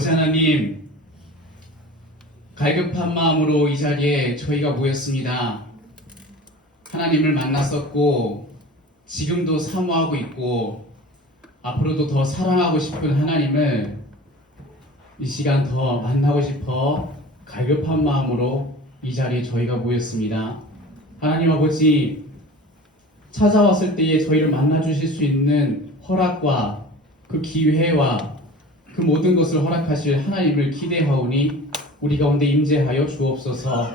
아버지 하나님, 갈급한 마음으로 이 자리에 저희가 모였습니다. 하나님을 만났었고 지금도 사모하고 있고 앞으로도 더 사랑하고 싶은 하나님을 이 시간 더 만나고 싶어 갈급한 마음으로 이 자리에 저희가 모였습니다. 하나님 아버지, 찾아왔을 때에 저희를 만나주실 수 있는 허락과 그 기회와 그 모든 것을 허락하실 하나님을 기대하오니 우리 가운데 임재하여 주옵소서.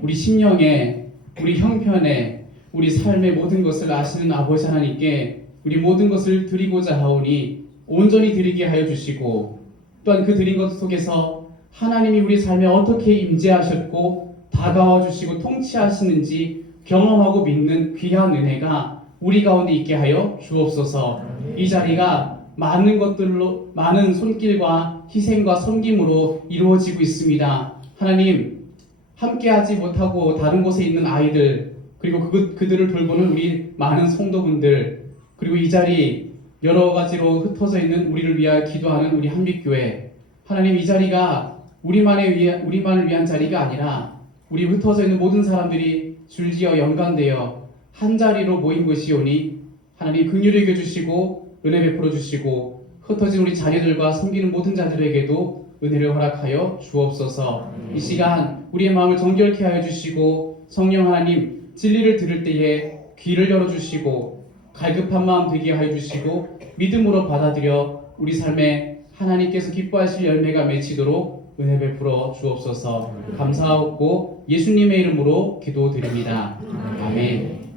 우리 심령에, 우리 형편에, 우리 삶의 모든 것을 아시는 아버지 하나님께 우리 모든 것을 드리고자 하오니 온전히 드리게 하여 주시고, 또한 그 드린 것 속에서 하나님이 우리 삶에 어떻게 임재하셨고 다가와 주시고 통치하시는지 경험하고 믿는 귀한 은혜가 우리 가운데 있게 하여 주옵소서. 이 자리가 많은 것들로, 많은 손길과 희생과 섬김으로 이루어지고 있습니다. 하나님, 함께하지 못하고 다른 곳에 있는 아이들, 그리고 그들을 돌보는 우리 많은 성도분들, 그리고 이 자리 여러 가지로 흩어져 있는 우리를 위하여 기도하는 우리 한빛교회, 하나님, 이 자리가 우리만을 위한 자리가 아니라 우리 흩어져 있는 모든 사람들이 줄지어 연관되어 한 자리로 모인 것이오니 하나님 긍휼히 여겨 주시고 은혜 베풀어 주시고 흩어진 우리 자녀들과 섬기는 모든 자들에게도 은혜를 허락하여 주옵소서. 이 시간 우리의 마음을 정결케 하여 주시고 성령 하나님, 진리를 들을 때에 귀를 열어주시고 갈급한 마음 되게 하여 주시고 믿음으로 받아들여 우리 삶에 하나님께서 기뻐하실 열매가 맺히도록 은혜 베풀어 주옵소서. 감사하고 예수님의 이름으로 기도드립니다. 아멘.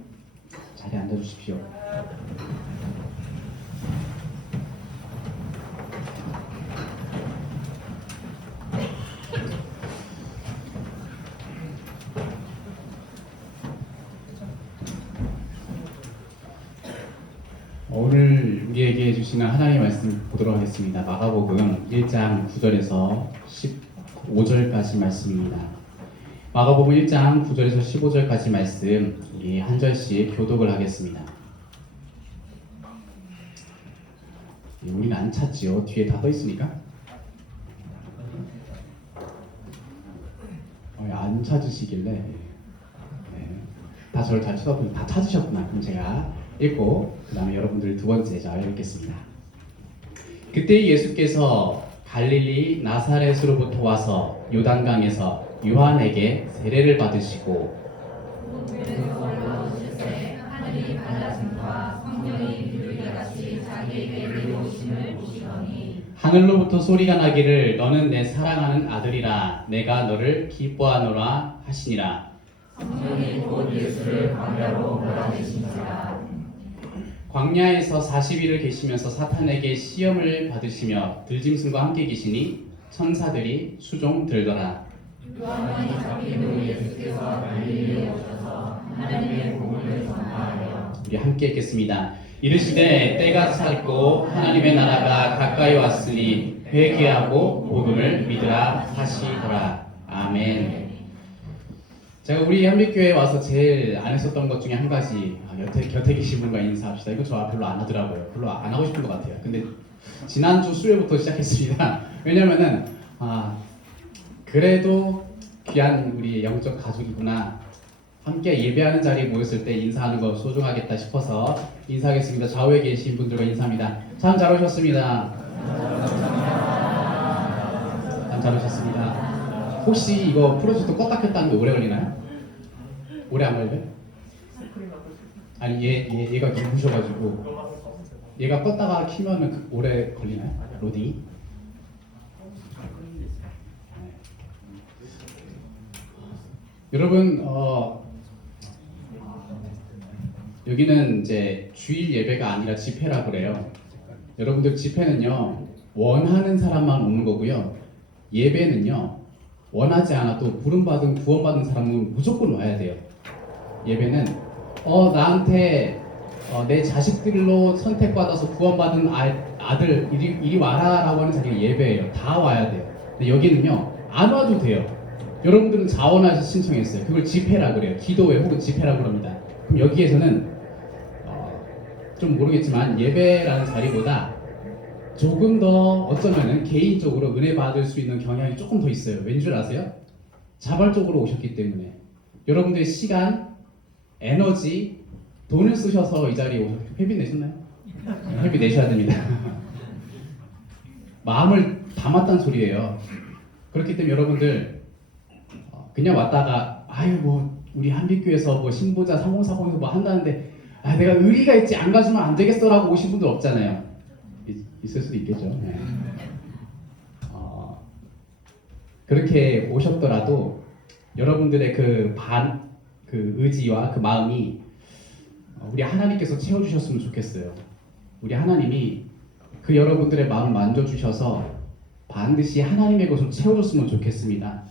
자리에 앉아주십시오. 오늘 우리에게 주시는 하나님의 말씀 보도록 하겠습니다. 마가복음 1장 9절에서 15절까지 말씀입니다. 마가복음 1장 9절에서 15절까지 말씀 우리 한 절씩 교독을 하겠습니다. 우리는 안 찾지요. 뒤에 다 떠 있으니까. 안 찾으시길래 다 저를 잘 쳐다보니 다 찾으셨구나. 그럼 제가 읽고 그 다음에 여러분들 두 번째 잘 읽겠습니다. 그때 예수께서 갈릴리 나사렛으로부터 와서 요단강에서 요한에게 세례를 받으시고 하늘로부터 소리가 나기를 너는 내 사랑하는 아들이라 내가 너를 기뻐하노라 하시니라. 성령이 곧 예수를 광야로 몰아내시니라. 광야에서 40일을 계시면서 사탄에게 시험을 받으시며 들짐승과 함께 계시니 천사들이 수종 들더라. 요한이 잡힌 후 예수께서 갈릴리에 오셔서 하나님의 복음을 전파하여 우리 함께 읽겠습니다. 이르시되 때가 찼고 하나님의 나라가 가까이 왔으니 회개하고 복음을 믿으라 하시더라. 아멘. 제가 우리 한빛교회에 와서 제일 안 했었던 것 중에 한 가지, 곁에 계신 분과 인사합시다. 이거 저 별로 안 하더라고요. 별로 안 하고 싶은 것 같아요. 근데 지난주 수요일부터 시작했습니다. 왜냐면은 그래도 귀한 우리 영적 가족이구나, 함께 예배하는 자리에 모였을 때 인사하는 거 소중하겠다 싶어서 인사하겠습니다. 좌우에 계신 분들과 인사합니다. 참 잘 오셨습니다. 참 잘 오셨습니다. 혹시 이거 프로젝트 껐다 켰다는 게 오래 걸리나요? 오래 안 걸려요? 아니 얘가 누구셔가지고 얘가 껐다가 키면은 오래 걸리나요? 로딩이? 여러분 여기는 이제 주일 예배가 아니라 집회라고 그래요. 여러분들 집회는요 원하는 사람만 오는 거고요, 예배는요 원하지 않아도 부름받은 구원받은 사람은 무조건 와야 돼요. 예배는 나한테 내 자식들로 선택받아서 구원받은 아들 이리 와라 라고 하는 자리가 예배예요. 다 와야 돼요. 근데 여기는요 안 와도 돼요. 여러분들은 자원하셔서 신청했어요. 그걸 집회라 그래요. 기도회 혹은 집회라고 합니다. 그럼 여기에서는 좀 모르겠지만 예배라는 자리보다 조금 더 어쩌면은 개인적으로 은혜 받을 수 있는 경향이 조금 더 있어요. 왠 줄 아세요? 자발적으로 오셨기 때문에 여러분들의 시간, 에너지, 돈을 쓰셔서 이 자리에 오셨기 때문에 회비 내셨나요? 회비 내셔야 됩니다. 마음을 담았다는 소리예요. 그렇기 때문에 여러분들 그냥 왔다가 아유 뭐 우리 한빛교회에서 뭐 신보자 3040에서 뭐 한다는데 아 내가 의리가 있지 안 가주면 안 되겠어라고 오신 분들 없잖아요. 있을 수도 있겠죠. 네. 그렇게 오셨더라도 여러분들의 그 의지와 그 마음이 우리 하나님께서 채워주셨으면 좋겠어요. 우리 하나님이 그 여러분들의 마음을 만져주셔서 반드시 하나님의 것을 채워줬으면 좋겠습니다.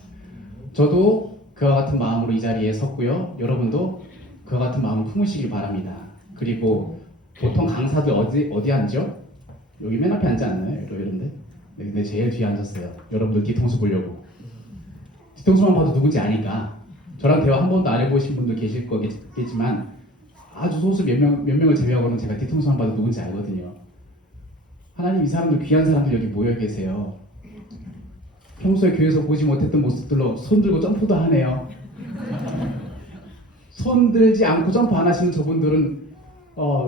저도 그와 같은 마음으로 이 자리에 섰고요. 여러분도 그와 같은 마음을 품으시길 바랍니다. 그리고 보통 강사들 어디 앉죠? 여기 맨 앞에 앉지 않나요? 이런데? 네, 근데 제일 뒤에 앉았어요. 여러분들 뒤통수 보려고. 뒤통수만 봐도 누군지 아니까. 저랑 대화 한 번도 안 해보신 분들 계실 거겠지만 아주 소수 몇 명을 제외하고는 제가 뒤통수만 봐도 누군지 알거든요. 하나님 이 사람들 귀한 사람들 여기 모여 계세요. 평소에 교회에서 보지 못했던 모습들로 손 들고 점프도 하네요. 손 들지 않고 점프 안 하시는 저분들은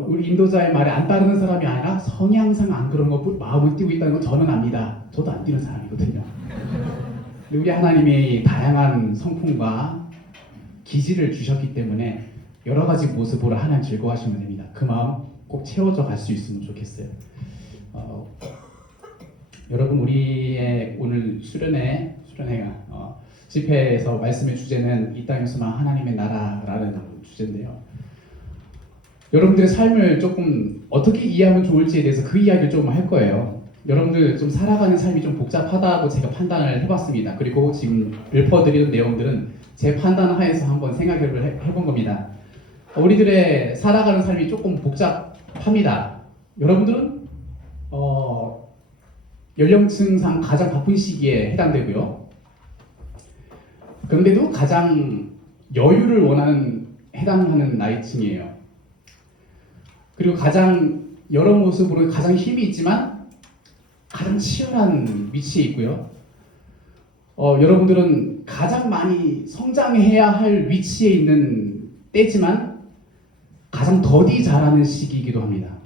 우리 인도자의 말에 안 따르는 사람이 아니라 성향상 안 그런 거 마음을 띄고 있다는 건 저는 압니다. 저도 안 뛰는 사람이거든요. 우리 하나님이 다양한 성품과 기질을 주셨기 때문에 여러 가지 모습으로 하나님 즐거워하시면 됩니다. 그 마음 꼭 채워져 갈 수 있으면 좋겠어요. 여러분 우리의 오늘 수련회가 집회에서 말씀의 주제는 이 땅에서만 하나님의 나라라는 주제인데요. 여러분들의 삶을 조금 어떻게 이해하면 좋을지에 대해서 그 이야기를 좀 할 거예요. 여러분들 좀 살아가는 삶이 좀 복잡하다고 제가 판단을 해봤습니다. 그리고 지금 읊어드리는 내용들은 제 판단 하에서 한번 생각을 해본 겁니다. 우리들의 살아가는 삶이 조금 복잡합니다. 여러분들은 연령층상 가장 바쁜 시기에 해당되고요. 그런데도 가장 여유를 해당하는 나이층이에요. 그리고 가장 여러 모습으로 가장 힘이 있지만 가장 치열한 위치에 있고요. 여러분들은 가장 많이 성장해야 할 위치에 있는 때지만 가장 더디 자라는 시기이기도 합니다.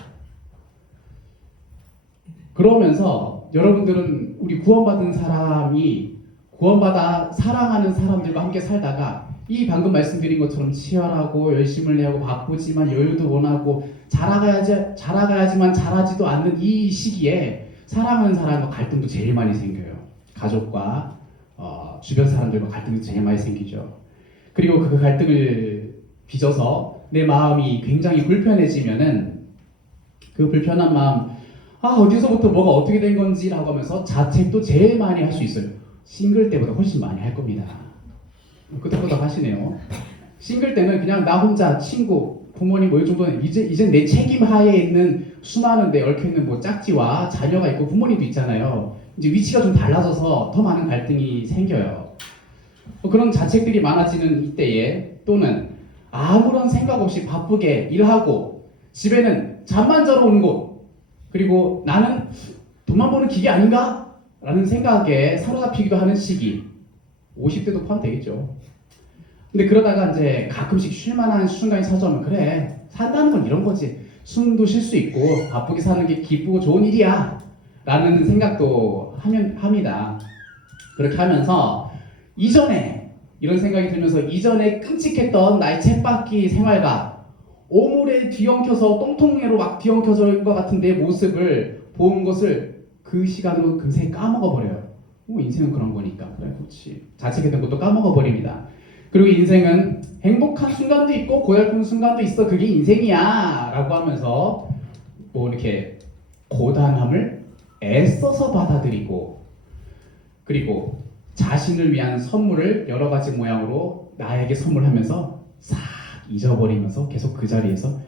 그러면서 여러분들은 우리 구원받은 사람이 구원받아 사랑하는 사람들과 함께 살다가 이 방금 말씀드린 것처럼 치열하고 열심을 내고 바쁘지만 여유도 원하고 자라가야지만 자라지도 않는 이 시기에 사랑하는 사람과 갈등도 제일 많이 생겨요. 가족과 주변 사람들과 갈등도 제일 많이 생기죠. 그리고 그 갈등을 빚어서 내 마음이 굉장히 불편해지면은 그 불편한 마음 어디서부터 뭐가 어떻게 된 건지라고 하면서 자책도 제일 많이 할 수 있어요. 싱글 때보다 훨씬 많이 할 겁니다. 끄덕끄덕 하시네요. 싱글 때는 그냥 나 혼자 친구, 부모님 뭐 이 정도는 이제 내 책임 하에 있는 수많은 데 얽혀있는 뭐 짝지와 자녀가 있고 부모님도 있잖아요. 이제 위치가 좀 달라져서 더 많은 갈등이 생겨요. 그런 자책들이 많아지는 이때에 또는 아무런 생각 없이 바쁘게 일하고 집에는 잠만 자러 오는 곳 그리고 나는 돈만 버는 기계 아닌가? 라는 생각에 사로잡히기도 하는 시기 50대도 포함되겠죠. 근데 그러다가 이제 가끔씩 쉴만한 순간이 찾아오면 그래 산다는 건 이런 거지 숨도 쉴 수 있고 바쁘게 사는 게 기쁘고 좋은 일이야 라는 생각도 합니다. 그렇게 하면서 이전에 이런 생각이 들면서 이전에 끔찍했던 나의 쳇바퀴 생활과 오물에 뒤엉켜서 똥통에로 막 뒤엉켜져 있는 것 같은 내 모습을 본 것을 그 시간으로 금세 까먹어버려요. 인생은 그런 거니까 그래 그렇지 자책했던 것도 까먹어버립니다. 그리고 인생은 행복한 순간도 있고 고달픈 순간도 있어 그게 인생이야 라고 하면서 뭐 이렇게 고단함을 애써서 받아들이고 그리고 자신을 위한 선물을 여러 가지 모양으로 나에게 선물하면서 싹 잊어버리면서 계속 그 자리에서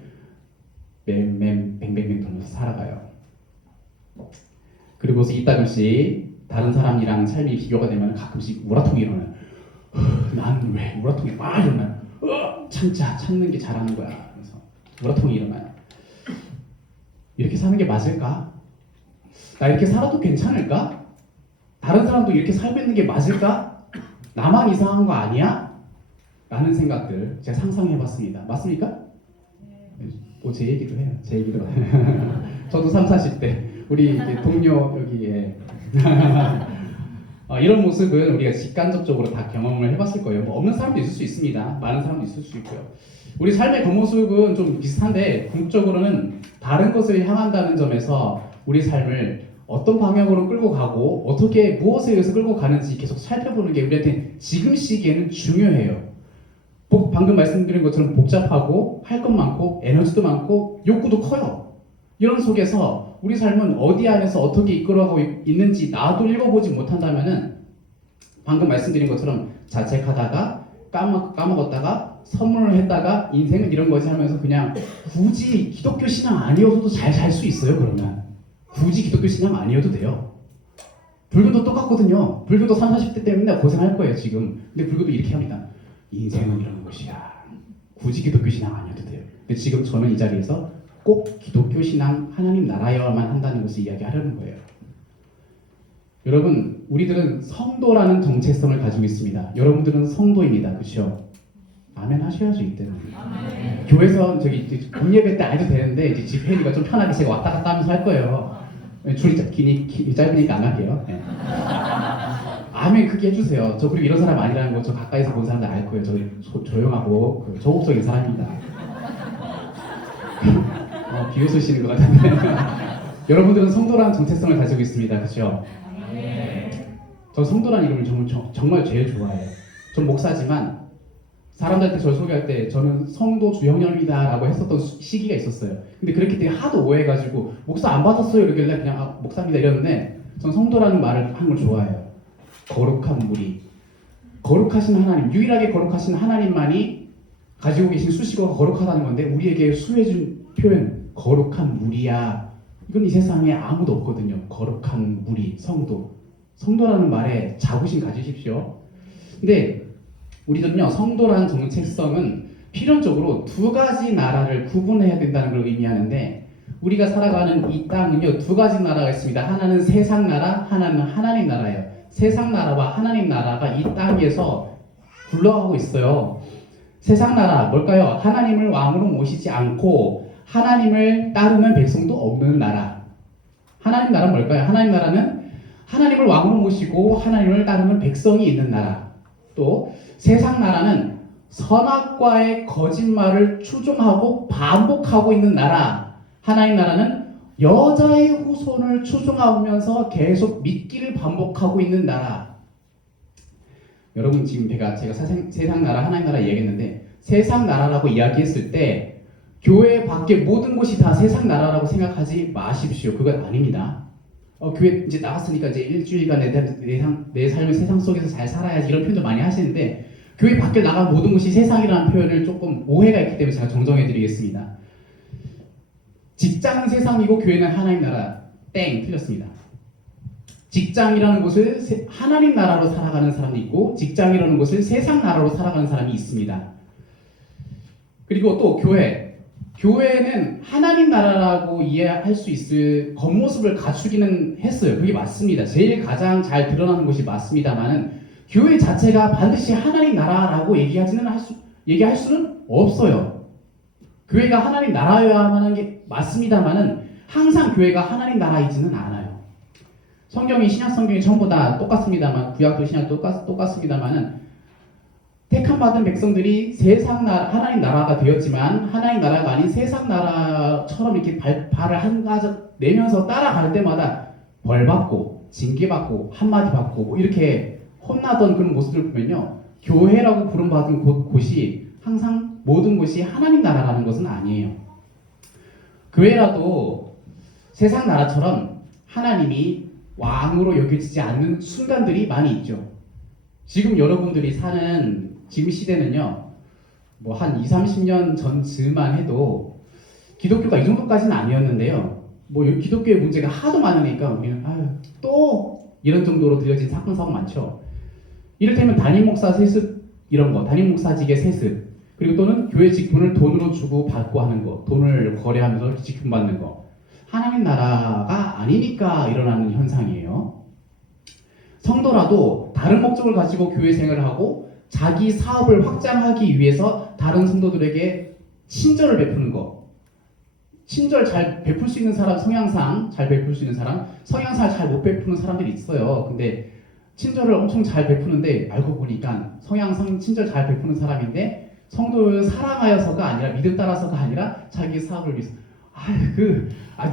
뱅뱅뱅 돌면서 살아가요. 그리고서 이따금씩 다른 사람이랑 삶이 비교가 되면 가끔씩 우라통이 일어나요. 나는 왜 우라통이 막 일어나요. 참는 게 잘하는 거야. 그래서 우라통이 일어나요. 이렇게 사는 게 맞을까? 나 이렇게 살아도 괜찮을까? 다른 사람도 이렇게 살고 있는 게 맞을까? 나만 이상한 거 아니야? 라는 생각들 제가 상상해봤습니다. 맞습니까? 제 얘기도 해요. 제 얘기도. 저도 30, 40대 우리 이렇게 동료 여기에 이런 모습은 우리가 직간접적으로 다 경험을 해봤을 거예요. 뭐 없는 사람도 있을 수 있습니다. 많은 사람도 있을 수 있고요. 우리 삶의 겉모습은 좀 비슷한데 궁극적으로는 다른 것을 향한다는 점에서 우리 삶을 어떤 방향으로 끌고 가고 어떻게 무엇에 의해서 끌고 가는지 계속 살펴보는 게 우리한테 지금 시기에는 중요해요. 방금 말씀드린 것처럼 복잡하고 할 것 많고 에너지도 많고 욕구도 커요. 이런 속에서 우리 삶은 어디 안에서 어떻게 이끌어가고 있는지 나도 읽어보지 못한다면은 방금 말씀드린 것처럼 자책하다가 까먹었다가 선물을 했다가 인생은 이런 거지 하면서 그냥 굳이 기독교 신앙 아니어도 잘 살 수 있어요. 그러면 굳이 기독교 신앙 아니어도 돼요. 불교도 똑같거든요. 불교도 30, 40대 때문에 고생할 거예요 지금. 근데 불교도 이렇게 합니다. 인생은 이런 것이야. 굳이 기독교 신앙 아니어도 돼요. 근데 지금 저는 이 자리에서 꼭 기독교 신앙 하나님 나라여야만 한다는 것을 이야기하려는 거예요. 여러분, 우리들은 성도라는 정체성을 가지고 있습니다. 여러분들은 성도입니다. 그렇죠? 아멘 하셔야죠 이때는. 아멘. 교회에서 저기 공예배 때 안 해도 되는데 이제 집회니까 좀 편하게 제가 왔다 갔다 하면서 할 거예요. 줄이 짧으니까 안 할게요. 네. 아멘 크게 해주세요. 저 그리고 이런 사람 아니라는 거 저 가까이서 본 사람들 알 거예요. 저 조용하고 저곡적인 사람입니다. 비웃으시는 것 같은데. 여러분들은 성도라는 정체성을 가지고 있습니다. 그렇죠? 저 성도라는 이름을 정말 제일 좋아해요. 전 목사지만 사람들한테 저를 소개할 때 저는 성도 주형렬입니다 라고 했었던 시기가 있었어요. 근데 그렇기 때문에 하도 오해해가지고 목사 안 받았어요 이러길래 그냥 목사입니다 이랬는데 전 성도라는 말을 하는 걸 좋아해요. 거룩한 무리, 거룩하신 하나님, 유일하게 거룩하신 하나님만이 가지고 계신 수식어가 거룩하다는 건데 우리에게 수혜준 표현 거룩한 무리야. 이건 이 세상에 아무도 없거든요. 거룩한 무리, 성도라는 말에 자부심 가지십시오. 근데 우리들은요, 성도라는 정체성은 필연적으로 두 가지 나라를 구분해야 된다는 걸 의미하는데 우리가 살아가는 이 땅은요, 두 가지 나라가 있습니다. 하나는 세상 나라, 하나는 하나님 나라예요. 세상 나라와 하나님 나라가 이 땅에서 굴러가고 있어요. 세상 나라 뭘까요? 하나님을 왕으로 모시지 않고 하나님을 따르는 백성도 없는 나라. 하나님 나라는 뭘까요? 하나님 나라는 하나님을 왕으로 모시고 하나님을 따르는 백성이 있는 나라. 또 세상 나라는 선악과의 거짓말을 추종하고 반복하고 있는 나라. 하나님 나라는 여자의 후손을 추종하면서 계속 믿기를 반복하고 있는 나라. 여러분 지금 제가 세상 나라 하나님 나라 얘기했는데 세상 나라라고 이야기했을 때 교회 밖에 모든 곳이 다 세상 나라라고 생각하지 마십시오. 그건 아닙니다. 교회 이제 나갔으니까 이제 일주일간 내 삶을 세상 속에서 잘 살아야지 이런 표현도 많이 하시는데 교회 밖에 나간 모든 곳이 세상이라는 표현을 조금 오해가 있기 때문에 제가 정정해 드리겠습니다. 직장은 세상이고 교회는 하나님 나라. 땡, 틀렸습니다. 직장이라는 곳을 하나님 나라로 살아가는 사람이 있고 직장이라는 곳을 세상 나라로 살아가는 사람이 있습니다. 그리고 또 교회는 하나님 나라라고 이해할 수 있을 겉모습을 갖추기는 했어요. 그게 맞습니다. 제일 가장 잘 드러나는 것이 맞습니다만은 교회 자체가 반드시 하나님 나라라고 얘기할 수는 없어요. 교회가 하나님 나라여야만 하는 게 맞습니다만은 항상 교회가 하나님 나라이지는 않아요. 신약 성경이 전부 다 똑같습니다만 구약도 신약도 똑같습니다만은 택함 받은 백성들이 세상 나라, 하나님 나라가 되었지만 하나님 나라가 아닌 세상 나라처럼 이렇게 발을 한 가닥 내면서 따라갈 때마다 벌받고 징계받고 한마디 받고 뭐 이렇게 혼나던 그런 모습을 보면요, 교회라고 부름받은 곳이 항상 모든 곳이 하나님 나라라는 것은 아니에요. 교회라도 세상 나라처럼 하나님이 왕으로 여겨지지 않는 순간들이 많이 있죠. 지금 여러분들이 사는 지금 시대는요, 뭐 한 20-30년 전즈만 해도 기독교가 이 정도까지는 아니었는데요. 뭐 기독교의 문제가 하도 많으니까 그냥 또 이런 정도로 들려진 사건 사고 많죠. 이를테면 담임 목사 세습 이런 거, 담임 목사직의 세습, 그리고 또는 교회 직분을 돈으로 주고 받고 하는 거, 돈을 거래하면서 직분 받는 거. 하나님 나라가 아니니까 일어나는 현상이에요. 성도라도 다른 목적을 가지고 교회 생활을 하고 자기 사업을 확장하기 위해서 다른 성도들에게 친절을 베푸는 거. 친절 잘 베풀 수 있는 사람, 성향상 잘 베풀 수 있는 사람, 성향상 잘 못 베푸는 사람들이 있어요. 근데 친절을 엄청 잘 베푸는데 알고 보니까 성향상 친절 잘 베푸는 사람인데 성도를 사랑하여서가 아니라 믿음 따라서가 아니라 자기 사업을 위해서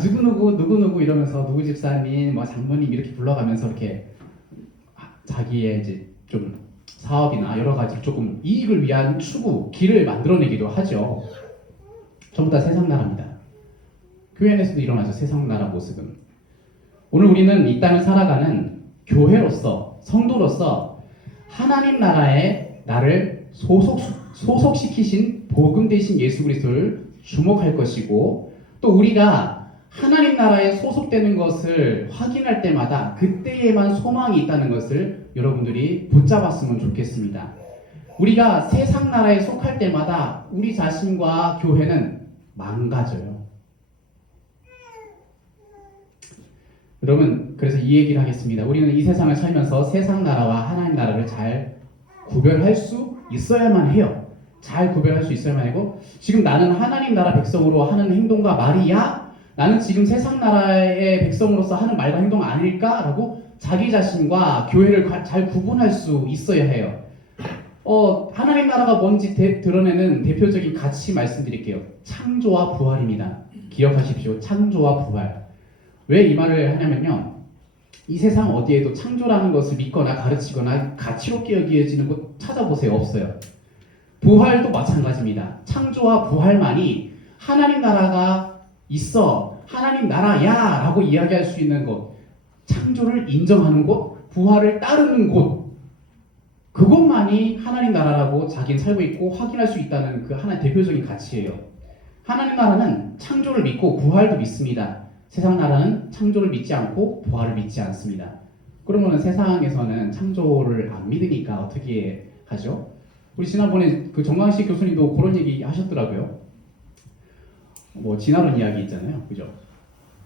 누구누구 이러면서 누구 집사님, 뭐 장모님 이렇게 불러가면서 이렇게 자기의 이제 좀 사업이나 여러 가지 조금 이익을 위한 추구, 길을 만들어내기도 하죠. 전부 다 세상 나라입니다. 교회 안에서도 일어나죠. 세상 나라 모습은. 오늘 우리는 이 땅을 살아가는 교회로서, 성도로서 하나님 나라에 나를 소속시키신 복음 되신 예수 그리스도를 주목할 것이고, 또 우리가 하나님 나라에 소속되는 것을 확인할 때마다 그때에만 소망이 있다는 것을 여러분들이 붙잡았으면 좋겠습니다. 우리가 세상 나라에 속할 때마다 우리 자신과 교회는 망가져요. 여러분, 그래서 이 얘기를 하겠습니다. 우리는 이 세상을 살면서 세상 나라와 하나님 나라를 잘 구별할 수 있어야만 해요. 잘 구별할 수 있어야만 하고, 지금 나는 하나님 나라 백성으로 하는 행동과 말이야? 나는 지금 세상 나라의 백성으로서 하는 말과 행동 아닐까? 라고 자기 자신과 교회를 잘 구분할 수 있어야 해요. 하나님 나라가 뭔지 드러내는 대표적인 가치 말씀드릴게요. 창조와 부활입니다. 기억하십시오. 창조와 부활. 왜 이 말을 하냐면요. 이 세상 어디에도 창조라는 것을 믿거나 가르치거나 가치롭게 여겨지는 곳 찾아보세요. 없어요. 부활도 마찬가지입니다. 창조와 부활만이 하나님 나라가 있어, 하나님 나라야 라고 이야기할 수 있는 곳, 창조를 인정하는 곳, 부활을 따르는 곳, 그것만이 하나님 나라라고 자기는 살고 있고 확인할 수 있다는 그 하나의 대표적인 가치예요. 하나님 나라는 창조를 믿고 부활도 믿습니다. 세상 나라는 창조를 믿지 않고 부활을 믿지 않습니다. 그러면 세상에서는 창조를 안 믿으니까 어떻게 하죠? 우리 지난번에 그 정광식 교수님도 그런 얘기 하셨더라고요. 뭐 진화론 이야기 있잖아요, 그죠?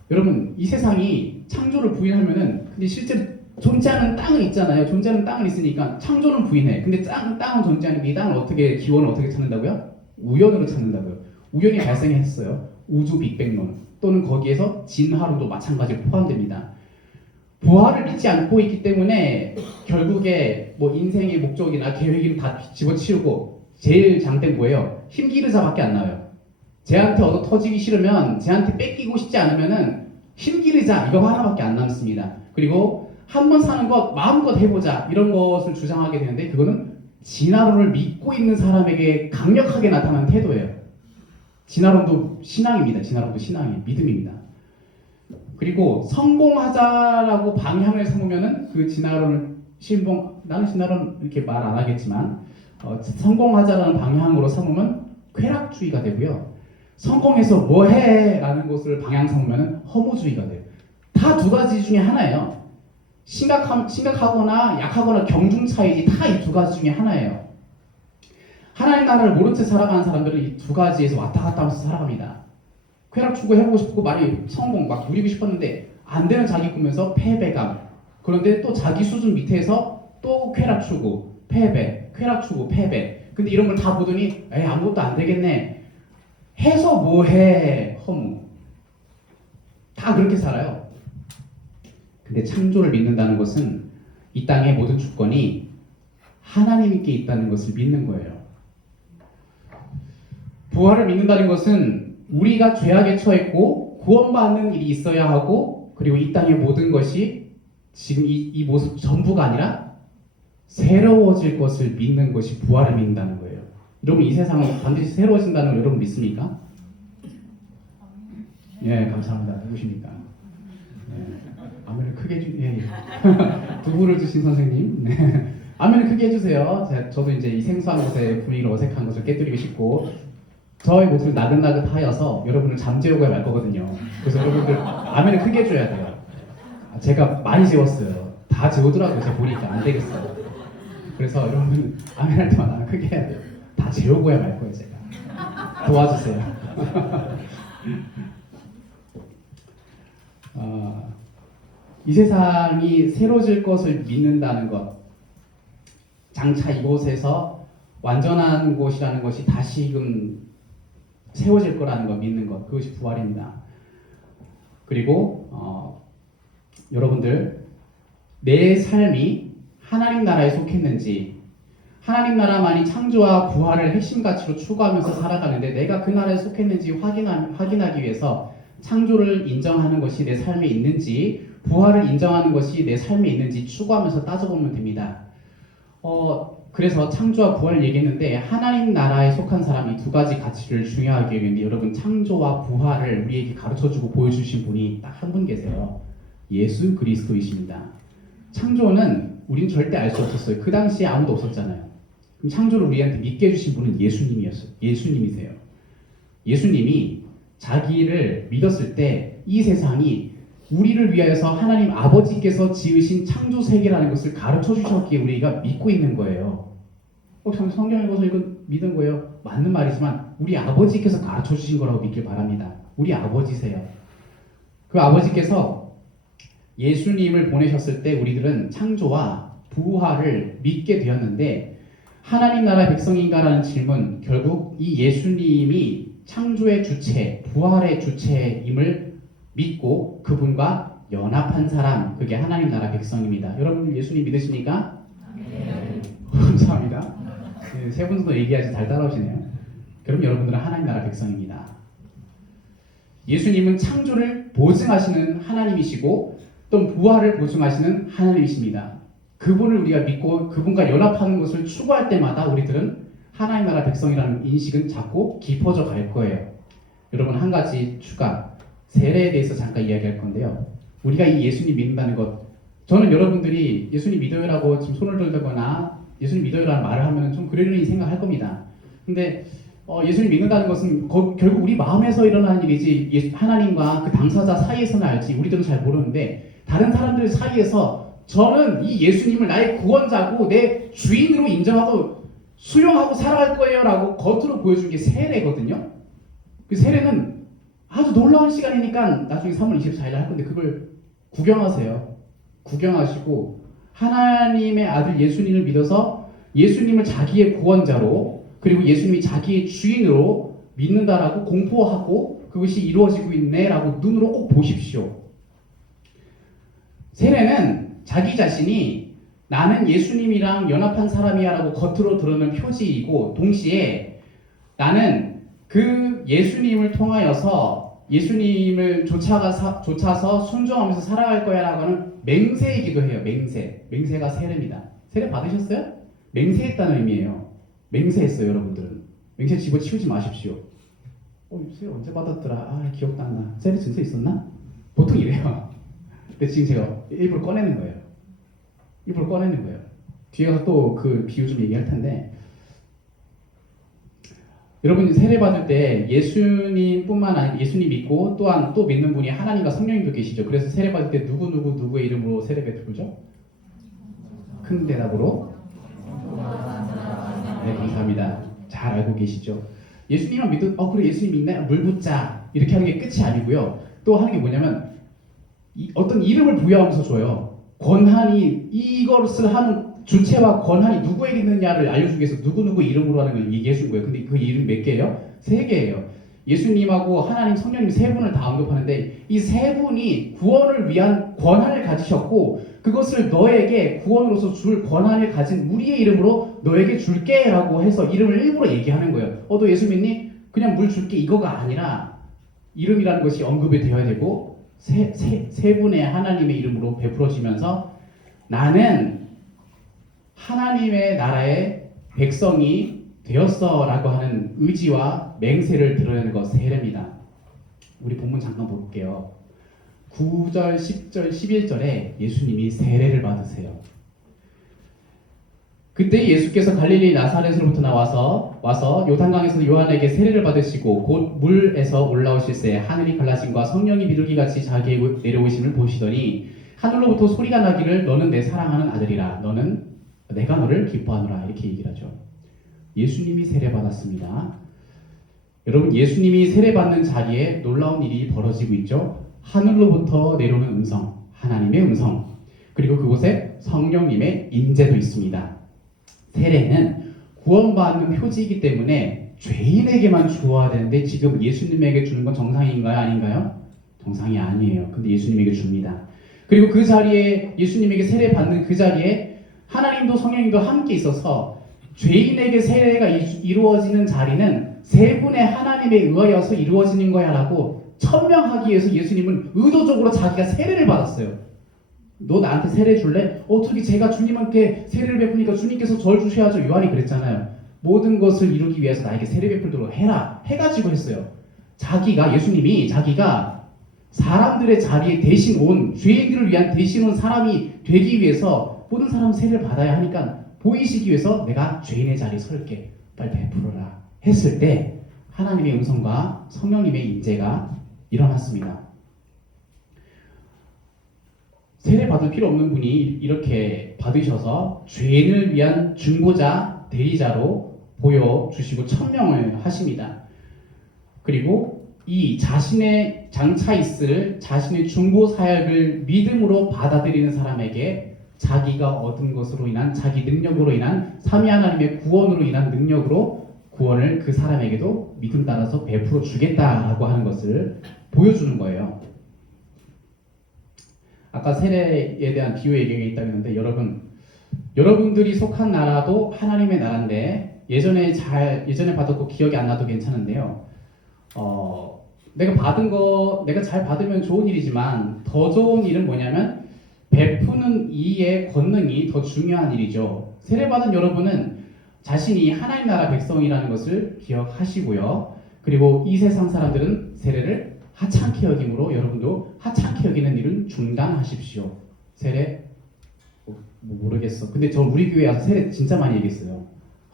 여러분, 이 세상이 창조를 부인하면은 근데 실제 존재하는 땅은 있잖아요. 존재하는 땅은 있으니까 창조는 부인해. 근데 땅은 존재하는데 이 땅을 어떻게 기원을 어떻게 찾는다고요? 우연으로 찾는다고요. 우연히 발생했어요. 우주 빅뱅론 또는 거기에서 진화론도 마찬가지로 포함됩니다. 부활을 믿지 않고 있기 때문에 결국에 뭐 인생의 목적이나 계획을 다 집어치우고 제일 장대는 뭐예요? 힘기르자밖에 안 나와요. 쟤한테 얻어 터지기 싫으면, 쟤한테 뺏기고 싶지 않으면은 힘기르자 이거 하나밖에 안 남습니다. 그리고 한 번 사는 것 마음껏 해보자 이런 것을 주장하게 되는데 그거는 진화론을 믿고 있는 사람에게 강력하게 나타나는 태도예요. 진화론도 신앙입니다. 진화론도 신앙이에요. 믿음입니다. 그리고 성공하자라고 방향을 삼으면은 그 진화론을 나는 진화론 이렇게 말 안 하겠지만 성공하자라는 방향으로 삼으면 쾌락주의가 되고요. 성공해서 뭐해? 라는 것을 방향 삼으면 허무주의가 돼요. 다 두 가지 중에 하나예요. 심각하거나 약하거나 경중 차이지 다 이 두 가지 중에 하나예요. 하나님 나라를 모른 채 살아가는 사람들은 이 두 가지에서 왔다 갔다 하면서 살아갑니다. 쾌락 추구해보고 싶고 많이 성공 막 누리고 싶었는데 안 되는 자기 꿈에서 패배감. 그런데 또 자기 수준 밑에서 또 쾌락 추구, 패배, 쾌락 추구, 패배. 근데 이런 걸 다 보더니 에이 아무것도 안 되겠네. 해서 뭐해? 허무. 다 그렇게 살아요. 근데 창조를 믿는다는 것은 이 땅의 모든 주권이 하나님께 있다는 것을 믿는 거예요. 부활을 믿는다는 것은 우리가 죄악에 처했고 구원받는 일이 있어야 하고, 그리고 이 땅의 모든 것이 지금 이 모습 전부가 아니라 새로워질 것을 믿는 것이 부활을 믿는다는 거예요. 여러분, 이 세상은 반드시 새로워진다는 걸 여러분 믿습니까? 예, 감사합니다. 누구십니까? 예, 아멘을 크게 두부를 주신 선생님. 네. 아멘을 크게 해주세요. 저도 이제 이 생소한 곳에 분위기를 어색한 것을 깨뜨리고 싶고, 저의 모습을 나긋나긋하여서 여러분을 잠재우고 말 거거든요. 그래서 여러분들 아멘을 크게 해줘야 돼요. 제가 많이 재웠어요. 다 재우더라고요. 제가 보니까 안 되겠어요. 그래서 여러분 아멘 할 때마다 크게 해야 돼요. 다 재우고야 말 거예요. 제가 도와주세요. 이 세상이 새로질 것을 믿는다는 것, 장차 이곳에서 완전한 곳이라는 것이 다시금 세워질 거라는 것 믿는 것, 그것이 부활입니다. 그리고 여러분들 내 삶이 하나님 나라에 속했는지, 하나님 나라만이 창조와 부활을 핵심 가치로 추구하면서 살아가는데 내가 그 나라에 속했는지 확인하기 위해서 창조를 인정하는 것이 내 삶에 있는지, 부활을 인정하는 것이 내 삶에 있는지 추구하면서 따져보면 됩니다. 그래서 창조와 부활을 얘기했는데 하나님 나라에 속한 사람이 두 가지 가치를 중요하게 여기는데, 여러분 창조와 부활을 우리에게 가르쳐주고 보여주신 분이 딱 한 분 계세요. 예수 그리스도이십니다. 창조는 우린 절대 알 수 없었어요. 그 당시에 아무도 없었잖아요. 그럼 창조를 우리한테 믿게 해주신 분은 예수님이었어요. 예수님이세요. 예수님이 자기를 믿었을 때 이 세상이 우리를 위하여서 하나님 아버지께서 지으신 창조 세계라는 것을 가르쳐 주셨기에 우리가 믿고 있는 거예요. 성경 읽어서 이건 믿은 거예요. 맞는 말이지만 우리 아버지께서 가르쳐 주신 거라고 믿길 바랍니다. 우리 아버지세요. 그 아버지께서 예수님을 보내셨을 때 우리들은 창조와 부활을 믿게 되었는데, 하나님 나라 백성인가라는 질문, 결국 이 예수님이 창조의 주체, 부활의 주체임을 믿고 그분과 연합한 사람, 그게 하나님 나라 백성입니다. 여러분 예수님 믿으십니까? 네. 감사합니다. 네, 세 분 정도 얘기하지 잘 따라오시네요. 그럼 여러분들은 하나님 나라 백성입니다. 예수님은 창조를 보증하시는 하나님이시고 또 부활을 보증하시는 하나님이십니다. 그분을 우리가 믿고 그분과 연합하는 것을 추구할 때마다 우리들은 하나님 나라 백성이라는 인식은 자꾸 깊어져 갈 거예요. 여러분 한 가지 추가, 세례에 대해서 잠깐 이야기할 건데요. 우리가 이 예수님 믿는다는 것, 저는 여러분들이 예수님 믿어요라고 지금 손을 들거나 예수님 믿어요라는 말을 하면 좀 그러려니 생각할 겁니다. 근데 예수님 믿는다는 것은 결국 우리 마음에서 일어나는 일이지 하나님과 그 당사자 사이에서는 알지 우리들은 잘 모르는데, 다른 사람들 사이에서 저는 이 예수님을 나의 구원자고 내 주인으로 인정하고 수용하고 살아갈 거예요 라고 겉으로 보여준 게 세례거든요. 그 세례는 아주 놀라운 시간이니까 나중에 3월 24일 할 건데 그걸 구경하세요. 구경하시고 하나님의 아들 예수님을 믿어서 예수님을 자기의 구원자로, 그리고 예수님이 자기의 주인으로 믿는다라고 공포하고 그것이 이루어지고 있네라고 눈으로 꼭 보십시오. 세례는 자기 자신이 나는 예수님이랑 연합한 사람이야라고 겉으로 드러내는 표지이고, 동시에 나는 그 예수님을 통하여서 예수님을 쫓아서 순종하면서 살아갈 거야라고 하는 맹세이기도 해요. 맹세가 세례입니다. 세례 받으셨어요? 맹세했다는 의미예요. 맹세했어요. 여러분들은 맹세 집어치우지 마십시오. 세례 언제 받았더라? 기억도 안 나. 세례 진짜 있었나? 보통 이래요. 근데 지금 제가 일부러 꺼내는 거예요. 뒤에 가서 또 그 비유 좀 얘기할 텐데, 여러분 세례 받을 때 예수님뿐만 아니라 예수님 믿고 또한 또 믿는 분이 하나님과 성령님도 계시죠. 그래서 세례 받을 때 누구의 이름으로 세례 베풀죠? 큰 대답으로 네, 감사합니다. 잘 알고 계시죠? 예수님만 믿고 그래 예수님 믿네? 물 붓자 이렇게 하는 게 끝이 아니고요. 또 하는 게 뭐냐면 어떤 이름을 부여하면서 줘요. 권한이, 이것을 하는 주체와 권한이 누구에게 있느냐를 알려주기 위해서 누구 이름으로 하는 걸 얘기해 준 거예요. 근데 그 이름 몇 개예요? 3개예요. 예수님하고 하나님, 성령님 3분을 다 언급하는데 이 3분이 구원을 위한 권한을 가지셨고, 그것을 너에게 구원으로서 줄 권한을 가진 우리의 이름으로 너에게 줄게 라고 해서 이름을 일부러 얘기하는 거예요. 너 예수 믿니? 그냥 물 줄게 이거가 아니라 이름이라는 것이 언급이 되어야 되고, 세 분의 하나님의 이름으로 베풀어지면서 나는 하나님의 나라의 백성이 되었어 라고 하는 의지와 맹세를 드러내는 것, 세례입니다. 우리 본문 잠깐 볼게요. 9절, 10절, 11절에 예수님이 세례를 받으세요. 그때 예수께서 갈릴리 나사렛으로부터 와서 요단강에서 요한에게 세례를 받으시고 곧 물에서 올라오실새 하늘이 갈라짐과 성령이 비둘기같이 자기에게 내려오심을 보시더니 하늘로부터 소리가 나기를 너는 내 사랑하는 아들이라, 너는 내가 너를 기뻐하노라, 이렇게 얘기를 하죠. 예수님이 세례 받았습니다. 여러분 예수님이 세례 받는 자리에 놀라운 일이 벌어지고 있죠. 하늘로부터 내려오는 음성, 하나님의 음성, 그리고 그곳에 성령님의 인재도 있습니다. 세례는 구원받는 표지이기 때문에 죄인에게만 주어야 되는데 지금 예수님에게 주는 건 정상인가요? 아닌가요? 정상이 아니에요. 근데 예수님에게 줍니다. 그리고 그 자리에 예수님에게 세례 받는 그 자리에 하나님도 성령님도 함께 있어서 죄인에게 세례가 이루어지는 자리는 세 분의 하나님에 의하여서 이루어지는 거야 라고 천명하기 위해서 예수님은 의도적으로 자기가 세례를 받았어요. 너 나한테 세례 줄래? 어떻게 제가 주님께 세례를 베푸니까 주님께서 절 주셔야죠. 요한이 그랬잖아요. 모든 것을 이루기 위해서 나에게 세례 베풀도록 해라 해가지고 했어요. 예수님이 자기가 사람들의 자리에 대신 온, 죄인들을 위한 대신 온 사람이 되기 위해서 모든 사람 세례를 받아야 하니까 보이시기 위해서 내가 죄인의 자리에 설게, 빨리 베풀어라 했을 때 하나님의 음성과 성령님의 인재가 일어났습니다. 세례 받을 필요 없는 분이 이렇게 받으셔서 죄인을 위한 중보자, 대리자로 보여주시고 천명을 하십니다. 그리고 이 자신의 장차 있을 자신의 중보 사역을 믿음으로 받아들이는 사람에게 자기가 얻은 것으로 인한 자기 능력으로 인한 삼위 하나님의 구원으로 인한 능력으로 구원을 그 사람에게도 믿음 따라서 베풀어 주겠다라고 하는 것을 보여주는 거예요. 아까 세례에 대한 비유 얘기가 있다고 했는데 여러분들이 속한 나라도 하나님의 나라인데 예전에 받았고 기억이 안 나도 괜찮은데요. 내가 잘 받으면 좋은 일이지만 더 좋은 일은 뭐냐면 베푸는 이의 권능이 더 중요한 일이죠. 세례받은 여러분은 자신이 하나님 나라 백성이라는 것을 기억하시고요. 그리고 이 세상 사람들은 세례를 하찮게 여김으로 여러분도 하찮게 여기는 일은 중단하십시오. 세례? 모르겠어. 근데 저 우리 교회 와서 세례 진짜 많이 얘기했어요.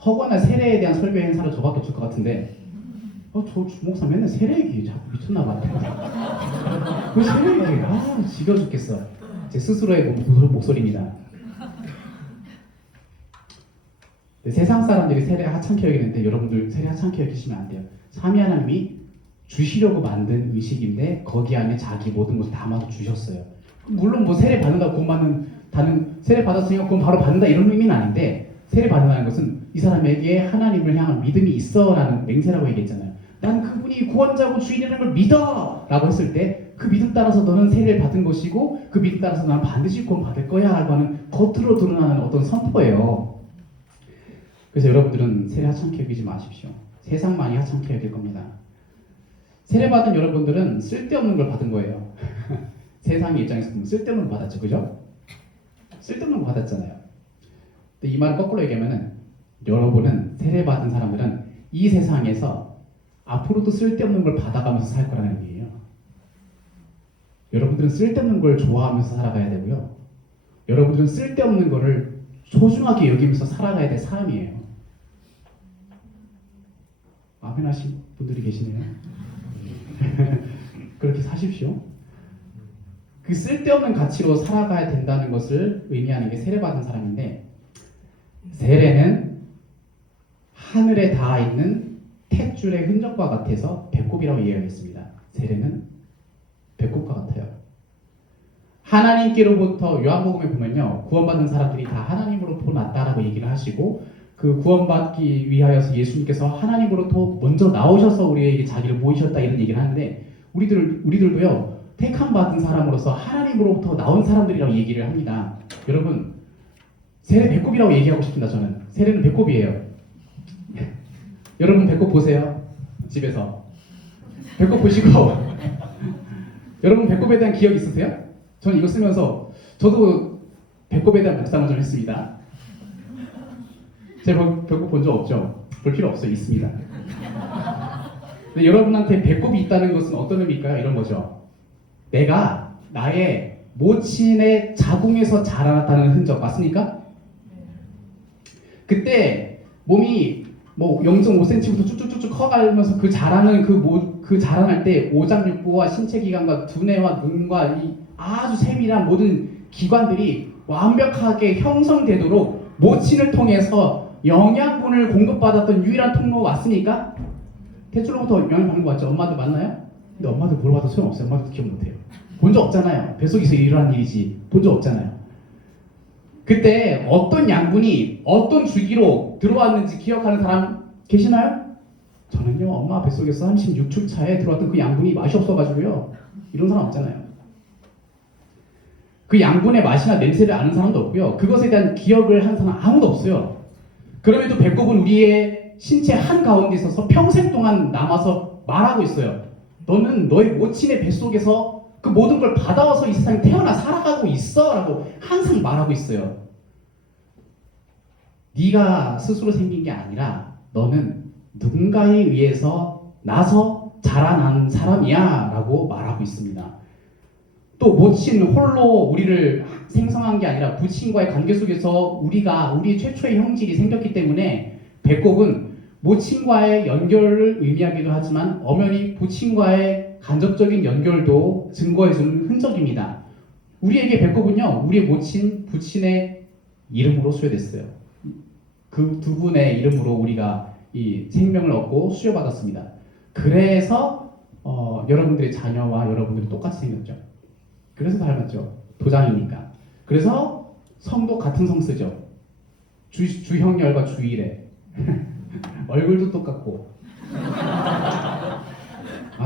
허거나 세례에 대한 설교 행사를 저밖에 없을 것 같은데 저 주목사 맨날 세례 얘기 자꾸 미쳤나 봐요. 그 세례 얘기 지겨 죽겠어. 제 스스로의 목소리입니다. 세상 사람들이 세례 하찮게 여기는데 여러분들 세례 하찮게 여기시면 안 돼요. 삼위 하나님이 주시려고 만든 의식인데 거기 안에 자기 모든 것을 담아서 주셨어요. 물론 뭐 세례 받는다 세례 받았으니까 그건 바로 받는다 이런 의미는 아닌데 세례 받는다는 것은 이 사람에게 하나님을 향한 믿음이 있어라는 맹세라고 얘기했잖아요. 난 그분이 구원자고 주인이라는 걸 믿어! 라고 했을 때 그 믿음 따라서 너는 세례를 받은 것이고 그 믿음 따라서 나는 반드시 구원 받을 거야 라고 하는 겉으로 드러나는 어떤 선포예요. 그래서 여러분들은 세례 하찮게 여기지 마십시오. 세상만이 하찮게 여길 겁니다. 세례 받은 여러분들은 쓸데없는 걸 받은 거예요. 세상의 입장에서 보면 쓸데없는 거 받았죠. 그죠? 쓸데없는 거 받았잖아요. 근데 이 말을 거꾸로 얘기하면은 여러분은 세례 받은 사람들은 이 세상에서 앞으로도 쓸데없는 걸 받아가면서 살 거라는 의미예요. 여러분들은 쓸데없는 걸 좋아하면서 살아가야 되고요. 여러분들은 쓸데없는 거를 소중하게 여기면서 살아가야 될 사람이에요. 아멘 하신 분들이 계시네요. 그렇게 사십시오. 그 쓸데없는 가치로 살아가야 된다는 것을 의미하는 게 세례받은 사람인데 세례는 하늘에 닿아 있는 탯줄의 흔적과 같아서 배꼽이라고 이해하겠습니다. 세례는 배꼽과 같아요. 하나님께로부터 요한복음에 보면요. 구원받는 사람들이 다 하나님으로부터 났다라고 얘기를 하시고 그 구원받기 위하여서 예수님께서 하나님으로부터 먼저 나오셔서 우리에게 자기를 보이셨다 이런 얘기를 하는데 우리들도요. 택함 받은 사람으로서 하나님으로부터 나온 사람들이라고 얘기를 합니다. 여러분 세례 배꼽이라고 얘기하고 싶습니다. 저는 세례는 배꼽이에요. 여러분 배꼽 보세요. 집에서 배꼽 보시고 여러분 배꼽에 대한 기억 있으세요? 저는 이거 쓰면서 저도 배꼽에 대한 묵상을 좀 했습니다. 제가 배꼽 본 적 없죠? 볼 필요 없어요. 있습니다. 근데 여러분한테 배꼽이 있다는 것은 어떤 의미일까요? 이런 거죠. 내가 나의 모친의 자궁에서 자라났다는 흔적 맞습니까? 그때 몸이 뭐 0.5cm부터 쭉쭉쭉쭉 커가면서 그 자라날 때 오장육부와 신체기관과 두뇌와 눈과 이 아주 세밀한 모든 기관들이 완벽하게 형성되도록 모친을 통해서 영양분을 공급받았던 유일한 통로 맞습니까? 탯줄로부터 영양 받는 거 맞죠? 엄마도 맞나요? 근데 엄마도 물어봐도 소용없어요. 엄마도 기억 못해요. 본 적 없잖아요. 뱃속에서 일어난 일이지 본 적 없잖아요. 그때 어떤 양분이 어떤 주기로 들어왔는지 기억하는 사람 계시나요? 저는요, 엄마 뱃속에서 36주 차에 들어왔던 그 양분이 맛이 없어가지고요, 이런 사람 없잖아요. 그 양분의 맛이나 냄새를 아는 사람도 없고요, 그것에 대한 기억을 한 사람 아무도 없어요. 그럼에도 배꼽은 우리의 신체 한가운데 있어서 평생 동안 남아서 말하고 있어요. 너는 너의 모친의 뱃속에서 그 모든 걸 받아와서 이 세상에 태어나 살아가고 있어 라고 항상 말하고 있어요. 네가 스스로 생긴 게 아니라 너는 누군가에 의해서 나서 자라난 사람이야 라고 말하고 있습니다. 또 모친 홀로 우리를 생성한 게 아니라 부친과의 관계 속에서 우리 최초의 형질이 생겼기 때문에 배꼽은 모친과의 연결을 의미하기도 하지만 엄연히 부친과의 간접적인 연결도 증거해주는 흔적입니다. 우리에게 배꼽은요, 우리의 모친, 부친의 이름으로 수여됐어요. 그 두 분의 이름으로 우리가 이 생명을 얻고 수여받았습니다. 그래서 여러분들의 자녀와 여러분들이 똑같이 생겼죠. 그래서 닮았죠. 도장이니까. 그래서 성도 같은 성 쓰죠. 주형열과 주일에 얼굴도 똑같고.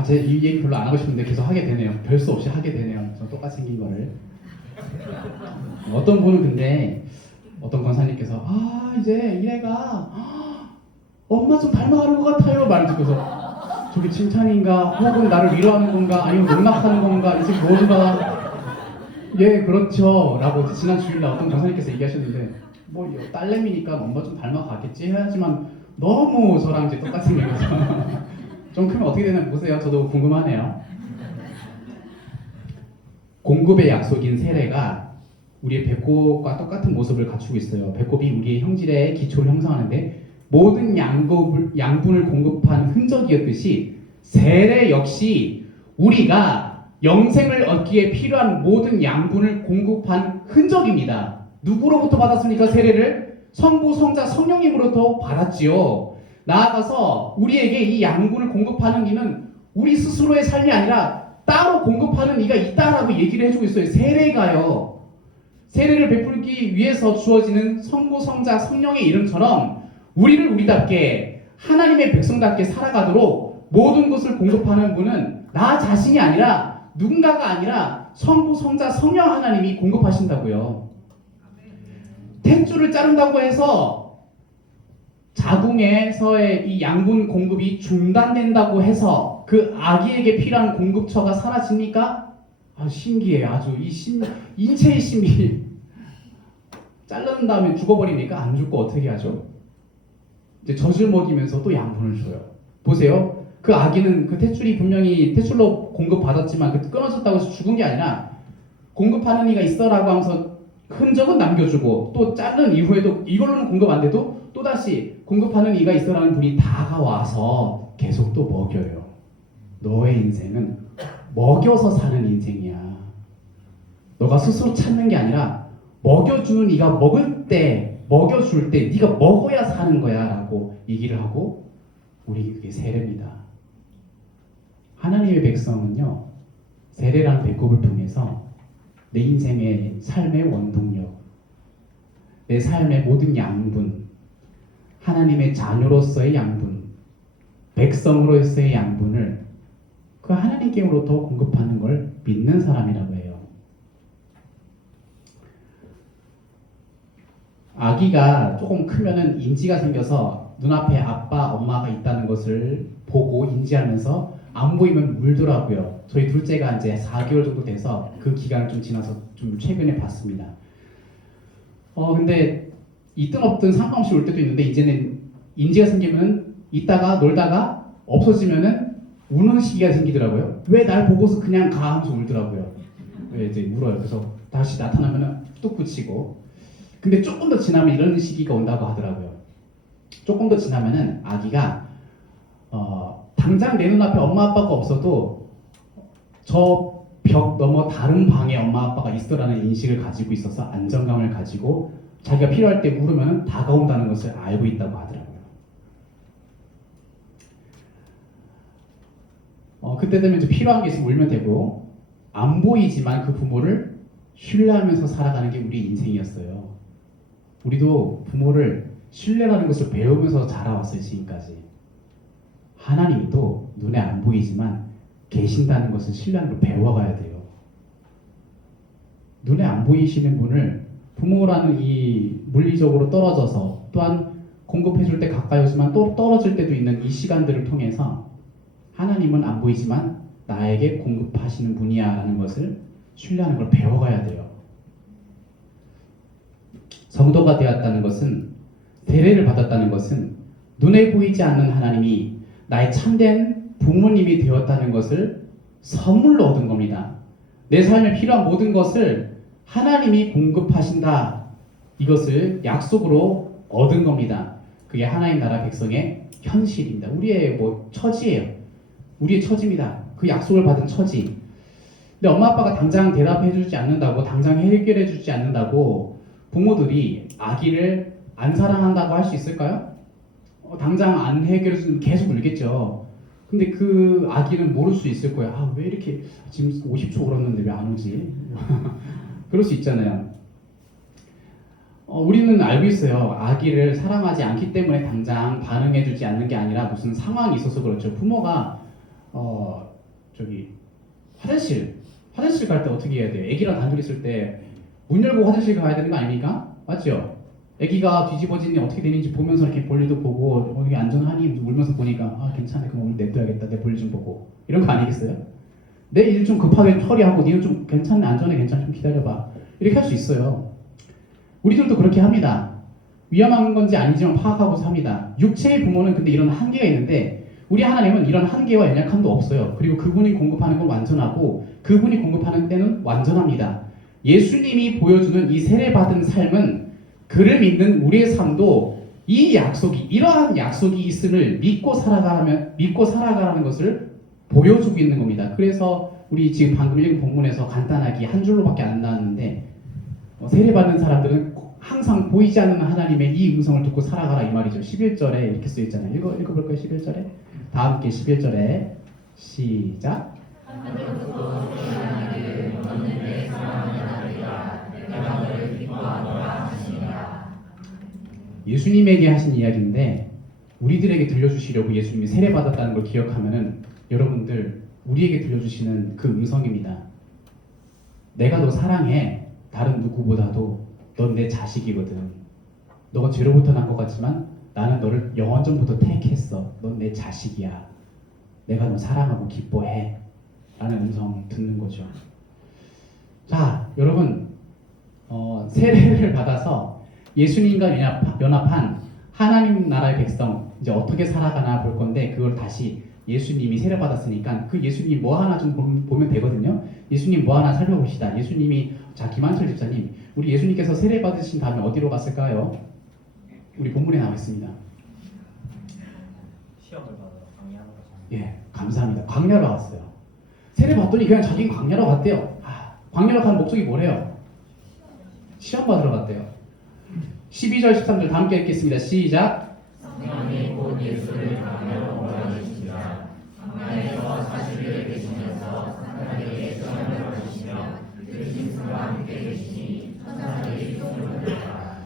제 이 얘기 별로 안 하고 싶은데 계속 하게 되네요. 별 수 없이 하게 되네요. 저 똑같이 생긴 거를. 어떤 분은 근데 어떤 권사님께서 이제 이래가 엄마 좀 닮아가는 것 같아요 말을 듣고서 저게 칭찬인가 혹은 나를 위로하는 건가 아니면 농락하는 건가 이제 뭔가 예 그렇죠 라고 지난 주일날 어떤 권사님께서 얘기하셨는데 뭐 딸내미니까 엄마 좀 닮아가겠지 해야지만 너무 저랑 이제 똑같이 생겨서 좀 크면 어떻게 되나 보세요. 저도 궁금하네요. 공급의 약속인 세례가 우리의 배꼽과 똑같은 모습을 갖추고 있어요. 배꼽이 우리의 형질의 기초를 형성하는데 모든 양분을 공급한 흔적이었듯이 세례 역시 우리가 영생을 얻기에 필요한 모든 양분을 공급한 흔적입니다. 누구로부터 받았습니까? 세례를? 성부, 성자, 성령님으로부터 받았지요. 나아가서 우리에게 이 양분을 공급하는 이는 우리 스스로의 삶이 아니라 따로 공급하는 이가 있다라고 얘기를 해주고 있어요. 세례가요. 세례를 베풀기 위해서 주어지는 성부, 성자, 성령의 이름처럼 우리를 우리답게 하나님의 백성답게 살아가도록 모든 것을 공급하는 분은 나 자신이 아니라 누군가가 아니라 성부, 성자, 성령 하나님이 공급하신다고요. 탯줄을 자른다고 해서 자궁에서의 이 양분 공급이 중단된다고 해서 그 아기에게 필요한 공급처가 사라집니까? 신기해요. 아주 인체의 신비. 자른 다음에 죽어버리니까 안 죽고 어떻게 하죠? 이제 젖을 먹이면서 또 양분을 줘요. 보세요. 그 아기는 그 탯줄이 분명히 탯줄로 공급받았지만 그 끊어졌다고 해서 죽은 게 아니라 공급하는 이가 있어라고 하면서 흔적은 남겨주고 또 자른 이후에도 이걸로는 공급 안 돼도 또다시 공급하는 이가 있어라는 분이 다가와서 계속 또 먹여요. 너의 인생은 먹여서 사는 인생이야. 너가 스스로 찾는 게 아니라 먹여주는 이가 먹을 때, 먹여줄 때 네가 먹어야 사는 거야 라고 얘기를 하고 우리 그게 세례입니다. 하나님의 백성은요, 세례라는 배꼽을 통해서 내 인생의 삶의 원동력, 내 삶의 모든 양분, 하나님의 자녀로서의 양분, 백성으로서의 양분을 그 하나님께로부터 공급하는 걸 믿는 사람이라고 해요. 아기가 조금 크면은 인지가 생겨서 눈앞에 아빠, 엄마가 있다는 것을 보고 인지하면서 안 보이면 울더라고요. 저희 둘째가 이제 4개월 정도 돼서 그 기간을 좀 지나서 좀 최근에 봤습니다. 근데 있든 없든 상관없이 울 때도 있는데 이제는 인지가 생기면 있다가 놀다가 없어지면은 우는 시기가 생기더라고요. 왜 날 보고서 그냥 가 하면서 울더라고요. 왜 이제 울어요. 그래서 다시 나타나면은 뚝 붙이고. 근데 조금 더 지나면 이런 시기가 온다고 하더라고요. 조금 더 지나면은 아기가 당장 내 눈앞에 엄마 아빠가 없어도 저 벽 넘어 다른 방에 엄마 아빠가 있어라는 인식을 가지고 있어서 안정감을 가지고 자기가 필요할 때 물으면 다가온다는 것을 알고 있다고 하더라고요. 그때 되면 이제 필요한 게 있으면 울면 되고, 안 보이지만 그 부모를 신뢰하면서 살아가는 게 우리 인생이었어요. 우리도 부모를 신뢰라는 것을 배우면서 자라왔어요, 지금까지. 하나님이 또 눈에 안 보이지만 계신다는 것을 신뢰하는 걸 배워가야 돼요. 눈에 안 보이시는 분을 부모라는 이 물리적으로 떨어져서 또한 공급해줄 때 가까이 오지만 또 떨어질 때도 있는 이 시간들을 통해서 하나님은 안 보이지만 나에게 공급하시는 분이야 라는 것을 신뢰하는 걸 배워가야 돼요. 성도가 되었다는 것은, 세례를 받았다는 것은 눈에 보이지 않는 하나님이 나의 참된 부모님이 되었다는 것을 선물로 얻은 겁니다. 내 삶에 필요한 모든 것을 하나님이 공급하신다. 이것을 약속으로 얻은 겁니다. 그게 하나님 나라 백성의 현실입니다. 우리의 처지예요. 우리의 처지입니다. 그 약속을 받은 처지. 근데 엄마 아빠가 당장 대답해주지 않는다고, 당장 해결해주지 않는다고 부모들이 아기를 안 사랑한다고 할 수 있을까요? 당장 안 해결해주면 계속 울겠죠. 근데 그 아기는 모를 수 있을 거예요. 아, 왜 이렇게 지금 50초 울었는데 왜 안 오지? 그럴 수 있잖아요. 우리는 알고 있어요. 아기를 사랑하지 않기 때문에 당장 반응해주지 않는 게 아니라 무슨 상황이 있어서 그렇죠. 부모가 화장실 갈 때 어떻게 해야 돼요? 아기랑 단둘이 있을 때 문 열고 화장실 가야 되는 거 아닙니까? 맞죠? 아기가 뒤집어지니 어떻게 되는지 보면서 이렇게 볼일도 보고 이게 안전하니 울면서 보니까 아 괜찮아 그럼 오늘 냅둬야겠다 내 볼일 좀 보고 이런 거 아니겠어요? 내 일 좀 급하게 처리하고 니는 좀 괜찮네 안전해 괜찮아 좀 기다려봐 이렇게 할 수 있어요. 우리들도 그렇게 합니다. 위험한 건지 아니지만 파악하고 삽니다. 육체의 부모는 근데 이런 한계가 있는데 우리 하나님은 이런 한계와 연약함도 없어요. 그리고 그분이 공급하는 건 완전하고 그분이 공급하는 때는 완전합니다. 예수님이 보여주는 이 세례받은 삶은 그를 믿는 우리의 삶도 이 약속이 이러한 약속이 있음을 믿고 살아가라는 것을 보여주고 있는 겁니다. 그래서 우리 지금 방금 읽은 본문에서 간단하게 한 줄로밖에 안 나왔는데 세례받는 사람들은 항상 보이지 않는 하나님의 이 음성을 듣고 살아가라 이 말이죠. 11절에 이렇게 써 있잖아요. 읽어볼까요? 11절에 다 함께 11절에 시작. 예수님에게 하신 이야기인데 우리들에게 들려주시려고 예수님이 세례받았다는 걸 기억하면은 여러분들 우리에게 들려주시는 그 음성입니다. 내가 너 사랑해. 다른 누구보다도 넌 내 자식이거든. 너가 죄로부터 난 것 같지만 나는 너를 영원전부터 택했어. 넌 내 자식이야. 내가 너 사랑하고 기뻐해. 라는 음성 듣는 거죠. 자, 여러분 세례를 받아서 예수님과 연합한 하나님 나라의 백성 이제 어떻게 살아가나 볼 건데 그걸 다시 예수님이 세례 받았으니까 그 예수님 뭐 하나 좀 보면 되거든요. 예수님 뭐 하나 살펴봅시다. 예수님이 자 김한철 집사님 우리 예수님께서 세례 받으신 다음에 어디로 갔을까요? 우리 본문에 나와 있습니다. 시험을 받으러 광야로 가셨어요. 예, 감사합니다. 광야로 갔어요. 세례 받더니 그냥 자기는 광야로 갔대요. 광야로 간 목적이 뭐래요? 시험 받으러 갔대요. 12절 13절 다 함께 읽겠습니다. 시작. 성령이 곧 예수를 광야로 몰아주시니라. 광야에서 40일 계시면서 사람에게 시험을 받으시며 그 짐승과 함께 계시니 천사들이 손을 들었다.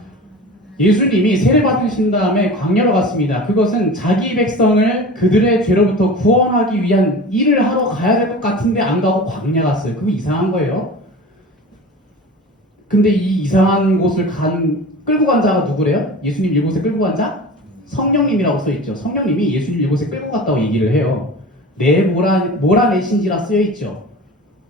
예수님이 세례 받으신 다음에 광야로 갔습니다. 그것은 자기 백성을 그들의 죄로부터 구원하기 위한 일을 하러 가야 될 것 같은데 안 가고 광야 갔어요. 그거 이상한 거예요. 근데 이 이상한 곳을 끌고 간 자가 누구래요? 예수님 이곳에 끌고 간 자? 성령님이라고 써있죠. 성령님이 예수님 이곳에 끌고 갔다고 얘기를 해요. 몰아내신지라 쓰여있죠.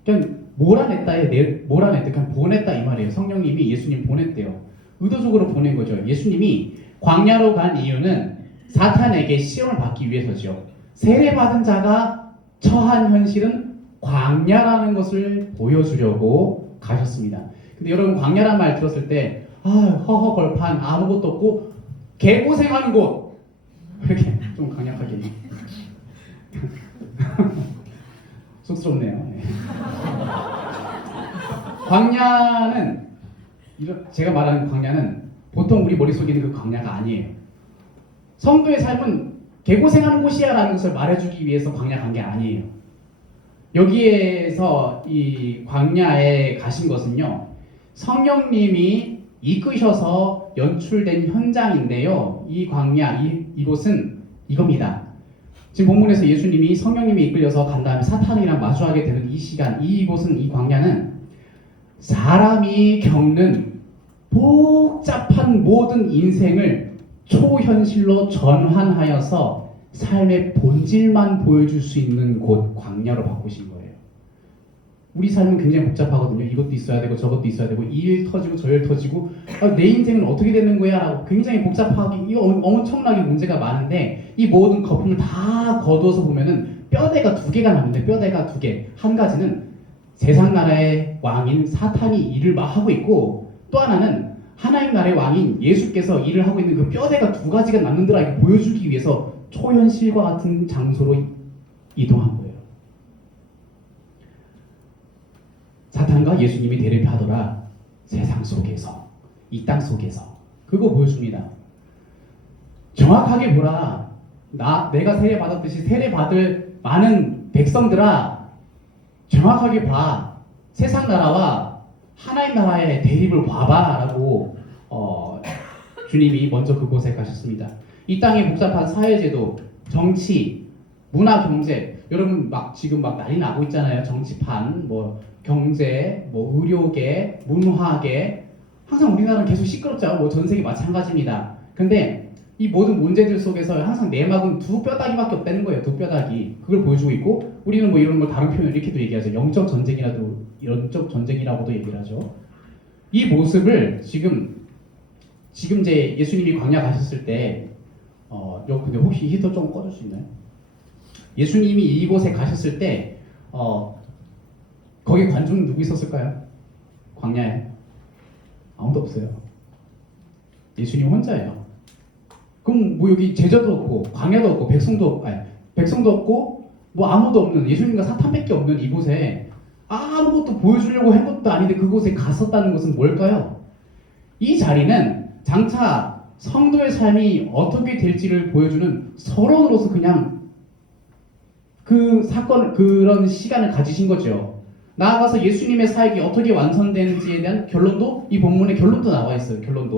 그냥 몰아냈다, 그냥 보냈다 이 말이에요. 성령님이 예수님 보냈대요. 의도적으로 보낸 거죠. 예수님이 광야로 간 이유는 사탄에게 시험을 받기 위해서죠. 세례받은 자가 처한 현실은 광야라는 것을 보여주려고 가셨습니다. 근데 여러분 광야란 말 들었을 때 허허 벌판 아무것도 없고 개고생하는 곳 이렇게 좀 강력하게 쑥스럽네요. 광야는 제가 말하는 광야는 보통 우리 머릿속에 있는 그 광야가 아니에요. 성도의 삶은 개고생하는 곳이야 라는 것을 말해주기 위해서 광야 간 게 아니에요. 여기에서 이 광야에 가신 것은요, 성령님이 이끄셔서 연출된 현장인데요. 이 광야, 이곳은 이겁니다. 지금 본문에서 예수님이 성령님이 이끌려서 간 다음에 사탄이랑 마주하게 되는 이 시간, 이곳은, 이 광야는 사람이 겪는 복잡한 모든 인생을 초현실로 전환하여서 삶의 본질만 보여줄 수 있는 곳, 광야로 바꾸신 거예요. 우리 삶은 굉장히 복잡하거든요. 이것도 있어야 되고 저것도 있어야 되고 이 일 터지고 저 일 터지고 내 인생은 어떻게 되는 거야? 라고 굉장히 복잡하게 이거 엄청나게 문제가 많은데 이 모든 거품을 다 거두어서 보면은 뼈대가 두 개가 남는데 뼈대가 두 개. 한 가지는 세상 나라의 왕인 사탄이 일을 막 하고 있고 또 하나는 하나님 나라의 왕인 예수께서 일을 하고 있는 그 뼈대가 두 가지가 남는더라 이렇게 보여주기 위해서 초현실과 같은 장소로 이동한 거예요. 사탄과 예수님이 대립하더라. 세상 속에서, 이 땅 속에서. 그거 보여줍니다. 정확하게 보라. 내가 세례 받았듯이 세례 받을 많은 백성들아, 정확하게 봐. 세상 나라와 하나님 나라의 대립을 봐봐. 라고 주님이 먼저 그곳에 가셨습니다. 이 땅의 복잡한 사회제도, 정치, 문화, 경제, 여러분 지금 난리 나고 있잖아요. 정치판, 경제, 의료계, 문화계, 항상 우리나라는 계속 시끄럽죠. 전 세계 마찬가지입니다. 근데 이 모든 문제들 속에서 항상 내막은 두 뼈다귀밖에 없다는 거예요. 두 뼈다귀. 그걸 보여주고 있고 우리는 이런 걸 다른 표현을 이렇게도 얘기하죠. 영적 전쟁이라고도 얘기를 하죠. 이 모습을 지금 이제 예수님이 광야 가셨을 때 근데 혹시 히터 좀 꺼줄 수 있나요? 예수님이 이곳에 가셨을 때 거기 관중 누구 있었을까요? 광야에 아무도 없어요. 예수님 혼자예요. 그럼 여기 제자도 없고 광야도 없고 백성도 없고 아무도 없는 예수님과 사탄밖에 없는 이곳에 아무것도 보여주려고 한 것도 아닌데 그곳에 갔었다는 것은 뭘까요? 이 자리는 장차 성도의 삶이 어떻게 될지를 보여주는 서론으로서 그냥 그런 시간을 가지신 거죠. 나아가서 예수님의 사역이 어떻게 완성되는지에 대한 결론도 이 본문에 결론도 나와 있어요. 결론은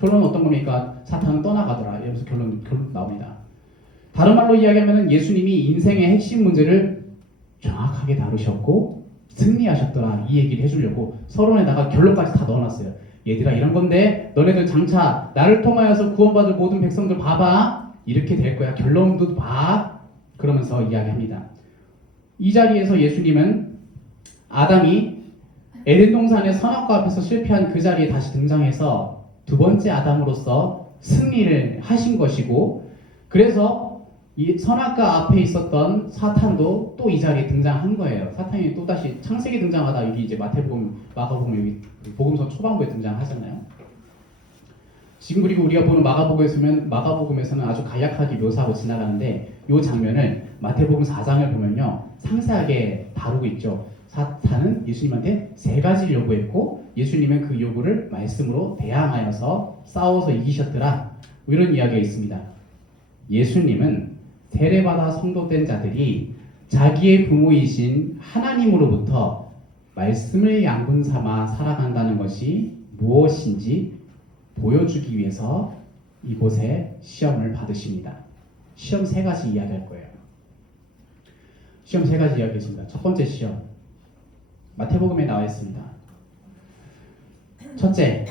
어떤 겁니까? 사탄은 떠나가더라. 이러면서 결론 나옵니다. 다른 말로 이야기하면 예수님이 인생의 핵심 문제를 정확하게 다루셨고 승리하셨더라. 이 얘기를 해주려고 서론에다가 결론까지 다 넣어놨어요. 얘들아 이런 건데 너네들 장차 나를 통하여서 구원받을 모든 백성들 봐봐. 이렇게 될 거야. 결론도 봐. 그러면서 이야기합니다. 이 자리에서 예수님은 아담이 에덴 동산의 선악과 앞에서 실패한 그 자리에 다시 등장해서 두 번째 아담으로서 승리를 하신 것이고 그래서 이 선악과 앞에 있었던 사탄도 또 이 자리에 등장한 거예요. 사탄이 또 다시 창세기 등장하다 여기 이제 마태복음, 마가복음 여기 복음서 초반부에 등장하잖아요. 지금 그리고 우리가 보는 마가복음에서는 아주 간략하게 묘사하고 지나가는데 이 장면을 마태복음 4장을 보면요 상세하게 다루고 있죠. 사탄은 예수님한테 세 가지를 요구했고 예수님은 그 요구를 말씀으로 대항하여서 싸워서 이기셨더라. 이런 이야기가 있습니다. 예수님은 세례받아 성도된 자들이 자기의 부모이신 하나님으로부터 말씀을 양분 삼아 살아간다는 것이 무엇인지 보여주기 위해서 이곳에 시험을 받으십니다. 시험 세 가지 이야기할 거예요. 시험 세 가지 이야기했습니다. 첫 번째 시험 마태복음에 나와 있습니다. 첫째,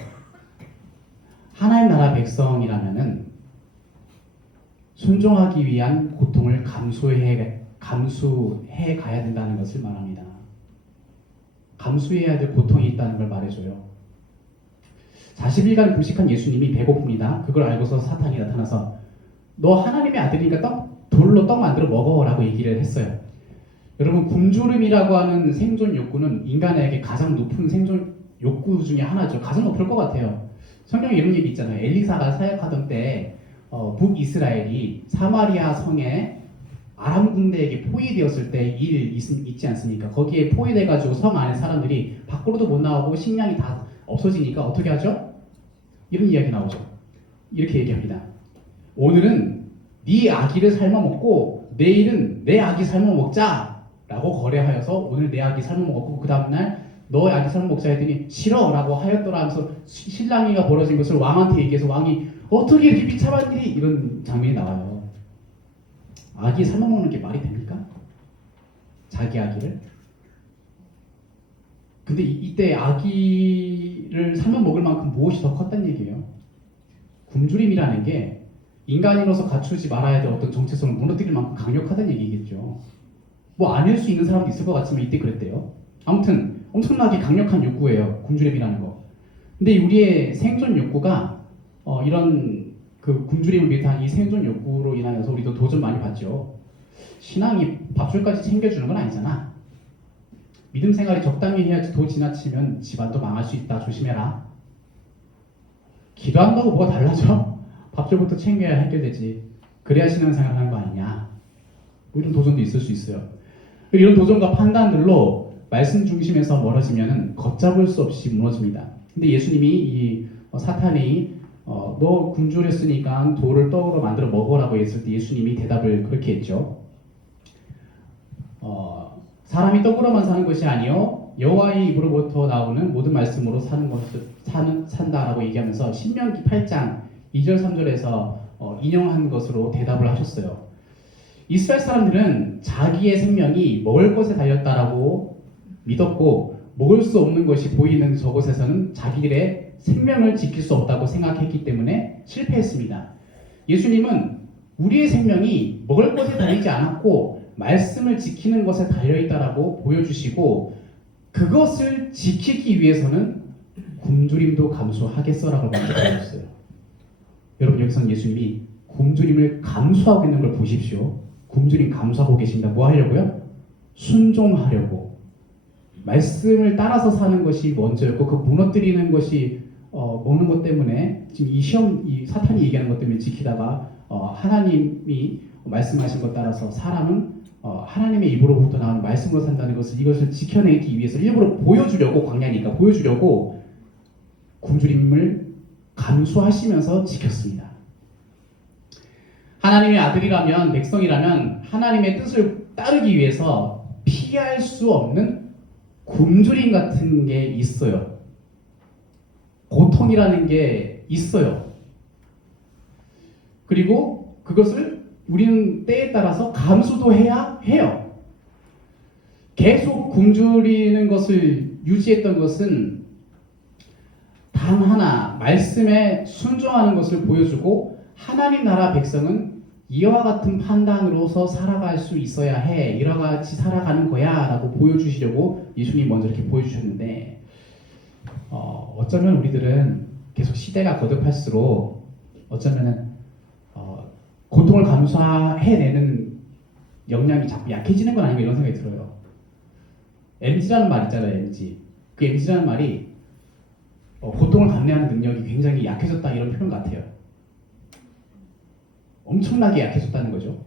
하나님 나라 백성이라면은 순종하기 위한 고통을 감수해 가야 된다는 것을 말합니다. 감수해야 될 고통이 있다는 걸 말해줘요. 40일간 금식한 예수님이 배고픕니다. 그걸 알고서 사탄이 나타나서 너 하나님의 아들이니까 돌로 떡 만들어 먹어라고 얘기를 했어요. 여러분 굶주림이라고 하는 생존 욕구는 인간에게 가장 높은 생존 욕구 중에 하나죠. 가장 높을 것 같아요. 성경에 이런 얘기 있잖아요. 엘리사가 사역하던 때 북이스라엘이 사마리아 성에 아람 군대에게 포위되었을 때 일 있지 않습니까? 거기에 포위돼가지고 성 안에 사람들이 밖으로도 못 나오고 식량이 다 없어지니까 어떻게 하죠? 이런 이야기 나오죠. 이렇게 얘기합니다. 오늘은 네 아기를 삶아 먹고 내일은 내 아기 삶아 먹자. 라고 거래하여서 오늘 내 아기 삶아 먹었고 그 다음날 너 아기 삶아 먹자 했더니 싫어 라고 하였더라 하면서 실랑이가 벌어진 것을 왕한테 얘기해서 왕이 어떻게 이렇게 비참한 일이 이런 장면이 나와요. 아기 삶아 먹는 게 말이 됩니까? 자기 아기를? 근데 이때 아기를 삶아 먹을 만큼 무엇이 더 컸단 얘기예요. 굶주림이라는 게 인간으로서 갖추지 말아야 될 어떤 정체성을 무너뜨릴 만큼 강력하다는 얘기겠죠. 뭐 아닐 수 있는 사람도 있을 것 같지만 이때 그랬대요. 아무튼 엄청나게 강력한 욕구예요. 굶주림이라는 거. 근데 우리의 생존 욕구가 이런 그 굶주림을 비롯한 이 생존 욕구로 인하여서 우리도 도전 많이 받죠. 신앙이 밥줄까지 챙겨주는 건 아니잖아. 믿음 생활이 적당히 해야지 도 지나치면 집안도 망할 수 있다. 조심해라. 기도한다고 뭐가 달라져? 밥줄부터 챙겨야 해결되지. 그래야 신앙생활을 하는 거 아니냐. 뭐 이런 도전도 있을 수 있어요. 이런 도전과 판단들로 말씀 중심에서 멀어지면 걷잡을 수 없이 무너집니다. 근데 예수님이 이 사탄이 너 굶주렸으니까 돌을 떡으로 만들어 먹어라고 했을 때 예수님이 대답을 그렇게 했죠. 사람이 떡으로만 사는 것이 아니요 여호와의 입으로부터 나오는 모든 말씀으로 산다라고 얘기하면서 신명기 8장 2절 3절에서 인용한 것으로 대답을 하셨어요. 이스라엘 사람들은 자기의 생명이 먹을 것에 달렸다라고 믿었고 먹을 수 없는 것이 보이는 저곳에서는 자기들의 생명을 지킬 수 없다고 생각했기 때문에 실패했습니다. 예수님은 우리의 생명이 먹을 것에 달리지 않았고 말씀을 지키는 것에 달려있다라고 보여주시고 그것을 지키기 위해서는 굶주림도 감수하겠어라고 먼저 보여줬어요. 여러분 여기서는 예수님이 굶주림을 감수하고 있는 걸 보십시오. 굶주림 감수하고 계신다. 뭐 하려고요? 순종하려고. 말씀을 따라서 사는 것이 먼저였고 그 무너뜨리는 것이 먹는 것 때문에 지금 이 사탄이 얘기하는 것 때문에 지키다가 하나님이 말씀하신 것 따라서 사람은 하나님의 입으로부터 나오는 말씀으로 산다는 것을 이것을 지켜내기 위해서 일부러 보여주려고 광야니까 보여주려고 굶주림을 감수하시면서 지켰습니다. 하나님의 아들이라면 백성이라면 하나님의 뜻을 따르기 위해서 피할 수 없는 굶주림 같은 게 있어요. 고통이라는 게 있어요. 그리고 그것을 우리는 때에 따라서 감수도 해야 해요. 계속 굶주리는 것을 유지했던 것은 단 하나 말씀에 순종하는 것을 보여주고 하나님 나라 백성은 이와 같은 판단으로서 살아갈 수 있어야 해. 이와 같이 살아가는 거야 라고 보여주시려고 예수님 먼저 이렇게 보여주셨는데 어쩌면 우리들은 계속 시대가 거듭할수록 어쩌면은 고통을 감수해내는 역량이 자꾸 약해지는 건 아닌가 이런 생각이 들어요. MG라는 말 있잖아요. MG. 그 MG라는 말이 고통을 감내하는 능력이 굉장히 약해졌다 이런 표현 같아요. 엄청나게 약해졌다는 거죠.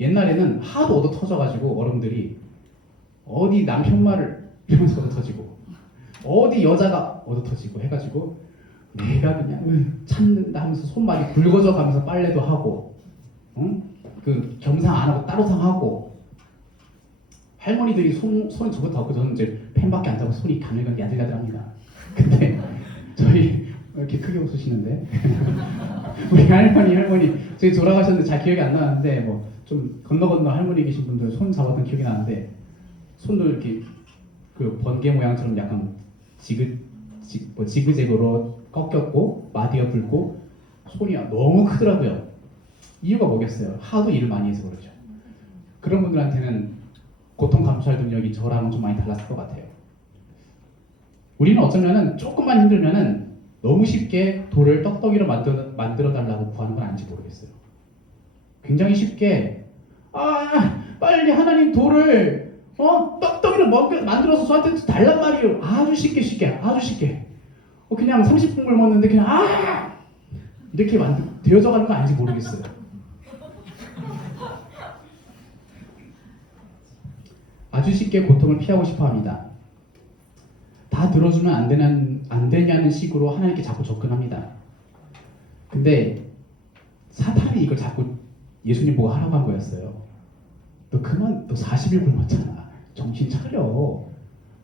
옛날에는 하도 얻어 터져가지고 어른들이 어디 남편 말을 이러면서 얻어 터지고 어디 여자가 얻어 터지고 해가지고 내가 그냥 참는다 하면서 손발이 굵어져 가면서 빨래도 하고 그 겸상 안 하고 따로 상하고 할머니들이 손 저것도 없고 저는 이제 펜밖에 안 잡고 손이 가늘가늘 야들야들합니다. 근데 저희 이렇게 크게 웃으시는데 우리 할머니 저희 돌아가셨는데 잘 기억이 안 나는데 뭐 좀 건너 할머니 계신 분들 손 잡았던 기억이 나는데 손도 이렇게 그 번개 모양처럼 약간 지그재그로 꺾였고 마디가 붉고 손이 너무 크더라고요. 이유가 뭐겠어요? 하도 일을 많이 해서 그렇죠. 그런 분들한테는 고통 감수할 능력이 저랑은 좀 많이 달랐을 것 같아요. 우리는 어쩌면은 조금만 힘들면은 너무 쉽게 돌을 떡떡이로 만들어 달라고 구하는 건 아닌지 모르겠어요. 굉장히 쉽게 빨리 하나님 돌을 떡떡이로 만들어서 저한테 달란 말이에요. 아주 쉽게 그냥 30분 굶었는데 그냥 이렇게 되어져 가는 건 아닌지 모르겠어요. 아주 쉽게 고통을 피하고 싶어 합니다. 다 들어주면 안 되냐는 식으로 하나님께 자꾸 접근합니다. 근데 사탄이 이걸 자꾸 예수님 보고 하라고 한 거였어요. 너 40일 굶었잖아. 정신 차려.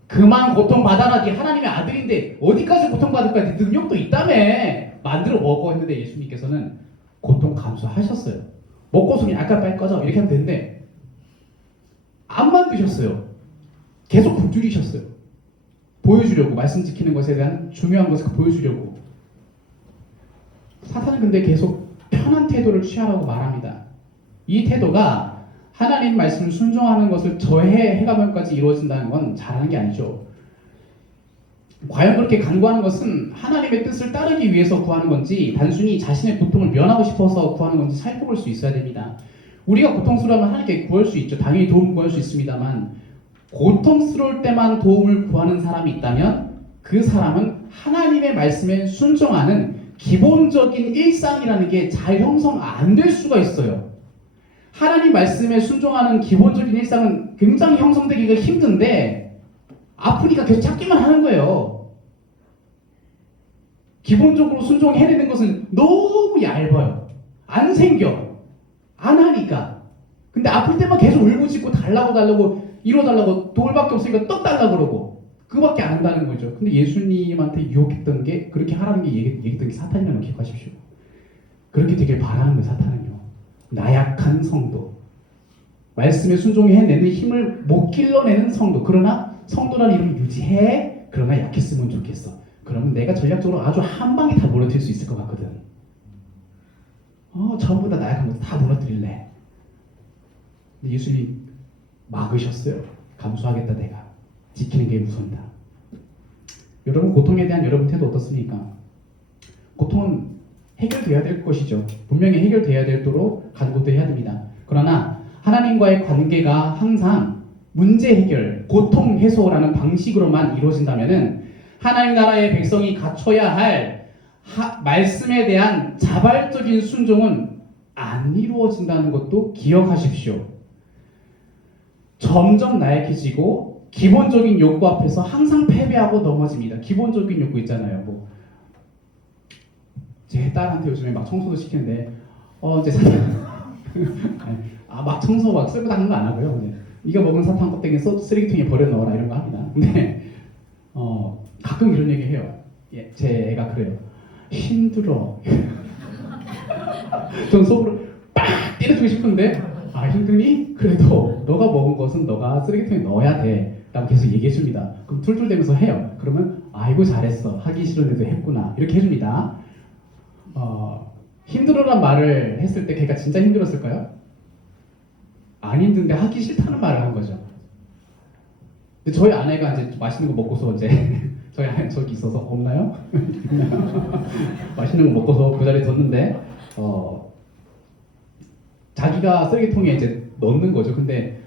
그만 고통받아라. 네 하나님의 아들인데 어디까지 고통받을까? 네 능력도 있다며. 만들어 먹어 했는데 예수님께서는 고통 감수하셨어요. 먹고서 그냥 아까 빨리 꺼져 이렇게 하면 되는데 안 만드셨어요. 계속 굶주리셨어요. 보여주려고, 말씀 지키는 것에 대한 중요한 것을 보여주려고. 사탄은 근데 계속 편한 태도를 취하라고 말합니다. 이 태도가 하나님 말씀을 순종하는 것을 저해해가면까지 이루어진다는 건 잘하는 게 아니죠. 과연 그렇게 간구하는 것은 하나님의 뜻을 따르기 위해서 구하는 건지 단순히 자신의 고통을 면하고 싶어서 구하는 건지 살펴볼 수 있어야 됩니다. 우리가 고통스러우면 하나님께 구할 수 있죠. 당연히 도움 구할 수 있습니다만 고통스러울 때만 도움을 구하는 사람이 있다면 그 사람은 하나님의 말씀에 순종하는 기본적인 일상이라는 게 잘 형성 안 될 수가 있어요. 하나님 말씀에 순종하는 기본적인 일상은 굉장히 형성되기가 힘든데 아프니까 계속 찾기만 하는 거예요. 기본적으로 순종해야 되는 것은 너무 얇아요. 안 생겨. 안 하니까. 근데 아플 때만 계속 울부짖고 달라고 이뤄달라고 돌밖에 없으니까 떡 달라고 그러고 그거밖에 안 한다는 거죠. 근데 예수님한테 유혹했던 게 그렇게 하라는 게 얘기했던 게 사탄이라는 걸 기억하십시오. 그렇게 되길 바라는 거예요. 사탄은요. 나약한 성도. 말씀에 순종해내는 힘을 못 길러내는 성도. 그러나 성도라는 이름을 유지해. 그러나 약했으면 좋겠어. 그러면 내가 전략적으로 아주 한 방에 다 무너뜨릴 수 있을 것 같거든. 전부 다 나약한 것도 다 무너뜨릴래. 근데 예수님 막으셨어요. 감수하겠다 내가. 지키는 게 우선이다. 여러분 고통에 대한 여러분 태도 어떻습니까? 고통은 해결돼야 될 것이죠. 분명히 해결돼야 되도록 간구도 해야 됩니다. 그러나 하나님과의 관계가 항상 문제 해결, 고통 해소라는 방식으로만 이루어진다면은 하나님 나라의 백성이 갖춰야 할 말씀에 대한 자발적인 순종은 안 이루어진다는 것도 기억하십시오. 점점 나약해지고 기본적인 욕구 앞에서 항상 패배하고 넘어집니다. 기본적인 욕구 있잖아요. 제 딸한테 요즘에 막 청소도 시키는데 이제 사탕 막 청소 막 쓸고 닦는 거 안 하고요. 근데 네가 먹은 사탕 껍데기 쓰레기통에 버려 넣어라 이런 거 합니다. 근데 가끔 이런 얘기 해요. 제 애가 그래요. 힘들어. 전 속으로 빡 때려주고 싶은데 힘드니? 그래도 너가 먹은 것은 너가 쓰레기통에 넣어야 돼 라고 계속 얘기해줍니다. 그럼 툴툴대면서 해요. 그러면 아이고 잘했어. 하기 싫은데도 했구나. 이렇게 해줍니다. 힘들어란 말을 했을 때 걔가 진짜 힘들었을까요? 안 힘든데 하기 싫다는 말을 한 거죠. 근데 저희 아내가 이제 맛있는 거 먹고서 이제 저희 아내 저기 있어서 없나요? 맛있는 거 먹고서 그 자리에 뒀는데 자기가 쓰레기통에 이제 넣는 거죠. 근데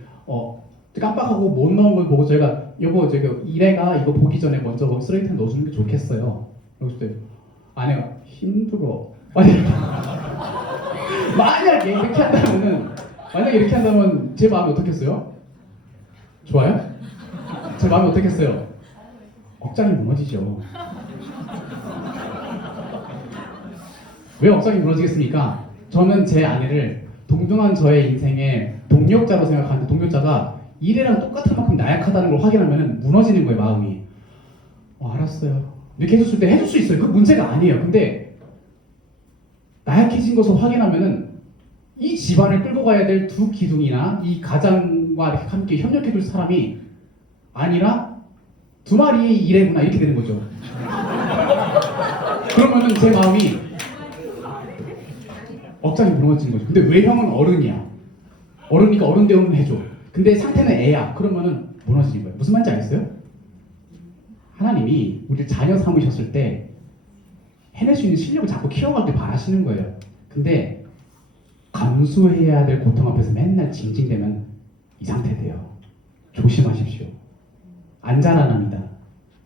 깜빡하고 못 넣은 걸 보고 저희가 여보 이래가 이거 보기 전에 먼저 쓰레기통에 넣어주는 게 좋겠어요. 그랬을 때 아내가 힘들어. 만약에 이렇게 한다면 제 마음이 어떻겠어요? 좋아요? 제 마음이 어떻겠어요? 억장이 무너지죠. 왜 억장이 무너지겠습니까? 저는 제 아내를 동등한 저의 인생의 동력자로 생각하는데 동력자가 이래랑 똑같은 만큼 나약하다는 걸 확인하면 무너지는 거예요, 마음이. 알았어요. 이렇게 해줬을 때 해줄 수 있어요. 그 문제가 아니에요. 근데 나약해진 것을 확인하면은 이 집안을 끌고 가야 될 두 기둥이나 이 가장과 이렇게 함께 협력해줄 사람이 아니라 두 마리의 이래구나 이렇게 되는 거죠. 그러면은 제 마음이 억장이 무너지는 거죠. 근데 왜 형은 어른이야? 어른이니까 어른 대우는 해줘. 근데 상태는 애야. 그러면은 무너지는 거예요. 무슨 말인지 알겠어요? 하나님이 우리를 자녀 삼으셨을 때 해낼 수 있는 실력을 자꾸 키워가길 바라시는 거예요. 근데 감수해야 될 고통 앞에서 맨날 징징대면 이 상태 돼요. 조심하십시오. 안 자라납니다.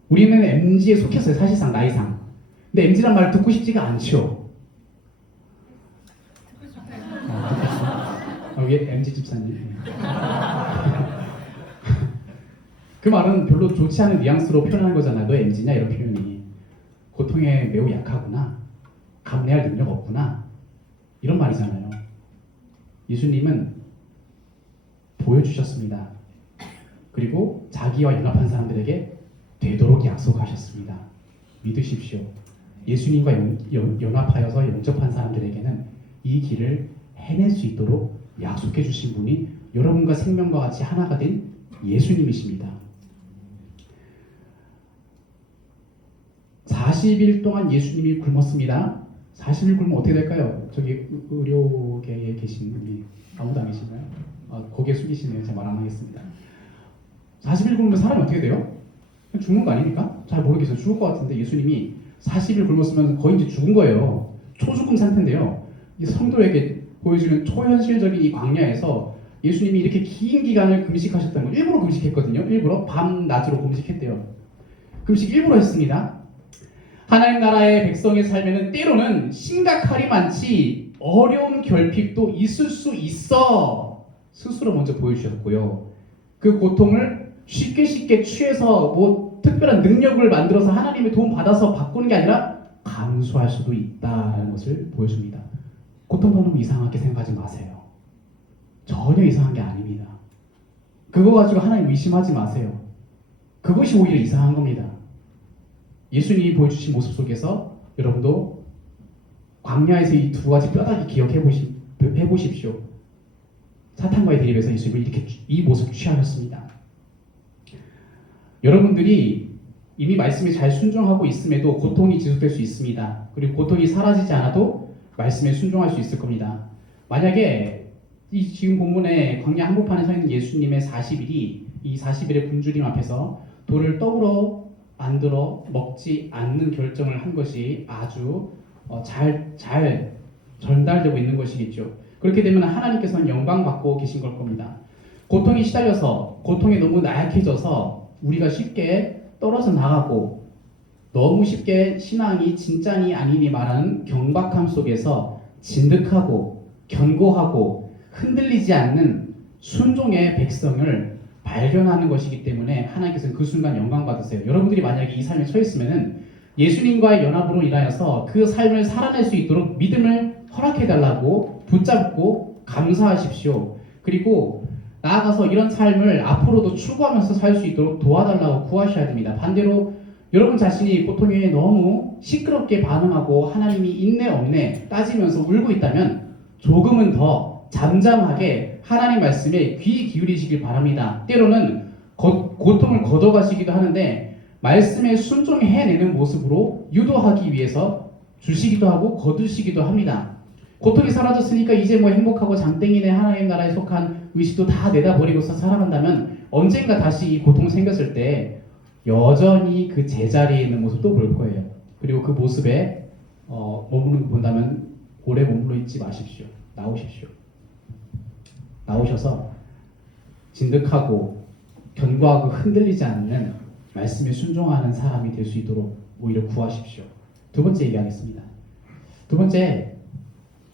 우리는 MZ에 속했어요. 사실상 나이상. 근데 MZ란 말 듣고 싶지가 않죠. 여기 MZ 집사님. 그 말은 별로 좋지 않은 뉘앙스로 표현하는 거잖아요. 너 MZ냐 이런 표현이. 고통에 매우 약하구나. 감내할 능력 없구나. 이런 말이잖아요. 예수님은 보여주셨습니다. 그리고 자기와 연합한 사람들에게 되도록 약속하셨습니다. 믿으십시오. 예수님과 연합하여서 영접한 사람들에게는 이 길을 해낼 수 있도록 약속해 주신 분이 여러분과 생명과 같이 하나가 된 예수님이십니다. 40일 동안 예수님이 굶었습니다. 40일 굶으면 어떻게 될까요? 저기 의료계에 계신 우리 아무도 안 계시나요? 고개 숙이시네요. 제가 말 안 하겠습니다. 40일 굶으면 사람이 어떻게 돼요? 죽는 거 아닙니까? 잘 모르겠어요. 죽을 것 같은데 예수님이 40일 굶었으면 거의 이제 죽은 거예요. 초죽음 상태인데요. 이 성도에게 보여주는 초현실적인 이 광야에서 예수님이 이렇게 긴 기간을 금식하셨다는 거, 일부러 금식했거든요. 일부러 밤낮으로 금식했대요. 금식 일부러 했습니다. 하나님 나라의 백성의 삶에는 때로는 심각하리만치 어려운 결핍도 있을 수 있어 스스로 먼저 보여주셨고요. 그 고통을 쉽게 취해서 뭐 특별한 능력을 만들어서 하나님의 도움 받아서 바꾸는 게 아니라 감수할 수도 있다는 것을 보여줍니다. 고통받는 거 이상하게 생각하지 마세요. 전혀 이상한 게 아닙니다. 그거 가지고 하나님 의심하지 마세요. 그것이 오히려 이상한 겁니다. 예수님이 보여주신 모습 속에서 여러분도 광야에서 이 두 가지 뼈다귀 기억해 보십시오. 사탄과의 대립에서 예수님이 이렇게 이 모습 취하셨습니다. 여러분들이 이미 말씀에 잘 순종하고 있음에도 고통이 지속될 수 있습니다. 그리고 고통이 사라지지 않아도 말씀에 순종할 수 있을 겁니다. 만약에 이 지금 본문에 광야 한복판에 서 있는 예수님의 40일이 이 40일의 굶주림 앞에서 돌을 떡으로 만들어 먹지 않는 결정을 한 것이 아주 잘 전달되고 있는 것이겠죠. 그렇게 되면 하나님께서는 영광 받고 계신 걸 겁니다. 고통이 시달려서 고통에 너무 나약해져서 우리가 쉽게 떨어져 나가고 너무 쉽게 신앙이 진짜니 아니니 말하는 경박함 속에서 진득하고 견고하고 흔들리지 않는 순종의 백성을 발견하는 것이기 때문에 하나님께서는 그 순간 영광 받으세요. 여러분들이 만약에 이 삶에 처했으면은 예수님과의 연합으로 인하여서 그 삶을 살아낼 수 있도록 믿음을 허락해달라고 붙잡고 감사하십시오. 그리고 나아가서 이런 삶을 앞으로도 추구하면서 살 수 있도록 도와달라고 구하셔야 됩니다. 반대로 여러분 자신이 고통에 너무 시끄럽게 반응하고 하나님이 있네 없네 따지면서 울고 있다면 조금은 더 잠잠하게 하나님 말씀에 귀 기울이시길 바랍니다. 때로는 고통을 걷어가시기도 하는데 말씀에 순종해내는 모습으로 유도하기 위해서 주시기도 하고 거두시기도 합니다. 고통이 사라졌으니까 이제 뭐 행복하고 장땡이네 하나님 나라에 속한 의식도 다 내다버리고서 살아간다면 언젠가 다시 이 고통 생겼을 때 여전히 그 제자리에 있는 모습도 볼 거예요. 그리고 그 모습에 머무는 거 본다면 오래 머물러 있지 마십시오. 나오십시오. 나오셔서 진득하고 견고하고 흔들리지 않는 말씀에 순종하는 사람이 될 수 있도록 오히려 구하십시오. 두 번째 얘기하겠습니다. 두 번째,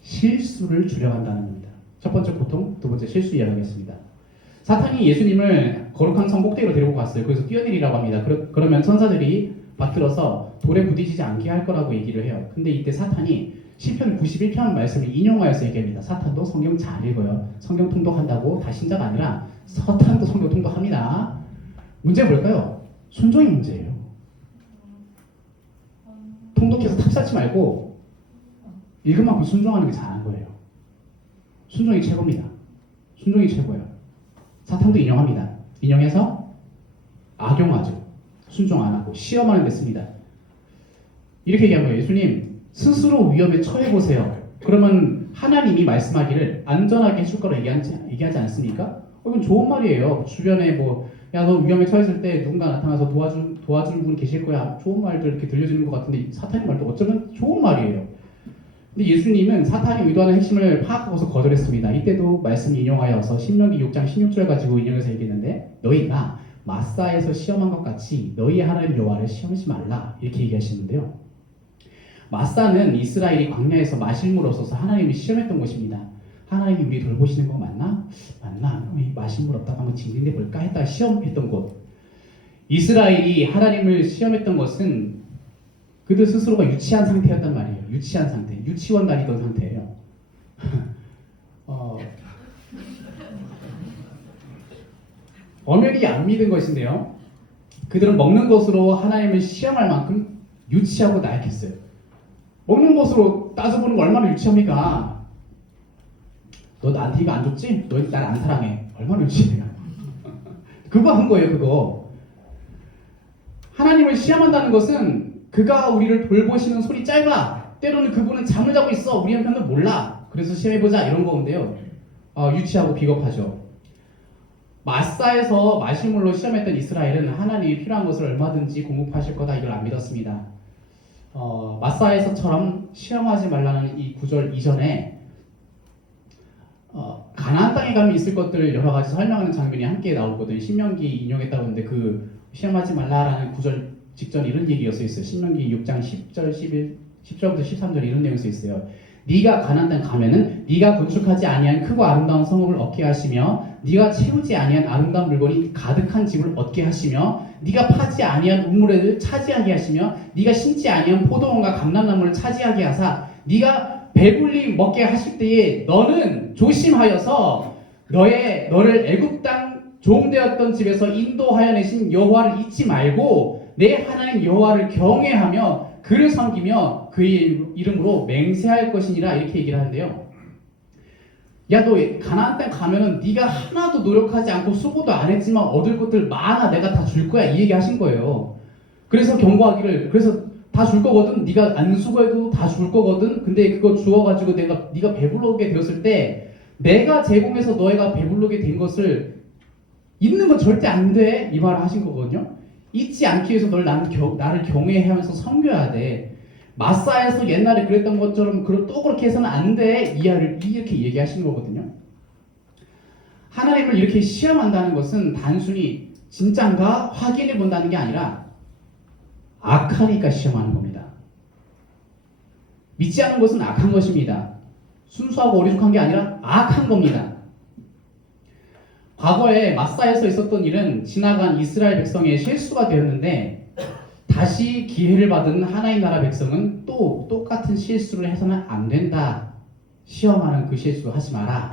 실수를 줄여간다는 겁니다. 첫 번째 고통, 두 번째 실수 이야기하겠습니다. 사탄이 예수님을 거룩한 성 꼭대기로 데리고 갔어요. 그래서 뛰어내리라고 합니다. 그러면 천사들이 받들어서 돌에 부딪히지 않게 할 거라고 얘기를 해요. 근데 이때 사탄이 시편 91편 말씀을 인용하여서 얘기합니다. 사탄도 성경 잘 읽어요. 성경 통독한다고 다 신자가 아니라 사탄도 성경 통독합니다. 문제가 뭘까요? 순종이 문제예요. 통독해서 탑쌓지 말고 읽은 만큼 순종하는 게 잘한 거예요. 순종이 최고입니다. 순종이 최고예요. 사탄도 인용합니다. 인용해서 악용하죠. 순종 안 하고 시험하는 데 씁니다. 이렇게 얘기한 거예요. 예수님 스스로 위험에 처해보세요. 그러면 하나님이 말씀하기를 안전하게 해줄 거라고 얘기하지 않습니까? 이건 좋은 말이에요. 주변에 야, 너 위험에 처했을 때 누군가 나타나서 도와주는 분 계실 거야. 좋은 말들 이렇게 들려주는 것 같은데 사탄의 말도 어쩌면 좋은 말이에요. 근데 예수님은 사탄이 의도하는 핵심을 파악하고서 거절했습니다. 이때도 말씀 인용하여서 신명기 6장 16절 가지고 인용해서 얘기했는데 너희가 마사에서 시험한 것 같이 너희 하나님 여호와를 시험하지 말라 이렇게 얘기하시는데요. 마사는 이스라엘이 광야에서 마실 물 없어서 하나님이 시험했던 곳입니다. 하나님이 우리 돌보시는 거 맞나? 마실 물 없다고 한번 징징대 볼까 했다가 시험했던 곳. 이스라엘이 하나님을 시험했던 것은 그들 스스로가 유치한 상태였단 말이에요. 유치한 상태. 유치원 다니던 상태예요. 엄연히 안 믿은 것인데요. 그들은 먹는 것으로 하나님을 시험할 만큼 유치하고 나약했어요. 먹는 것으로 따져보는 거 얼마나 유치합니까? 너 나한테 이거 안 줬지? 너 날 안 사랑해. 얼마나 유치해요. 그거 한 거예요, 그거. 하나님을 시험한다는 것은 그가 우리를 돌보시는 소리 짧아. 때로는 그분은 잠을 자고 있어. 우리 한편은 몰라. 그래서 시험해보자 이런 건데요. 유치하고 비겁하죠. 마사에서 마실물로 시험했던 이스라엘은 하나님이 필요한 것을 얼마든지 공급하실 거다 이걸 안 믿었습니다. 마사에서처럼 시험하지 말라는 이 구절 이전에 가나안 땅에 가면 있을 것들을 여러 가지 설명하는 장면이 함께 나오거든요. 신명기 인용했다고 하는데 그 시험하지 말라라는 구절 직전 이런 얘기가 써 있어요. 신명기 6장 10절 10절부터 13절 이런 내용이 써 있어요. 네가 가나안 땅 가면은 네가 건축하지 아니한 크고 아름다운 성읍을 얻게 하시며 네가 채우지 아니한 아름다운 물건이 가득한 집을 얻게 하시며 네가 파지 아니한 우물을 차지하게 하시며 네가 심지 아니한 포도원과 감람나무를 차지하게 하사 네가 배불리 먹게 하실 때에 너는 조심하여서 너를 애굽 땅 종되었던 집에서 인도하여 내신 여호와를 잊지 말고 내 하나님 여호와를 경외하며 그를 섬기며 그의 이름으로 맹세할 것이니라 이렇게 얘기를 하는데요. 야, 너 가나안 땅 가면은 네가 하나도 노력하지 않고 수고도 안 했지만 얻을 것들 많아. 내가 다 줄 거야. 이 얘기 하신 거예요. 그래서 경고하기를 그래서 다 줄 거거든. 네가 안 수고해도 다 줄 거거든. 근데 그거 주어가지고 네가 배부르게 되었을 때 내가 제공해서 너희가 배부르게 된 것을 잊는 건 절대 안 돼. 이 말을 하신 거거든요. 잊지 않기 위해서 나를 경외하면서 섬겨야 돼. 마사에서 옛날에 그랬던 것처럼 또 그렇게 해서는 안 돼. 이렇게 얘기하시는 거거든요. 하나님을 이렇게 시험한다는 것은 단순히 진짠가 확인해 본다는 게 아니라 악하니까 시험하는 겁니다. 믿지 않는 것은 악한 것입니다. 순수하고 어리숙한 게 아니라 악한 겁니다. 과거에 마사에서 있었던 일은 지나간 이스라엘 백성의 실수가 되었는데 다시 기회를 받은 하나님 나라 백성은 또 똑같은 실수를 해서는 안 된다. 시험하는 그 실수 하지 마라.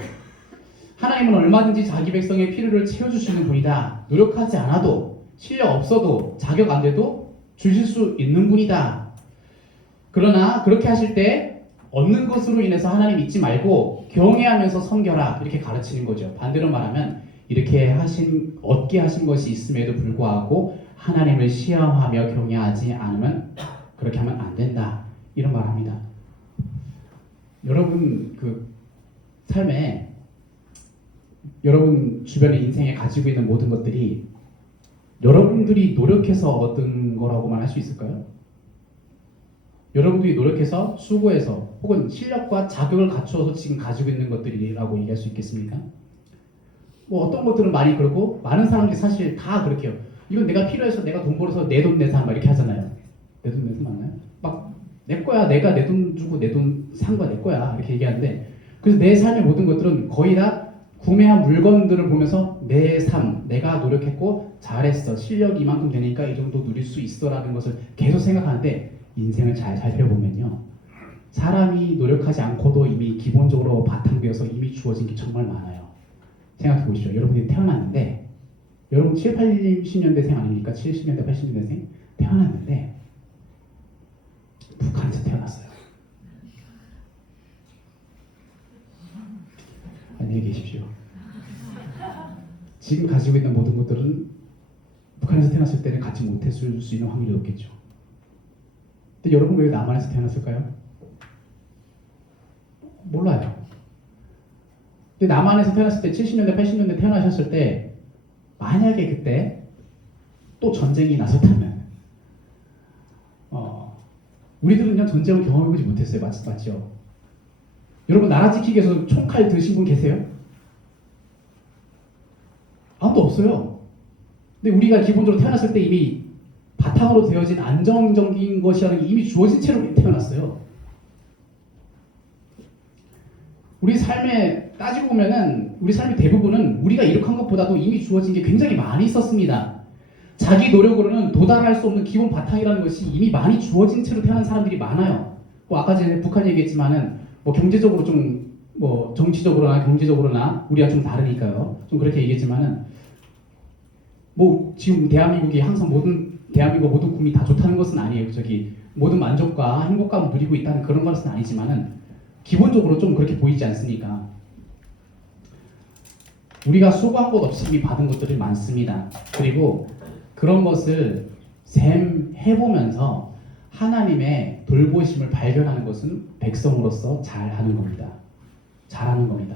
하나님은 얼마든지 자기 백성의 필요를 채워주시는 분이다. 노력하지 않아도 실력 없어도 자격 안 돼도 주실 수 있는 분이다. 그러나 그렇게 하실 때 얻는 것으로 인해서 하나님 잊지 말고 경외하면서 섬겨라 이렇게 가르치는 거죠. 반대로 말하면 이렇게 얻게 하신 것이 있음에도 불구하고 하나님을 시험하며 경외하지 않으면 그렇게 하면 안 된다. 이런 말 합니다. 여러분 그 삶에 여러분 주변의 인생에 가지고 있는 모든 것들이 여러분들이 노력해서 얻은 거라고만 할 수 있을까요? 여러분들이 노력해서 수고해서 혹은 실력과 자격을 갖추어서 지금 가지고 있는 것들이라고 얘기할 수 있겠습니까? 뭐 어떤 것들은 많이 그러고 많은 사람들이 사실 다 그렇게 해요. 이건 내가 필요해서 내가 돈 벌어서 내 돈 내산 막 이렇게 하잖아요. 내 돈 내산 맞나요? 막 내 거야. 내가 내 돈 주고 내 돈 산 거야. 내 거야. 이렇게 얘기하는데 그래서 내 삶의 모든 것들은 거의 다 구매한 물건들을 보면서 내 삶, 내가 노력했고 잘했어. 실력이 이만큼 되니까 이 정도 누릴 수 있어라는 것을 계속 생각하는데 인생을 잘 살펴보면요. 사람이 노력하지 않고도 이미 기본적으로 바탕되어서 이미 주어진 게 정말 많아요. 생각해 보시죠. 여러분이 태어났는데 여러분 7, 80년대생 아닙니까? 70년대, 80년대생 태어났는데 북한에서 태어났어요. 안녕히 계십시오. 지금 가지고 있는 모든 것들은 북한에서 태어났을 때는 갖지 못했을 수 있는 확률이 높겠죠. 근데 여러분 왜 남한에서 태어났을까요? 몰라요. 근데 남한에서 태어났을 때 70년대, 80년대 태어나셨을 때 만약에 그때 또 전쟁이 나섰다면 우리들은요 전쟁을 경험해보지 못했어요. 맞죠? 여러분 나라 지키기 위해서 총칼 드신 분 계세요? 아무도 없어요. 근데 우리가 기본적으로 태어났을 때 이미 바탕으로 되어진 안정적인 것이라는 게 이미 주어진 채로 태어났어요. 우리 삶에 따지고 보면은 우리 삶의 대부분은 우리가 이룩한 것보다도 이미 주어진 게 굉장히 많이 있었습니다. 자기 노력으로는 도달할 수 없는 기본 바탕이라는 것이 이미 많이 주어진 채로 태어난 사람들이 많아요. 뭐 아까 전에 북한 얘기했지만은 뭐 경제적으로 좀 뭐 정치적으로나 경제적으로나 우리가 좀 다르니까요. 좀 그렇게 얘기했지만은 뭐 지금 대한민국이 항상 대한민국 모든 국민이 다 좋다는 것은 아니에요. 모든 만족과 행복감을 누리고 있다는 그런 것은 아니지만은 기본적으로 좀 그렇게 보이지 않습니까? 우리가 수고한 것 없이 받은 것들이 많습니다. 그리고 그런 것을 해보면서 하나님의 돌보심을 발견하는 것은 백성으로서 잘하는 겁니다. 잘하는 겁니다.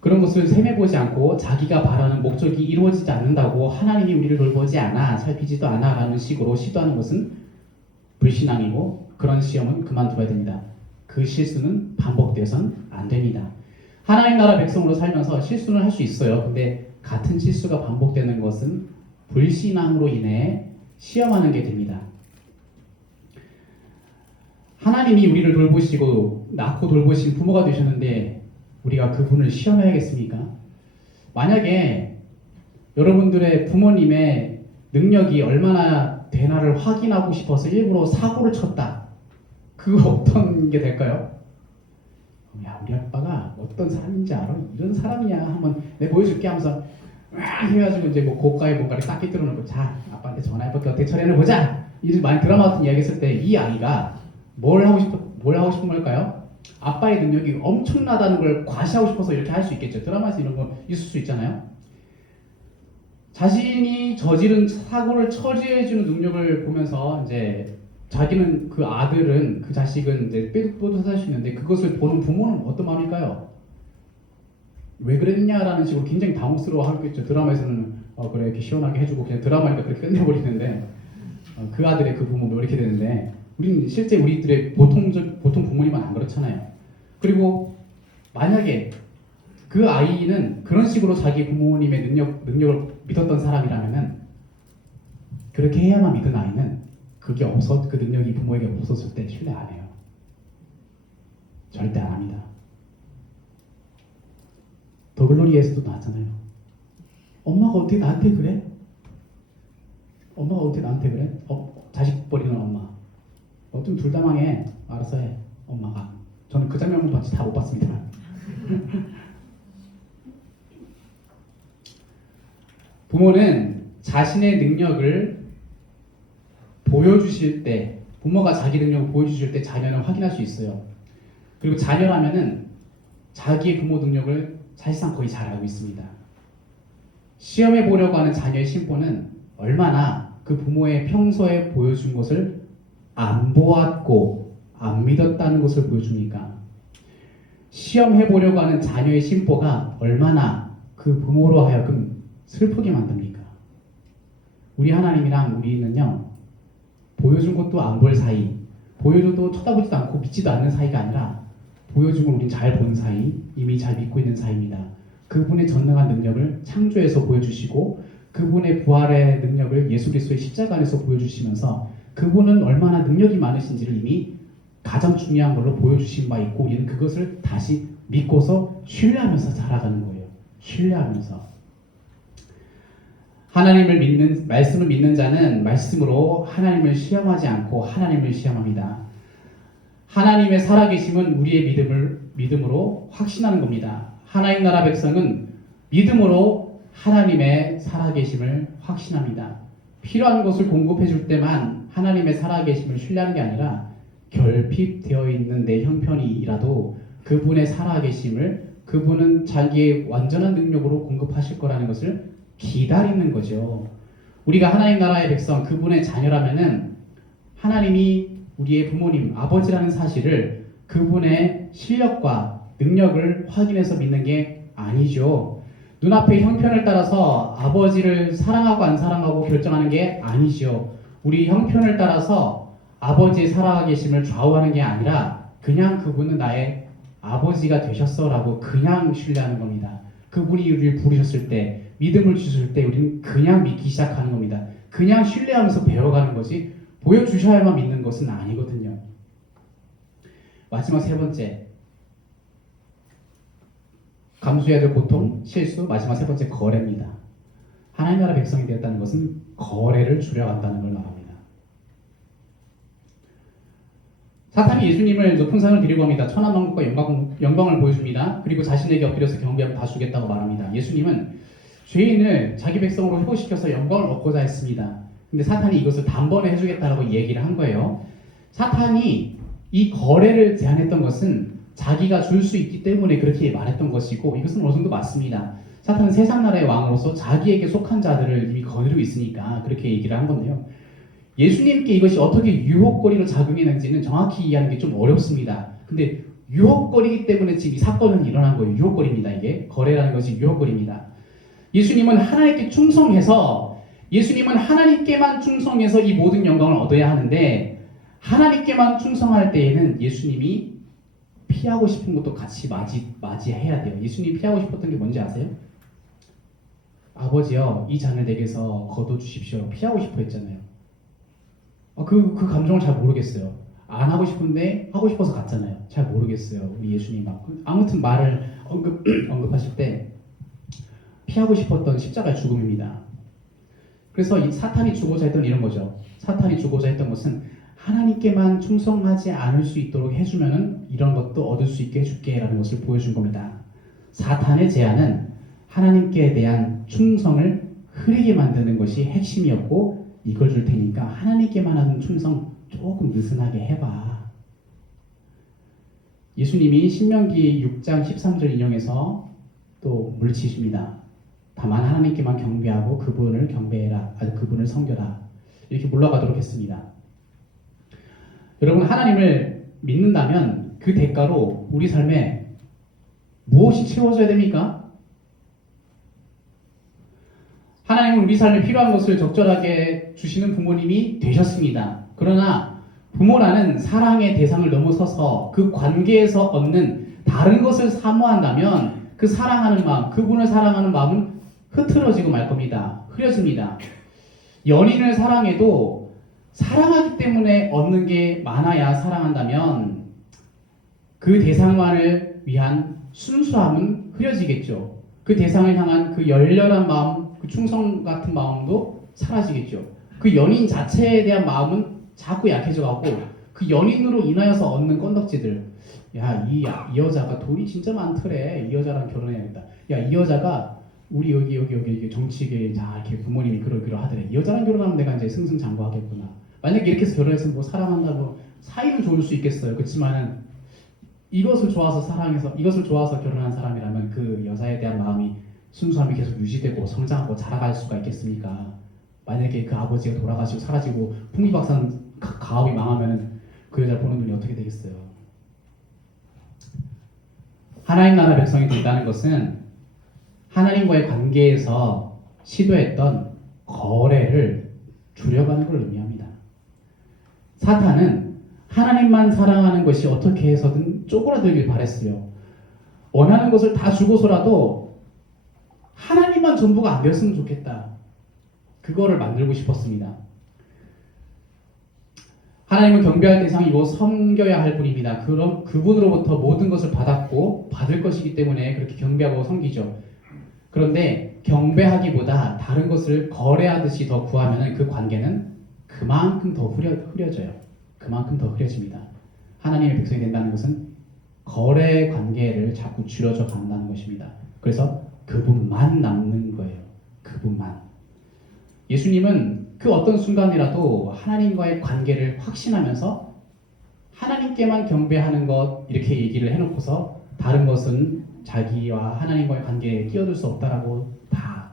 그런 것을 셈해보지 않고 자기가 바라는 목적이 이루어지지 않는다고 하나님이 우리를 돌보지 않아, 살피지도 않아 라는 식으로 시도하는 것은 불신앙이고 그런 시험은 그만둬야 됩니다. 그 실수는 반복돼선 안 됩니다. 하나님 나라 백성으로 살면서 실수는 할 수 있어요. 근데 같은 실수가 반복되는 것은 불신앙으로 인해 시험하는 게 됩니다. 하나님이 우리를 돌보시고 낳고 돌보신 부모가 되셨는데 우리가 그분을 시험해야겠습니까? 만약에 여러분들의 부모님의 능력이 얼마나 되나를 확인하고 싶어서 일부러 사고를 쳤다. 그거 어떤 게 될까요? 야, 우리 아빠가 어떤 사람인지 알아? 이런 사람이야. 한번 내가 보여줄게 하면서 막 해가지고 이제 뭐 고가의 뭔가를 딱 끼들어놓고 자, 아빠한테 전화해볼게. 어떻게 처리해보자. 이런 많이 드라마 같은 이야기 했을 때 이 아이가 뭘 하고 싶은 걸까요? 아빠의 능력이 엄청나다는 걸 과시하고 싶어서 이렇게 할 수 있겠죠. 드라마에서 이런 거 있을 수 있잖아요. 자신이 저지른 사고를 처리해주는 능력을 보면서 이제 자기는 그 아들은 그 자식은 이제 삐뚤삐뚤할 수 있는데 그것을 보는 부모는 어떤 마음일까요? 왜 그랬냐라는 식으로 굉장히 당혹스러워하겠죠. 드라마에서는 그래 이렇게 시원하게 해주고 그냥 드라마니까 그렇게 끝내버리는데 그 아들의 그 부모가 이렇게 되는데 우리는 실제 우리들의 보통 부모님은 안 그렇잖아요. 그리고 만약에 그 아이는 그런 식으로 자기 부모님의 능력을 믿었던 사람이라면은 그렇게 해야만 믿은 아이는 그 능력이 부모에게 없었을 때 신뢰 안 해요. 절대 안 합니다. 더글로리에서도 나왔잖아요. 엄마가 어떻게 나한테 그래? 엄마가 어떻게 나한테 그래? 자식 버리는 엄마. 좀 둘 다 망해. 알아서 해. 엄마가. 저는 그 장면만 봤지 다 못 봤습니다. 부모는 자신의 능력을 보여주실 때, 부모가 자기 능력을 보여주실 때 자녀는 확인할 수 있어요. 그리고 자녀라면은 자기의 부모 능력을 사실상 거의 잘 알고 있습니다. 시험해 보려고 하는 자녀의 심보는 얼마나 그 부모의 평소에 보여준 것을 안 보았고 안 믿었다는 것을 보여줍니까? 시험해 보려고 하는 자녀의 심보가 얼마나 그 부모로 하여금 슬프게 만듭니까? 우리 하나님이랑 우리는요, 보여준 것도 안 볼 사이, 보여줘도 쳐다보지도 않고 믿지도 않는 사이가 아니라 보여준 걸 우린 잘 본 사이, 이미 잘 믿고 있는 사이입니다. 그분의 전능한 능력을 창조에서 보여주시고 그분의 부활의 능력을 예수 그리스도의 십자가 안에서 보여주시면서 그분은 얼마나 능력이 많으신지를 이미 가장 중요한 걸로 보여주신 바 있고 우리는 그것을 다시 믿고서 신뢰하면서 살아가는 거예요. 신뢰하면서. 말씀을 믿는 자는 말씀으로 하나님을 시험하지 않고 하나님을 시험합니다. 하나님의 살아계심은 우리의 믿음으로 확신하는 겁니다. 하나님 나라 백성은 믿음으로 하나님의 살아계심을 확신합니다. 필요한 것을 공급해 줄 때만 하나님의 살아계심을 신뢰하는 게 아니라 결핍되어 있는 내 형편이라도 그분의 살아계심을 그분은 자기의 완전한 능력으로 공급하실 거라는 것을 기다리는 거죠. 우리가 하나님 나라의 백성, 그분의 자녀라면은 하나님이 우리의 부모님, 아버지라는 사실을 그분의 실력과 능력을 확인해서 믿는 게 아니죠. 눈앞의 형편을 따라서 아버지를 사랑하고 안 사랑하고 결정하는 게 아니죠. 우리 형편을 따라서 아버지의 살아계심을 좌우하는 게 아니라 그냥 그분은 나의 아버지가 되셨어라고 그냥 신뢰하는 겁니다. 그분이 우리를 부르셨을 때, 믿음을 주실 때 우리는 그냥 믿기 시작하는 겁니다. 그냥 신뢰하면서 배워가는 거지 보여주셔야만 믿는 것은 아니거든요. 마지막 세 번째, 감수해야 될 고통, 실수, 마지막 세 번째 거래입니다. 하나님 나라 백성이 되었다는 것은 거래를 줄여간다는 걸 말합니다. 사탄이 예수님을 높은 상을 드리고 합니다. 천하만국과 영광을 보여줍니다. 그리고 자신에게 엎드려서 경배하면 다 주겠다고 말합니다. 예수님은 죄인을 자기 백성으로 회복시켜서 영광을 얻고자 했습니다. 근데 사탄이 이것을 단번에 해주겠다라고 얘기를 한 거예요. 사탄이 이 거래를 제안했던 것은 자기가 줄 수 있기 때문에 그렇게 말했던 것이고, 이것은 어느 정도 맞습니다. 사탄은 세상 나라의 왕으로서 자기에게 속한 자들을 이미 거느리고 있으니까 그렇게 얘기를 한 건데요. 예수님께 이것이 어떻게 유혹거리로 작용했는지는 정확히 이해하는 게 좀 어렵습니다. 근데 유혹거리이기 때문에 지금 이 사건은 일어난 거예요. 유혹거리입니다. 이게 거래라는 것이 유혹거리입니다. 예수님은 하나님께 충성해서, 예수님은 하나님께만 충성해서 이 모든 영광을 얻어야 하는데, 하나님께만 충성할 때에는 예수님이 피하고 싶은 것도 같이 맞이해야 돼요. 예수님이 피하고 싶었던 게 뭔지 아세요? 아버지요, 이 잔을 내게서 거둬주십시오. 피하고 싶어 했잖아요. 그 감정을 잘 모르겠어요. 안 하고 싶은데 하고 싶어서 갔잖아요. 잘 모르겠어요. 우리 예수님. 아무튼 말을 언급하실 때 피하고 싶었던 십자가의 죽음입니다. 그래서 이 사탄이 주고자 했던 이런 거죠. 사탄이 주고자 했던 것은 하나님께만 충성하지 않을 수 있도록 해주면은 이런 것도 얻을 수 있게 해줄게 라는 것을 보여준 겁니다. 사탄의 제안은 하나님께 대한 충성을 흐리게 만드는 것이 핵심이었고, 이걸 줄 테니까 하나님께만 하는 충성 조금 느슨하게 해봐. 예수님이 신명기 6장 13절 인용해서 또 물리치십니다. 다만 하나님께만 경배하고 그분을 경배해라. 그분을 섬겨라. 이렇게 물러가도록 했습니다. 여러분, 하나님을 믿는다면 그 대가로 우리 삶에 무엇이 채워져야 됩니까? 하나님은 우리 삶에 필요한 것을 적절하게 주시는 부모님이 되셨습니다. 그러나 부모라는 사랑의 대상을 넘어서서 그 관계에서 얻는 다른 것을 사모한다면 그 사랑하는 마음, 그분을 사랑하는 마음은 흐트러지고 말 겁니다. 흐려집니다. 연인을 사랑해도 사랑하기 때문에 얻는 게 많아야 사랑한다면 그 대상만을 위한 순수함은 흐려지겠죠. 그 대상을 향한 그 열렬한 마음, 그 충성 같은 마음도 사라지겠죠. 그 연인 자체에 대한 마음은 자꾸 약해져가고 그 연인으로 인하여서 얻는 건덕지들, 이 여자가 돈이 진짜 많더래. 이 여자랑 결혼해야겠다. 이 여자가 우리 여기 정치계 이렇게 부모님이 그러기로 하더래. 이 여자랑 결혼하면 내가 이제 승승장구하겠구나. 만약에 이렇게 해서 결혼해서 뭐 사랑한다고 사이는 좋을 수 있겠어요. 그렇지만은 이것을 좋아서 사랑해서 이것을 좋아서 결혼한 사람이라면 그 여자에 대한 마음이 순수함이 계속 유지되고 성장하고 자라갈 수가 있겠습니까? 만약에 그 아버지가 돌아가시고 사라지고 풍비박산 가업이 망하면 그 여자를 보는 눈이 어떻게 되겠어요? 하나님 나라 백성이 된다는 것은 하나님과의 관계에서 시도했던 거래를 줄여가는 걸 의미합니다. 사탄은 하나님만 사랑하는 것이 어떻게 해서든 쪼그라들길 바랬어요. 원하는 것을 다 주고서라도 하나님만 전부가 안 되었으면 좋겠다. 그거를 만들고 싶었습니다. 하나님은 경배할 대상이고 섬겨야 할 분입니다. 그럼 그분으로부터 모든 것을 받았고 받을 것이기 때문에 그렇게 경배하고 섬기죠. 그런데 경배하기보다 다른 것을 거래하듯이 더 구하면 그 관계는 그만큼 더 흐려져요. 그만큼 더 흐려집니다. 하나님의 백성이 된다는 것은 거래 관계를 자꾸 줄여져 간다는 것입니다. 그래서 그분만 남는 거예요. 그분만. 예수님은 그 어떤 순간이라도 하나님과의 관계를 확신하면서 하나님께만 경배하는 것 이렇게 얘기를 해놓고서 다른 것은 자기와 하나님과의 관계에 끼어들 수 없다라고 다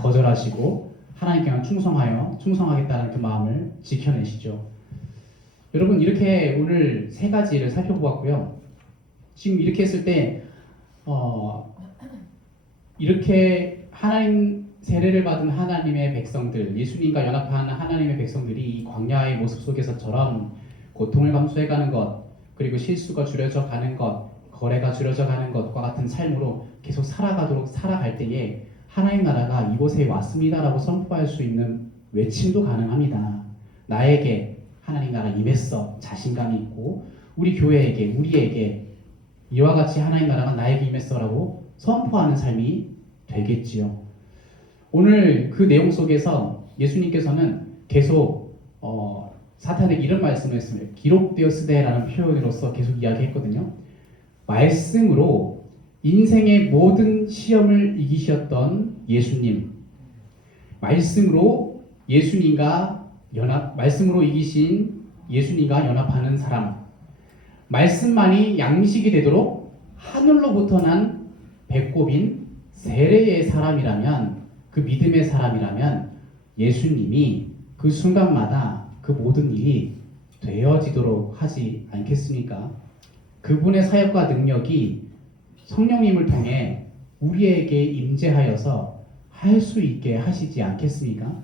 거절하시고 하나님께만 충성하겠다는 그 마음을 지켜내시죠. 여러분, 이렇게 오늘 세 가지를 살펴보았고요. 지금 이렇게 했을 때 이렇게 하나님 세례를 받은 하나님의 백성들, 예수님과 연합한 하나님의 백성들이 이 광야의 모습 속에서처럼 고통을 감수해가는 것, 그리고 실수가 줄여져 가는 것, 거래가 줄여져 가는 것과 같은 삶으로 계속 살아갈 때에 하나님 나라가 이곳에 왔습니다라고 선포할 수 있는 외침도 가능합니다. 나에게 하나님 나라 임했어 자신감이 있고, 우리 교회에게, 우리에게 이와 같이 하나님 나라가 나에게 임했어라고 선포하는 삶이 되겠지요. 오늘 그 내용 속에서 예수님께서는 계속 사탄에게 이런 말씀을 했습니다. 기록되었으되라는 표현으로서 계속 이야기했거든요. 말씀으로 인생의 모든 시험을 이기셨던 예수님, 말씀으로 말씀으로 이기신 예수님과 연합하는 사람, 말씀만이 양식이 되도록 하늘로부터 난 배꼽인 세례의 사람이라면, 그 믿음의 사람이라면 예수님이 그 순간마다 그 모든 일이 되어지도록 하지 않겠습니까? 그분의 사역과 능력이 성령님을 통해 우리에게 임재하여서 할 수 있게 하시지 않겠습니까?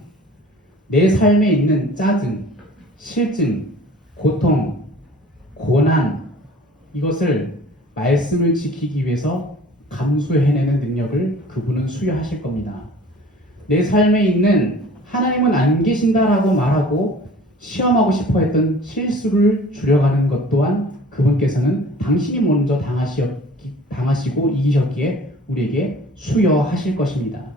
내 삶에 있는 짜증, 실증, 고통, 고난, 이것을 말씀을 지키기 위해서 감수해내는 능력을 그분은 수여하실 겁니다. 내 삶에 있는 하나님은 안 계신다라고 말하고 시험하고 싶어 했던 실수를 줄여가는 것 또한 그분께서는 당신이 먼저 당하시고 이기셨기에 우리에게 수여하실 것입니다.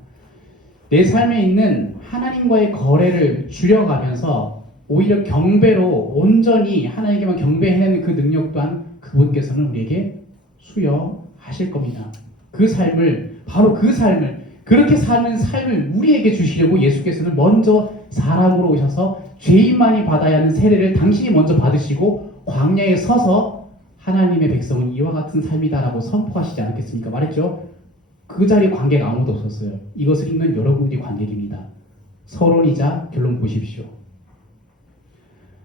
내 삶에 있는 하나님과의 거래를 줄여가면서 오히려 경배로 온전히 하나님께만 경배해내는 그 능력 또한 그분께서는 우리에게 수여하실 겁니다. 그 삶을, 바로 그 삶을, 그렇게 사는 삶을 우리에게 주시려고 예수께서는 먼저 사람으로 오셔서 죄인만이 받아야 하는 세례를 당신이 먼저 받으시고 광야에 서서 하나님의 백성은 이와 같은 삶이다라고 선포하시지 않았겠습니까? 말했죠? 그 자리에 관객 아무도 없었어요. 이것을 읽는 여러분들이 관객입니다. 서론이자 결론 보십시오.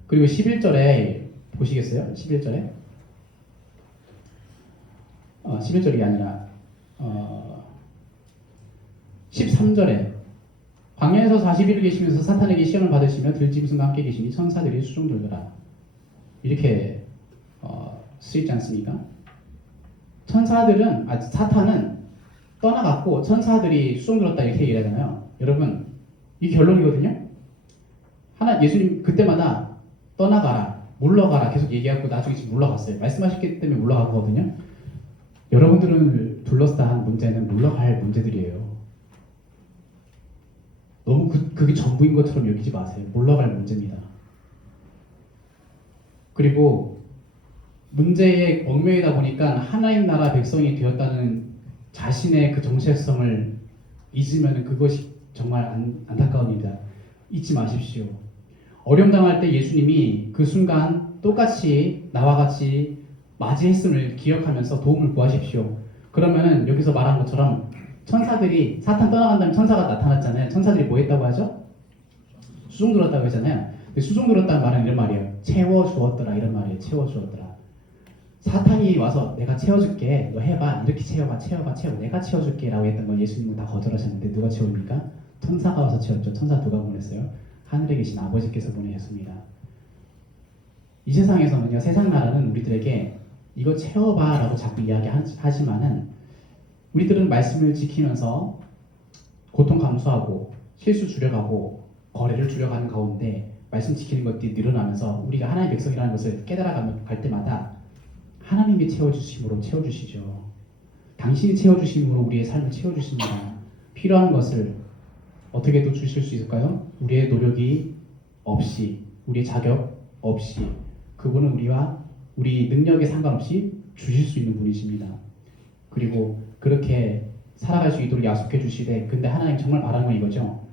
그리고 11절에 보시겠어요? 11절에 11절이 아니라 13절에 광야에서 40일을 계시면서 사탄에게 시험을 받으시며 들짐승과 함께 계시니 천사들이 수종 들더라. 이렇게 쓰이지 않습니까? 사탄은 떠나갔고 천사들이 수종 들었다 이렇게 얘기를 하잖아요. 여러분, 이 결론이거든요. 예수님 그때마다 떠나가라, 물러가라 계속 얘기하고 나중에 지금 물러갔어요. 말씀하셨기 때문에 물러가거든요. 여러분들을 둘러싼 문제는 물러갈 문제들이에요. 너무 그게 전부인 것처럼 여기지 마세요. 물러갈 문제입니다. 그리고 문제에 얽매이다 보니까 하나님 나라 백성이 되었다는 자신의 그 정체성을 잊으면 그것이 정말 안타까운 일이다. 잊지 마십시오. 어려움 당할 때 예수님이 그 순간 똑같이 나와 같이 맞이했음을 기억하면서 도움을 구하십시오. 그러면은 여기서 말한 것처럼 천사들이 사탄 떠나간 다음에 천사가 나타났잖아요. 천사들이 뭐 했다고 하죠? 수종 들었다고 했잖아요. 근데 수종 들었다는 말은 이런 말이에요. 채워주었더라 이런 말이에요. 채워주었더라. 사탄이 와서 내가 채워줄게, 너 해봐, 이렇게 채워, 내가 채워줄게 라고 했던 건 예수님은 다 거절하셨는데 누가 채웁니까? 천사가 와서 채웠죠. 천사 누가 보냈어요? 하늘에 계신 아버지께서 보내셨습니다. 이 세상에서는요, 세상 나라는 우리들에게 이거 채워봐 라고 자꾸 이야기하지만은 우리들은 말씀을 지키면서 고통 감수하고 실수 줄여가고 거래를 줄여가는 가운데 말씀 지키는 것들이 늘어나면서 우리가 하나님의 백성이라는 것을 깨달아갈 때마다 하나님이 채워주심으로 채워주시죠. 당신이 채워주심으로 우리의 삶을 채워주십니다. 필요한 것을 어떻게 또 주실 수 있을까요? 우리의 노력이 없이, 우리의 자격 없이 그분은 우리 능력에 상관없이 주실 수 있는 분이십니다. 그리고 그렇게 살아갈 수 있도록 약속해 주시되, 근데 하나님 정말 바라는 건 이거죠.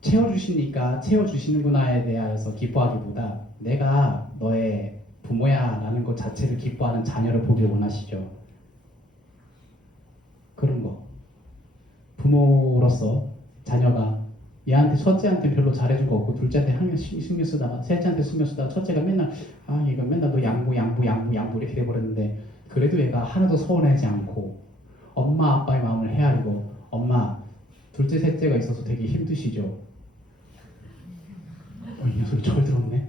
채워주시는구나에 대해서 기뻐하기보다 내가 너의 부모야 라는 것 자체를 기뻐하는 자녀를 보길 원하시죠. 그런 거. 부모로서 자녀가 첫째한테 별로 잘해준 거 없고 둘째한테 신경 쓰다가 셋째한테 신경 쓰다가 첫째가 맨날 얘가 맨날 너 양보 이렇게 돼버렸는데 그래도 얘가 하나도 서운하지 않고 엄마 아빠의 마음을 헤아리고 엄마 둘째 셋째가 있어서 되게 힘드시죠. 이 녀석이 저를 들었네.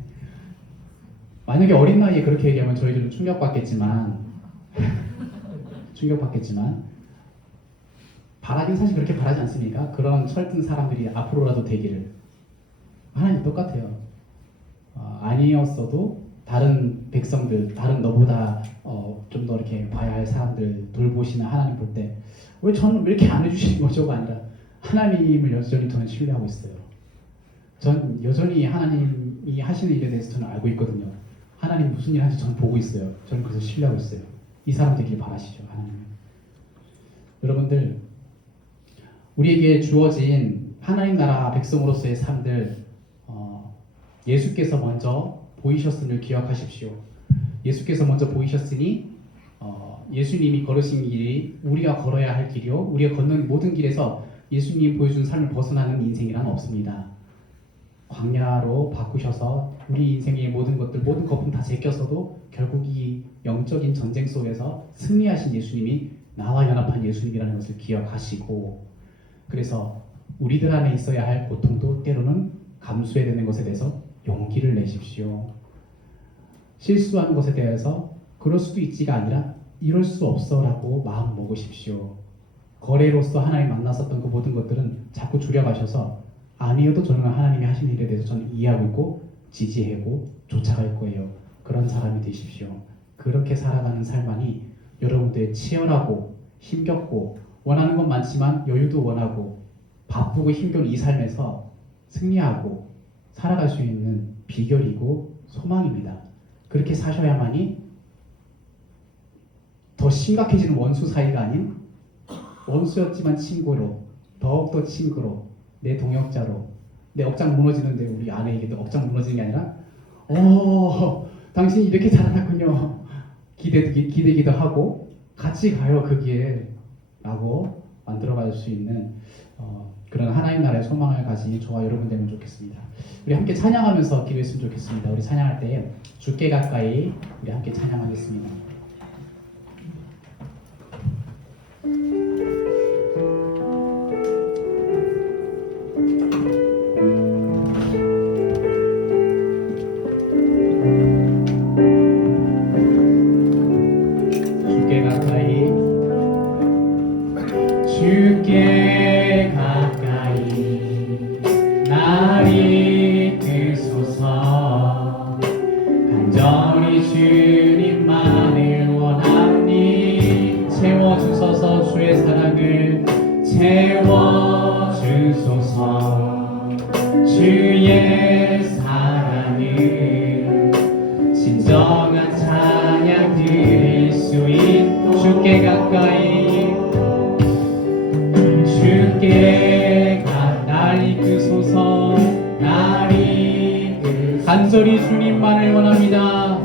만약에 어린 나이에 그렇게 얘기하면 저희들은 충격받겠지만 바라긴 사실 그렇게 바라지 않습니까? 그런 철든 사람들이 앞으로라도 되기를. 하나님 똑같아요. 아니었어도 다른 백성들, 다른 너보다 좀 더 이렇게 봐야 할 사람들 돌보시는 하나님 볼 때 왜 저는 왜 이렇게 안 해주시는 거죠가 아니라 하나님을 여전히 저는 신뢰하고 있어요. 전 여전히 하나님이 하시는 일에 대해서 저는 알고 있거든요. 하나님 무슨 일 하는지 저는 보고 있어요. 저는 그래서 신뢰하고 있어요. 이 사람 되길 바라시죠. 하나님. 여러분들, 우리에게 주어진 하나님 나라 백성으로서의 삶들, 예수께서 먼저 보이셨음을 기억하십시오. 예수께서 먼저 보이셨으니 예수님이 걸으신 길이 우리가 걸어야 할 길이요, 우리가 걷는 모든 길에서 예수님 보여준 삶을 벗어나는 인생이란 없습니다. 광야로 바꾸셔서 우리 인생의 모든 것들, 모든 거품 다 제꼈어도 결국 이 영적인 전쟁 속에서 승리하신 예수님이 나와 연합한 예수님이라는 것을 기억하시고, 그래서 우리들 안에 있어야 할 고통도 때로는 감수해야 되는 것에 대해서 용기를 내십시오. 실수하는 것에 대해서 그럴 수도 있지가 아니라 이럴 수 없어라고 마음 먹으십시오. 거래로서 하나님 만났었던 그 모든 것들은 자꾸 줄여가셔서 아니어도 저는 하나님이 하신 일에 대해서 저는 이해하고 있고 지지하고 쫓아갈 거예요. 그런 사람이 되십시오. 그렇게 살아가는 삶만이 여러분들의 치열하고 힘겹고 원하는 건 많지만 여유도 원하고 바쁘고 힘겨운 이 삶에서 승리하고 살아갈 수 있는 비결이고 소망입니다. 그렇게 사셔야만이 더 심각해지는 원수 사이가 아닌 원수였지만 친구로, 더욱더 친구로, 내 동역자로, 내 억장 무너지는데 우리 아내에게도 억장 무너지는 게 아니라 당신이 이렇게 자라났군요, 기대기도 하고 같이 가요 그 길 라고 만들어갈 수 있는 그런 하나님 나라의 소망을 가진 저와 여러분 되면 좋겠습니다. 우리 함께 찬양하면서 기도했으면 좋겠습니다. 우리 찬양할 때 주께 가까이 우리 함께 찬양하겠습니다. 주께 가까이 날 이끄소서. 간절히 주님만을 원하니 채워주소서. 주의 사랑을 채워주소서. 주의 사랑을 진정한 찬양 드릴 수 있도록 주께 가까이 주께 날 이끄소서. 날 이끄소서. 간절히 주님만을 원합니다.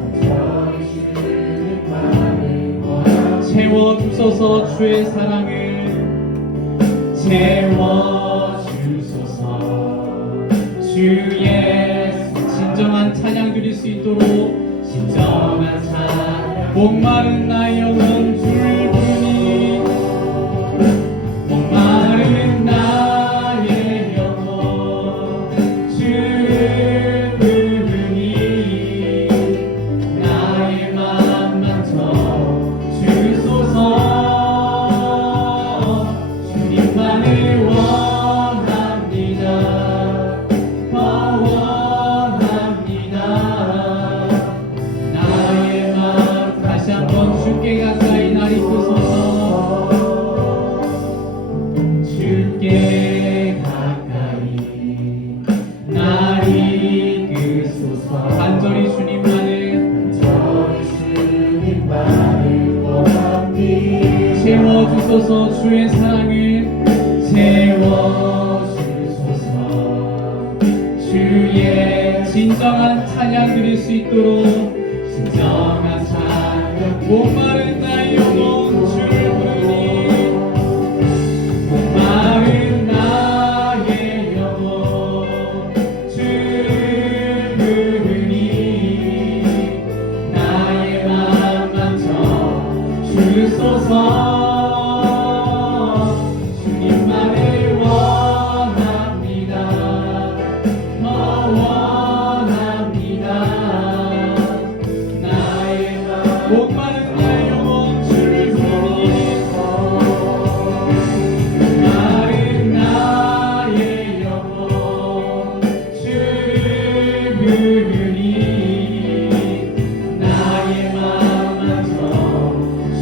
채워주소서. 주의 사랑을 채워주소서. 주의 진정한 찬양 드릴 수 있도록 진정한 찬양. 목마른 나의 영혼 주를 부르니 목마른 나의 영혼 주를 부르니 나의 맘 만져 주소서. 주님만을 원합니다. 원합니다. 나의 맘 다시 한번 주께 가까이 날 이끄소서. 주께 가까이 날 이끄소서. 간절히 주님만을 원합니다. 채워주소서. 주의 사랑을 채워주소서. 주의 진정한 찬양 드릴 수 있도록 진정한 찬양. 목마른 나의 영혼 주를 부르니 목마른 나의 영혼 주를 부르니 나의 맘 만져 주소서. 주님만을 원합니다. 더 원합니다. 나의 맘 목마른 나의 영혼 주를 부르니 목마른 나의 영혼 주를 부르니 나의 맘 만져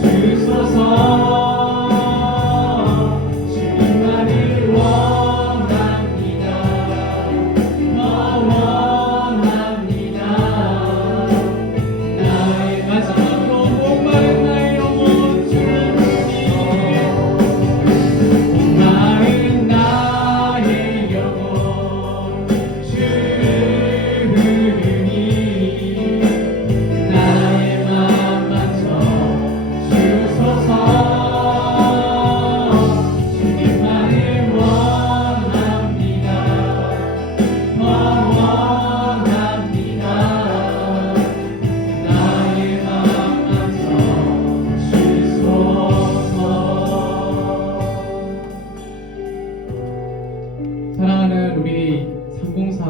주소서. 주님만을 원합니다. 더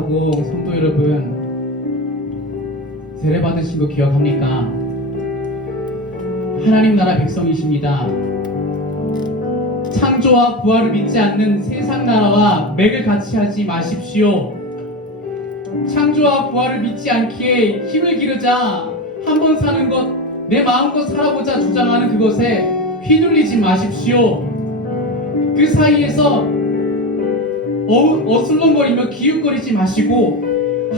기억하고 성도 여러분 세례 받으신 거 기억합니까? 하나님 나라 백성이십니다. 창조와 부활을 믿지 않는 세상 나라와 맥을 같이 하지 마십시오. 창조와 부활을 믿지 않기에 힘을 기르자 한 번 사는 것, 내 마음껏 살아보자 주장하는 그것에 휘둘리지 마십시오. 그 사이에서 어슬렁거리며 기웃거리지 마시고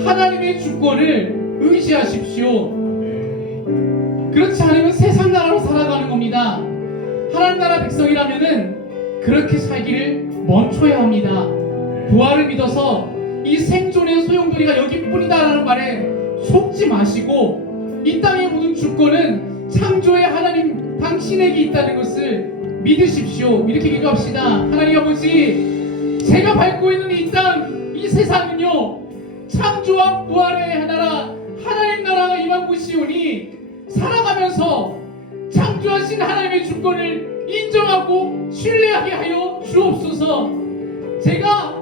하나님의 주권을 의지하십시오. 그렇지 않으면 세상 나라로 살아가는 겁니다. 하나님 나라 백성이라면은 그렇게 살기를 멈춰야 합니다. 부활을 믿어서 이 생존의 소용돌이가 여기뿐이다라는 말에 속지 마시고 이 땅의 모든 주권은 창조의 하나님 당신에게 있다는 것을 믿으십시오. 이렇게 기도합시다. 하나님 아버지, 제가 밟고 있는 이 땅, 이 세상은요 창조와 부활의 나라 하나님 나라가 임한 곳이오니 살아가면서 창조하신 하나님의 주권을 인정하고 신뢰하게 하여 주옵소서. 제가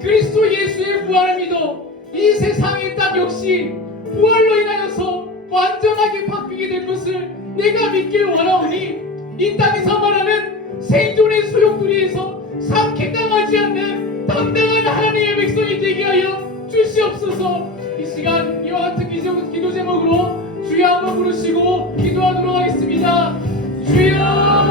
그리스도 예수의 부활을 믿어 이 세상의 땅 역시 부활로 인하여서 완전하게 바뀌게 될 것을 내가 믿길 원하오니 이 땅에서 말하는 생존의 소용돌이에서 삼킬 당하지 않는 당당한 하나님의 백성이 되게 하여 주시옵소서. 이 시간 이와 같은 기도 제목으로 주여 한번 부르시고 기도하도록 하겠습니다. 주여!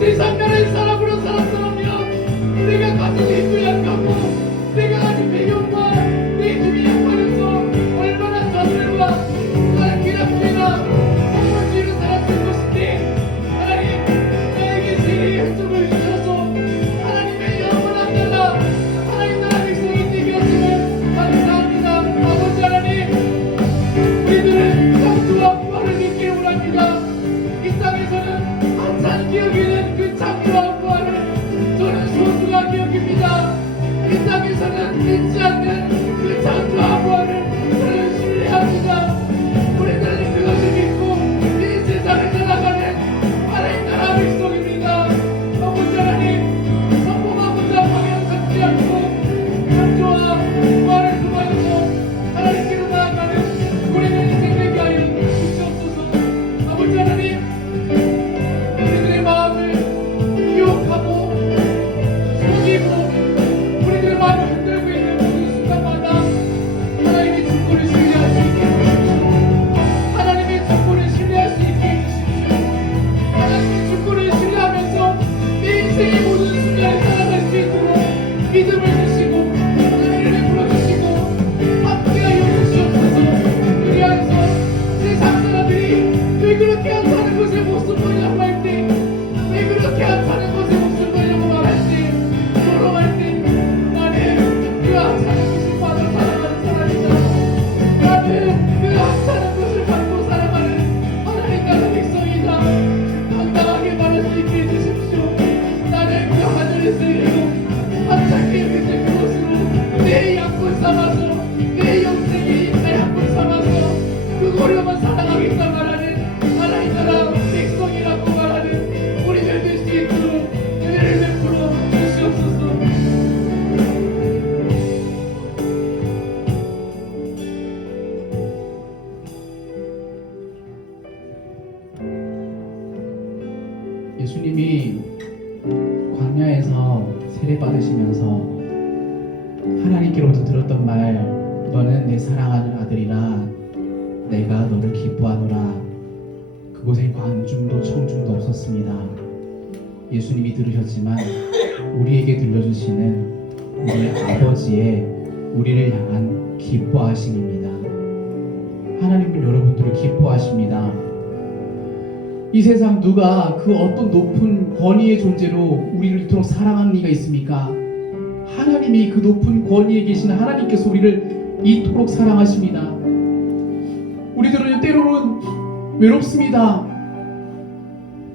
세상 나라의 사람으로 살았더라면 내가 가슴이 부약하고 내가 가진 배경과 내 힘이 약하여서 얼마나 좌절과 괴롭힘이나 공포주의로 살았을 것인데 하나님 나에게 세계의 혈통을 주셔서 하나님의 영원한 나라 하나님 나라 백성이 되게 하시면 감사합니다. 아버지 하나님, 우리들은 창조와 부활을 믿기를 원합니다. 이 땅에서는 한참 기억에는 그 창조와 부활을 저는 소중하게 여깁니다. 이 땅에서는 믿지 않는 그 창조와 부활을 저는 신뢰합니다. 우리들은 그것을 믿고 이 세상을 살아가는 하나님 나라 백성입니다. 아버지 하나님, 성공하고자 방향 잡지 않고 창조와 부활을 통하여서 하나님께로 나아가는 우리들의 인생 되게 하여 주시옵소서. 아버지 하나님, 우리들의 마음을 유혹하고 속이고 우리들의 마음을 흔들고 있는 모든 순간마다 하나님의 주권을 신뢰할 수 있게 해주십시오. 하나님의 주권을 신뢰할 수 있게 해주십시오. 하나님의 주권을 신뢰하면서 내 인생의 모든 순간을 살아갈 수 있도록 믿음을 주시고 은혜를 베풀어 주시고 함께하여 주시옵소서. 우리 안에서 세상 사람들이 왜 그렇게 안 사는 것을 목숨 걸려고 할 때, 왜 그렇게 안 사는 것을 목숨 걸려고 말할 때, 조롱할 때, 나는 그 안 사는 것을 받아 살아가는 사람이다. 나는 그 안 사는 것을 받고 살아가는 하나님 나라 백성이다. 당당하게 말할 수 있게 해주십시오. 나는 그 하늘에서 이르고 한창의 끝에 그것으로 내 양분 삼아서 내 영생의 인사 양분 삼아서 그거로만 살아가겠다 말하는 하나님 나라 백성이라고 말하는 우리들 될 수 있도록 은혜를 베풀어 주시옵소서. 예수님이 광야에서 세례 받으시면서 하나님께로부터 들었던 말, 너는 내 사랑하는 아들이라 내가 너를 기뻐하노라. 그곳에 관중도 청중도 없었습니다. 예수님이 들으셨지만 우리에게 들려주시는 우리 아버지의 우리를 향한 기뻐하심입니다. 하나님은 여러분들을 기뻐하십니다. 이 세상 누가 그 어떤 높은 권위의 존재로 우리를 이토록 사랑하는 이가 있습니까? 하나님이 그 높은 권위에 계신 하나님께서 우리를 이토록 사랑하십니다. 우리들은 때로는 외롭습니다.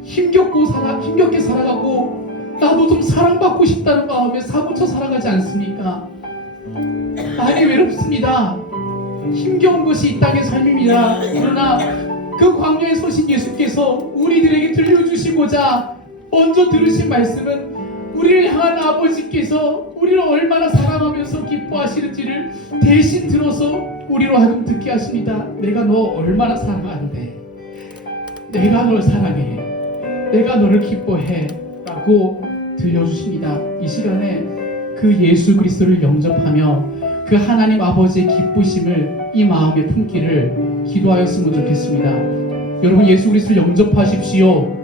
힘겹게 살아가고 나도 좀 사랑받고 싶다는 마음에 사고쳐 살아가지 않습니까? 많이 외롭습니다. 힘겨운 것이 이 땅의 삶입니다. 그러나 그 광야에 서신 예수께서 우리들에게 들려주시고자 먼저 들으신 말씀은 우리를 향한 아버지께서 우리를 얼마나 사랑하면서 기뻐하시는지를 대신 들어서 우리로 하여금 듣게 하십니다. 내가 너 얼마나 사랑하는데, 내가 널 사랑해, 내가 너를 기뻐해 라고 들려주십니다. 이 시간에 그 예수 그리스도를 영접하며 그 하나님 아버지의 기쁘심을 이 마음에 품기를 기도하였으면 좋겠습니다. 여러분, 예수 그리스도를 영접하십시오.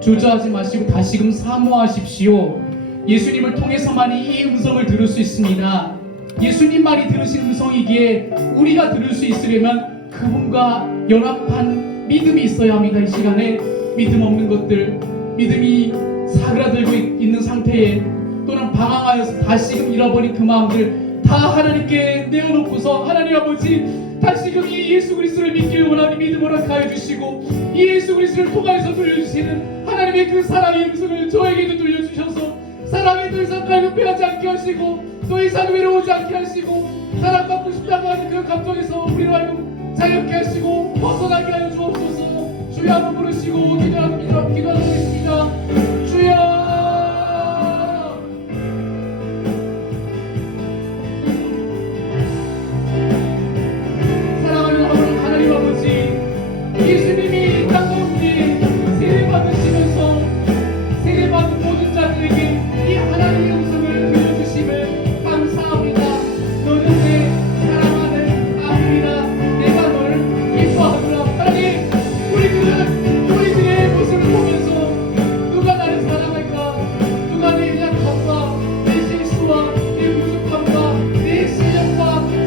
주저하지 마시고 다시금 사모하십시오. 예수님을 통해서만이 이 음성을 들을 수 있습니다. 예수님만이 들으신 음성이기에 우리가 들을 수 있으려면 그분과 연합한 믿음이 있어야 합니다. 이 시간에 믿음 없는 것들, 믿음이 사그라들고 있는 상태에 또는 방황하여서 다시금 잃어버린 그 마음들 다 하나님께 내어놓고서 하나님 아버지, 다시금 이 예수 그리스도를 믿기를 원하는 믿음을 허락하여 주시고 이 예수 그리스도를 통하여서 들려주시는 하나님의 그 사랑의 음성을 저에게도 들려주셔서 사랑에 더 이상 갈급해하지 않게 하시고 더 이상 외로우지 않게 하시고 사랑받고 싶다고 하는 그 감정에서 우리로 하여금 자유케 하시고 벗어나게 하여 주옵소서. 주여 한번 부르시고 기도하겠습니다. 주여, 예수님이 이 땅 가운데 세례받으시면서 세례받은 모든 자들에게 이 하나님의 음성을 들려주심을 감사합니다. 너는 내 사랑하는 아들이라, 내가 너를 기뻐하노라. 하나님, 우리들의 모습을 보면서 누가 나를 사랑할까, 누가 내 약함과 내 실수와 내 부족함과 내 실력과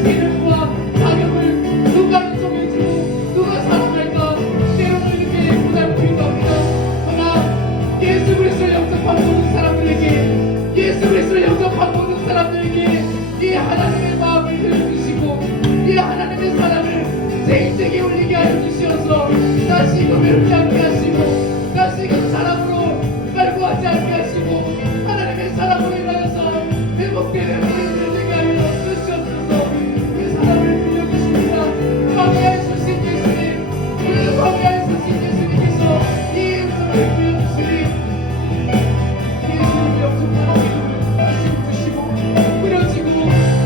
재능과 자격을 누가 인정해주고 누가 사랑할까, 때로는 이렇게 고달프기도 합니다. 그러나 예수 그리스도를 영접한 모든 사람들에게, 예수 그리스도를 영접한 모든 사람들에게 이 하나님의 마음을 들려주시고 이 하나님의 사랑을 제 인생에 올리게 하여 주시어서 다시금 외롭지 않게 하시고 다시금 사랑으로 갈구하지 않게 하시고 하나님의 사랑으로 인하여서 회복되는 우리를 되게 하여 주시옵소서. 그 사랑을 들려주십니다. 광야에 서신 예수님, 그 광야에 서신 예수님께서 이 음성을 들려주시니 예수님을 영접하는 믿음을 다시 부시고 끊어지고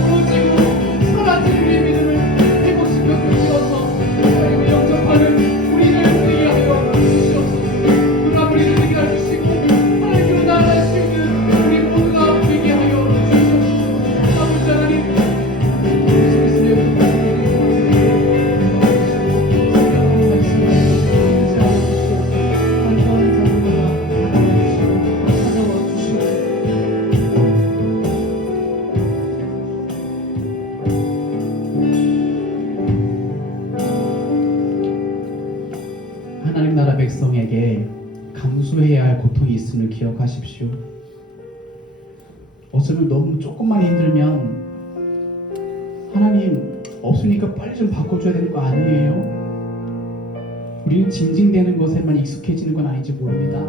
무너지고 사라진 우리의 믿음을 회복시켜 주시어서 하나님을 영접하는 우리를 되게 하여 주시옵소서. 누가 우리를 되게 하여 주시고 하나님께로 나아갈 수 있는 우리 모두가 되게 하여 주시옵소서. 아버지 하나님, 예수 그리스도의 하나님 나라 백성에게 감수해야 할 고통이 있음을 기억하십시오. 어쩌면 너무 조금만 힘들면 하나님 없으니까 빨리 좀 바꿔줘야 되는 거 아니에요? 우리는 징징대는 것에만 익숙해지는 건 아닌지 모릅니다.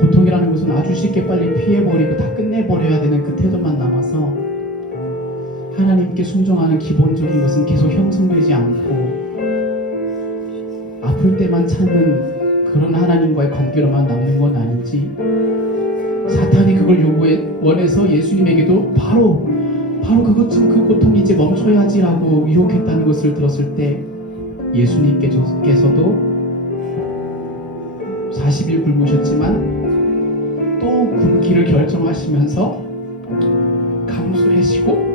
고통이라는 것은 아주 쉽게 빨리 피해버리고 다 끝내버려야 되는 그 태도만 남아서 하나님께 순종하는 기본적인 것은 계속 형성되지 않고 아플 때만 찾는 그런 하나님과의 관계로만 남는 건 아닌지, 사탄이 그걸 원해서 예수님에게도 바로 그 고통이 이제 멈춰야지라고 유혹했다는 것을 들었을 때 예수님께서도 40일 굶으셨지만 또 굶기를 결정하시면서 감수하시고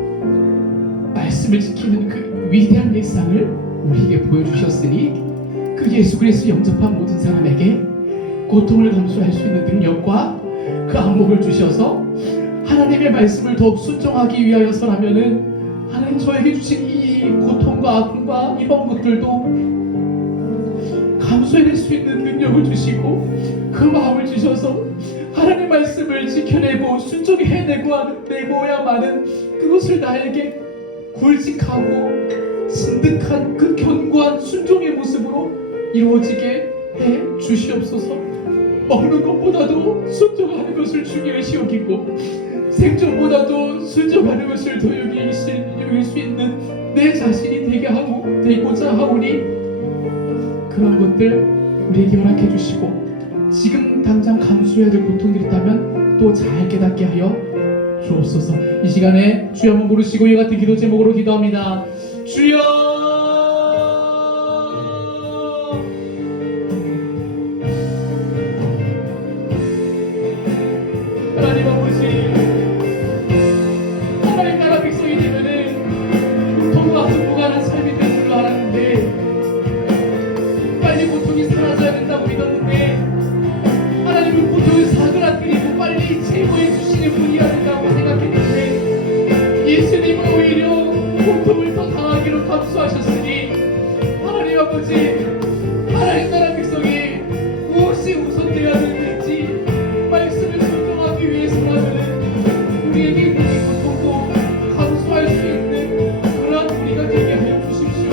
말씀을 지키는 그 위대한 일상을 우리에게 보여주셨으니 그 예수 그리스도 영접한 모든 사람에게 고통을 감수할 수 있는 능력과 그 안목을 주셔서 하나님의 말씀을 더욱 순종하기 위하여서라면은 하나님 저에게 주신 이 고통과 아픔과 이런 것들도 감수해낼 수 있는 능력을 주시고 그 마음을 주셔서 하나님의 말씀을 지켜내고 순종해내고야만은 그것을 나에게 굵직하고 진득한 그 견고한 순종의 모습으로 이루어지게 해 주시옵소서. 먹는 것보다도 순종하는 것을 중요시 여기고 생존보다도 순종하는 것을 더 여길 수 있는 내 자신이 되고자 하오니 그런 것들 우리에게 허락해 주시고 지금 당장 감수해야 될 고통들이 있다면 또 잘 깨닫게 하여 주옵소서. 이 시간에 주여 한번 부르시고 이와 같은 기도 제목으로 기도합니다. 주여 하나님 아버지, 하나님 나라 백성이 되면은 고통과 승부가는 삶이 될 줄 알았는데 빨리 고통이 사라져야 된다고 믿었는데 하나님은 고통을 사그라뜨리고 빨리 제거해 주시는 분이어야 된다고 생각했는데 예수님은 오히려 고통을 더 당하기로 감수하셨으니 하나님 아버지, 하나님 나라 백성이 무엇이 우선되어야 되는지 말씀을 순종하기 위해서라면 우리에게 있는 이 고통도 감수할 수 있는 그러한 우리가 되게 하여 주십시오.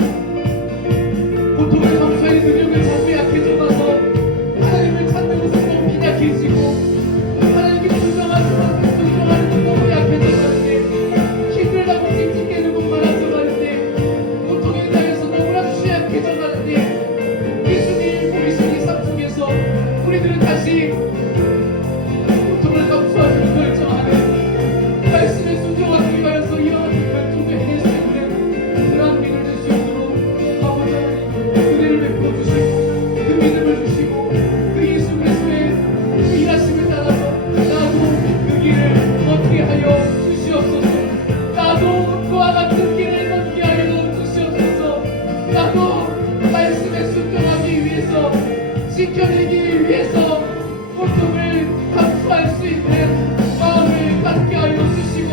고통을 감수하는 능력을 자꾸 약해져가서 하나님을 찾는 것은 너무 빈약해지고 하나님께 순종하는 건 너무 약해져가는데 힘들다고 찡찡대는 것 많아져가는데 고통에 대해서 너무나 취약해져가는데 예수님 우리 삶 속에서 우리들은 다시 고통을 감수하기로 결정하는 말씀에 순종하기 위하여서 이와 같은 결정도 해낼 수 있는 그러한 우리를 될 수 있도록 아버지 하나님 은혜를 베풀어 주시고 그 믿음을 주시고 그 예수 그리스도의 그 일하심을 따라서 나도 그 길을 걷게 하여 주시옵소서. 나도 그와 같은 길을 걷게 하여 주시옵소서. 나도 말씀에 순종하기 위해서 지켜내기 위해서 고통을 감수할 수 있는 마음을 갖게 하여 주시고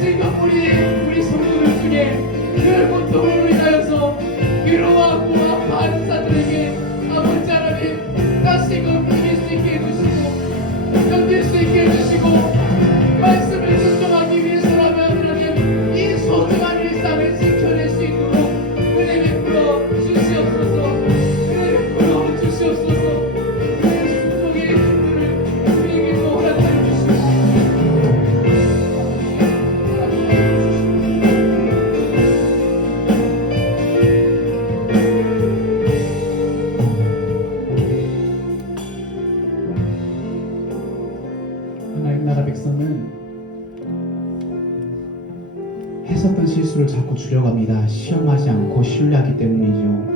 지금 우리 성도들 중에 그 고통으로 인하여서 위로하고 아파하는 자들에게 아버지 하나님 다시금 이길 수 있게 해주시고 견딜 수 있게 해주시고 말씀을 순종하기 위해서라면 하나님 이 소중한 일상을 지켜낼 수 있도록 은혜 베풀어 주시옵소서. 은혜 베풀어 주시옵소서. 순종의 힘들을 우리에게도 허락하여 주시고 하나님 나라 백성은 했었던 실수를 자꾸 줄여갑니다. 시험하지 않고 신뢰하기 때문이죠.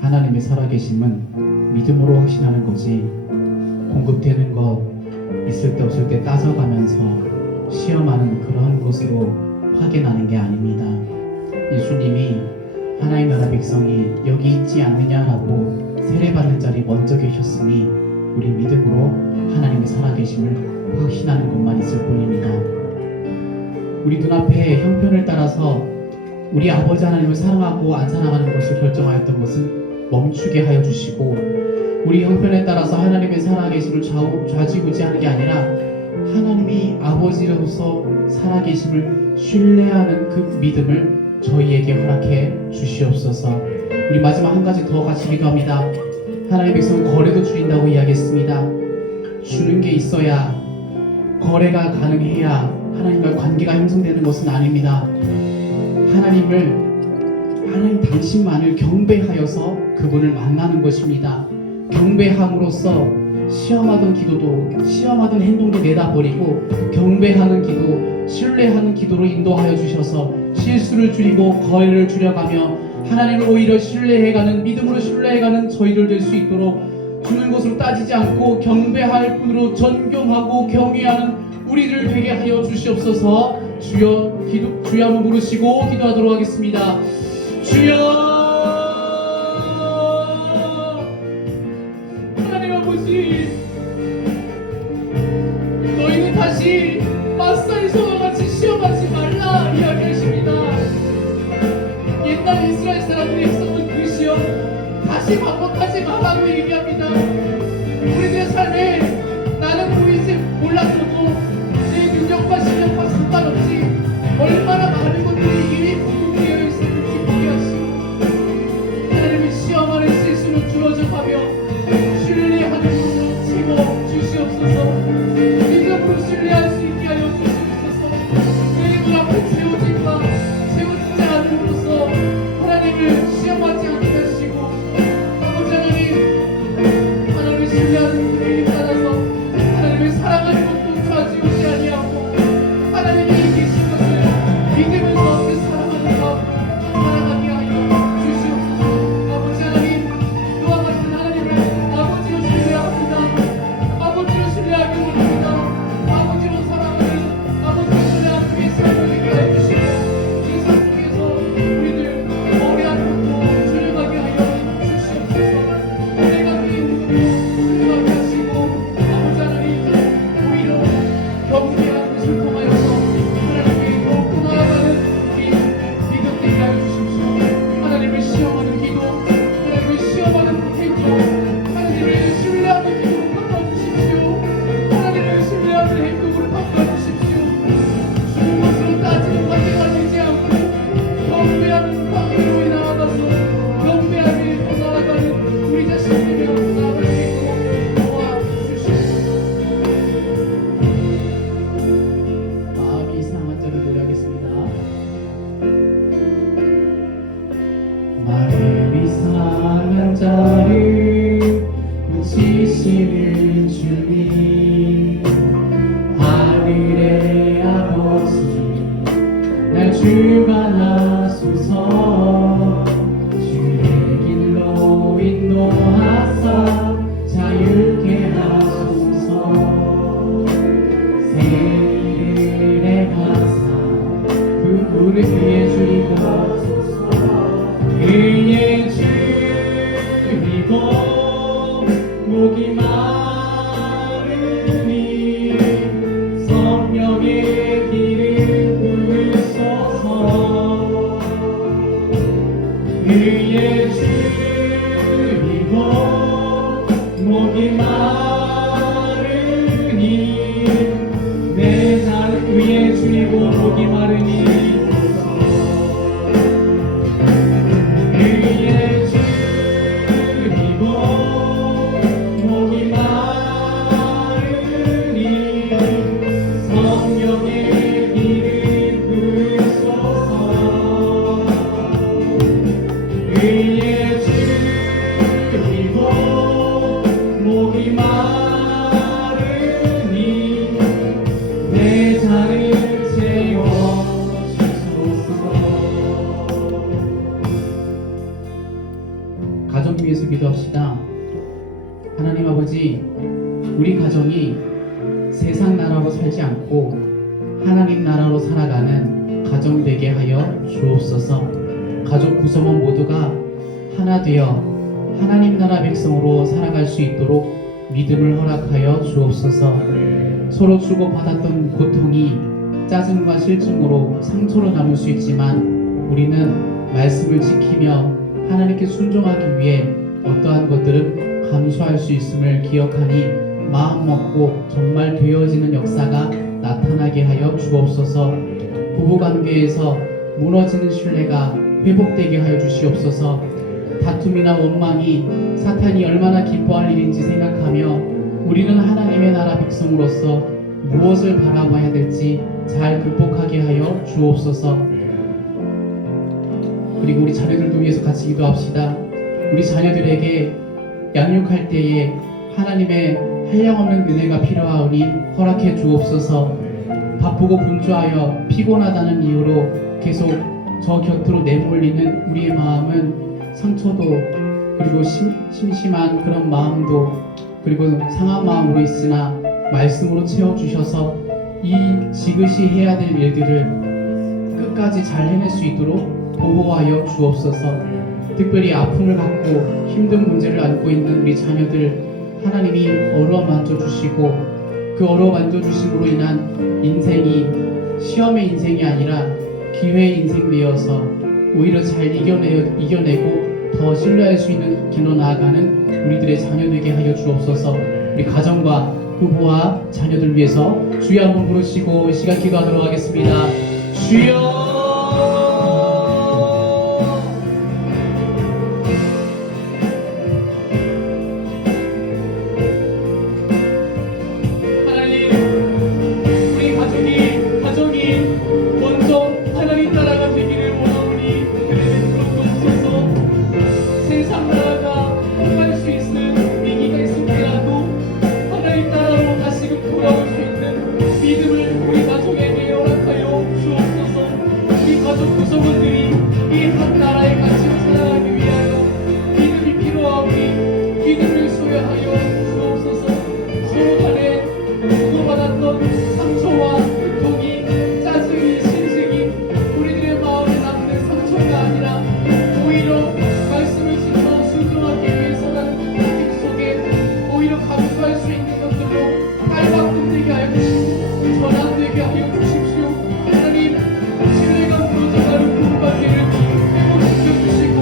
하나님의 살아계심은 믿음으로 확신하는 거지 공급되는 것 있을 때 없을 때 따져가면서 시험하는 그런 것으로 확인하는 게 아닙니다. 예수님이 하나님 나라 백성이 여기 있지 않느냐라고 세례받는 자리 먼저 계셨으니 우리 믿음으로 하나님의 살아계심을 확신하는 것만 있을 뿐입니다. 우리 눈앞에 형편을 따라서 우리 아버지 하나님을 사랑하고 안 사랑하는 것을 결정하였던 것은 멈추게 하여 주시고 우리 형편에 따라서 하나님의 살아계심을 좌지우지하는 게 아니라 하나님이 아버지로서 살아계심을 신뢰하는 그 믿음을 저희에게 허락해 주시옵소서. 우리 마지막 한 가지 더 같이 기도합니다. 하나님의 백성은 거래도 줄인다고 이야기했습니다. 주는 게 있어야 거래가 가능해야 하나님과 관계가 형성되는 것은 아닙니다. 하나님 당신만을 경배하여서 그분을 만나는 것입니다. 경배함으로써 시험하던 기도도 시험하던 행동도 내다버리고 경배하는 기도, 신뢰하는 기도로 인도하여 주셔서 실수를 줄이고 거래를 줄여가며 하나님을 오히려 신뢰해가는 믿음으로 신뢰해가는 저희들 될 수 있도록 주는 것으로 따지지 않고 경배할 뿐으로 존경하고 경외하는 우리들 되게 하여 주시옵소서. 주여 한번 부르시고 기도하도록 하겠습니다. 주여 하나님 아버지, 너희는 다시 마사에서와 같이 시험하지 말라 이야기하십니다. 옛날 이스라엘 사람들이 했었던 그 시험 다시 반복하지 말라고 얘기합니다. 우리들의 삶에 나는 보이지 몰랐어도 내 능력과 실력과 상관없이 얼마나 많은 것들이 이미 공급되어 있었는지 보게 하시고 목이 마르니 의에 줄이고 목이 마르니 성령의 길을 부소서 의에 줄이고 목이 마르니 내 잔을 채워주소서. 가정 위해서 기도합시다. 하나님 아버지, 우리 가정이 세상 나라로 살지 않고 하나님 나라로 살아가는 가정 되게 하여 주옵소서. 가족 구성원 모두가 하나 되어 하나님 나라 백성으로 살아갈 수 있도록 믿음을 허락하여 주옵소서. 서로 주고받았던 고통이 짜증과 실증으로 상처로 남을 수 있지만 우리는 말씀을 지키며 하나님께 순종하기 위해 어떠한 것들은 감수할 수 있음을 기억하니 마음 먹고 정말 되어지는 역사가 나타나게 하여 주옵소서. 부부관계에서 무너지는 신뢰가 회복되게 하여 주시옵소서. 다툼이나 원망이 사탄이 얼마나 기뻐할 일인지 생각하며 우리는 하나님의 나라 백성으로서 무엇을 바라봐야 될지 잘 극복하게 하여 주옵소서. 그리고 우리 자녀들도 위해서 같이 기도합시다. 우리 자녀들에게 양육할 때에 하나님의 한량없는 은혜가 필요하오니 허락해 주옵소서. 바쁘고 분주하여 피곤하다는 이유로 계속 저 곁으로 내몰리는 우리의 마음은 상처도 그리고 심심한 그런 마음도 그리고 상한 마음으로 있으나 말씀으로 채워주셔서 이 지그시 해야 될 일들을 끝까지 잘 해낼 수 있도록 보호하여 주옵소서. 특별히 아픔을 갖고 힘든 문제를 안고 있는 우리 자녀들 하나님이 어루어 만져주시고 그 어루어 만져주심으로 인한 인생이 시험의 인생이 아니라 기회의 인생 되어서 오히려 잘 이겨내고 더 신뢰할 수 있는 길로 나아가는 우리들의 자녀 되게 하여 주옵소서. 우리 가정과 부부와 자녀들 위해서 주여 한번 부르시고 시간 기도하도록 하겠습니다. 주여 가정이 먼저 하나님 나라가 되기를 원하오니 그러옵소서. 세상 나라가 할 수 있는 위기가 있을지라도 하나님 나라로 다시금 돌아올 수 있는 믿음을 우리 가족에게 허락하여 주옵소서. 우리 가족 구성원들이 이 한 나라의 가치로 살아가기 위하여 믿음이 필요하오니 믿음을 소유하여 주옵소서. 서로 간에 주고받았던 상처와 고통이 짜증이 신식이 우리들의 마음에 남는 상처가 아니라 오히려 말씀을 지켜 순종하기 위해 살아가는 길 속에 오히려 감수할 수 있는 것들로 깔박금 되게 하여 주시고 전환되게 하여 주십시오. 하나님 신뢰가 무너져가는 부부관계를 회복시켜 주시고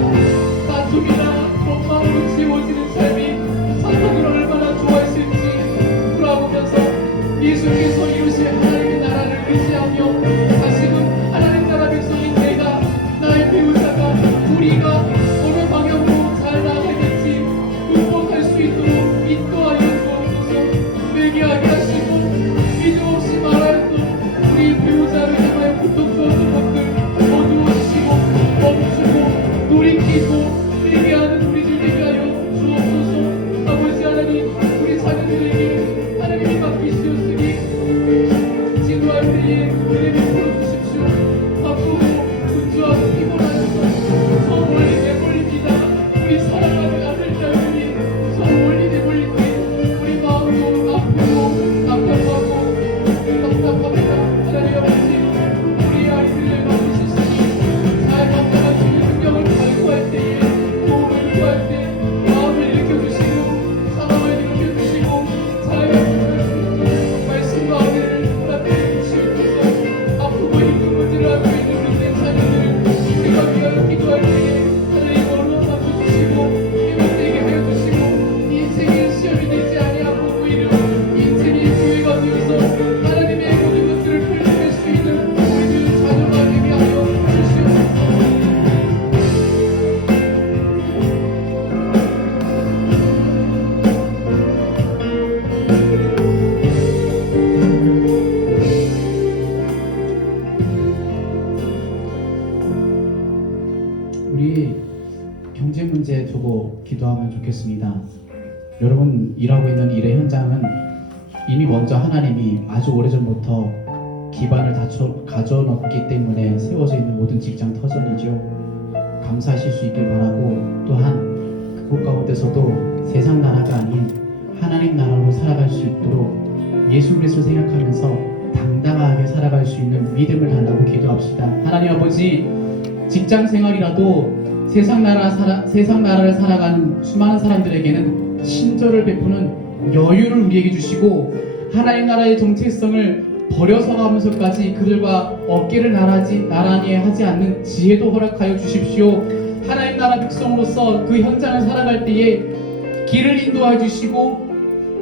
다툼이나 원망으로 지워지는 삶이 사탄을 얼마나 좋아했을지 돌아보면서 예수께서 이루신 하나님의 나라를 의지하며 다시금 하나님 나라 백성인 내가 나의 배우자가 우리가 어느 방향으로 잘 나가겠지 극복할 수 있도록 인도하여 주옵소서. 회개하게 하시고 믿음 없이 말하였던 우리 배우자를 향하여 고통스러운 것들 거두어주시고 멈추고 돌이키고 회개하는 우리들 되게 하여 주옵소서. 아버지 하나님 우리 자녀들에게 하나님이 맡기시었으니 지도할 때에 은혜 베풀어 주십시오. 바쁘고 분주하고 피곤하셔서 저 멀리 내몰립니다. 우리 사랑하는 아들 딸들이 저 멀리 내몰릴 때 우리 마음도 아프고 답답하고 답답합니다. 하나님 아버지 우리 아이들을 맡으셨으니 잘 감당할 수 있는 능력을 발휘할 때에 도움을 구할 때 마음을 일으켜주시고 상황을 일으켜주시고 잘 감당할 수 있는 먼저 하나님이 아주 오래전부터 기반을 가져놓기 때문에 세워져 있는 모든 직장 터전이죠. 감사하실 수 있길 바라고, 또한 그곳 가운데서도 세상 나라가 아닌 하나님 나라로 살아갈 수 있도록 예수 그리스도를 생각하면서 당당하게 살아갈 수 있는 믿음을 달라고 기도합시다. 하나님 아버지, 직장 생활이라도 세상 나라를 살아가는 수많은 사람들에게는 친절을 베푸는 여유를 우리에게 주시고, 하나님 나라의 정체성을 버려서 가면서까지 그들과 어깨를 나란히 하지 않는 지혜도 허락하여 주십시오. 하나님 나라 백성으로서 그 현장을 살아갈 때에 길을 인도하여 주시고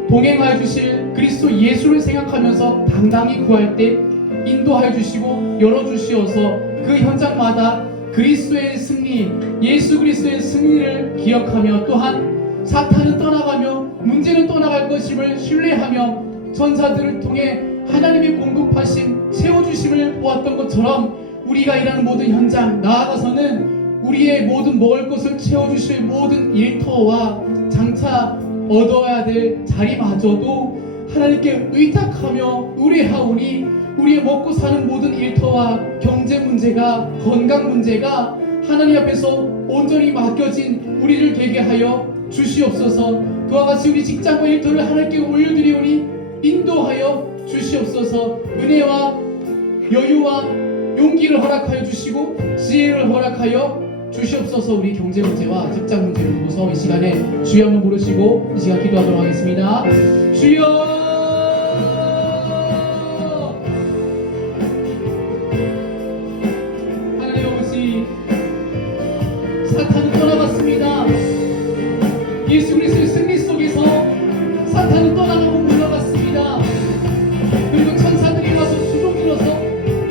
동행하여 주실 그리스도 예수를 생각하면서 당당히 구할 때 인도하여 주시고 열어주시어서 그 현장마다 그리스도의 승리, 예수 그리스도의 승리를 기억하며, 또한 사탄은 떠나가며 문제는 떠나갈 것임을 신뢰하며 전사들을 통해 하나님의 공급하심, 채워주심을 보았던 것처럼 우리가 일하는 모든 현장, 나아가서는 우리의 모든 먹을 것을 채워주실 모든 일터와 장차 얻어야 될 자리마저도 하나님께 의탁하며 의뢰하오니, 우리의 먹고 사는 모든 일터와 경제 문제가, 건강 문제가 하나님 앞에서 온전히 맡겨진 우리를 되게 하여 주시옵소서. 그와 같이 우리 직장과 일터를 하나님께 올려드리오니 인도하여 주시옵소서. 은혜와 여유와 용기를 허락하여 주시고 지혜를 허락하여 주시옵소서. 우리 경제 문제와 직장 문제를 두고서 이 시간에 주여 한번 부르시고 이 시간 기도하도록 하겠습니다. 주여, 하나님 아버지, 사탄은 떠나갔습니다. 예수 그리스도의 승리 속에서 사탄은 떠나가고 물러갔습니다. 그리고 천사들이 와서 수종 들어서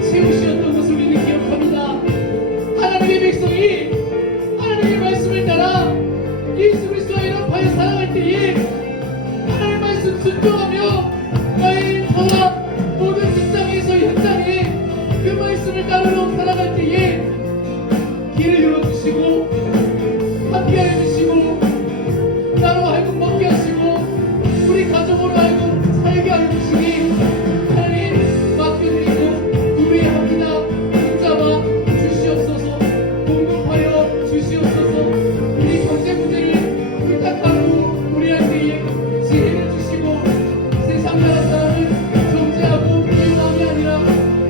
세우시었던 것을 우리는 기억합니다. 하나님의 백성이 하나님의 말씀을 따라 예수 그리스도와 연합하여 살아갈 때에 하나님의 말씀 순종하며 나의 일터와 모든 직장에서 현장에 그 말씀을 따르러 살아갈 때에 길을 열어주시고 함께하여 주시고 나로 하여금 먹게 하시고 우리 가족으로 하여금 살게 하여 주시니 하나님 맡겨드리고 의뢰합니다. 붙잡아 주시옵소서. 공급하여 주시옵소서. 우리 경제 문제를 부탁하고 우리할 때에 지혜를 주시고 세상 나라 사람을 정죄하고 비난이 아니라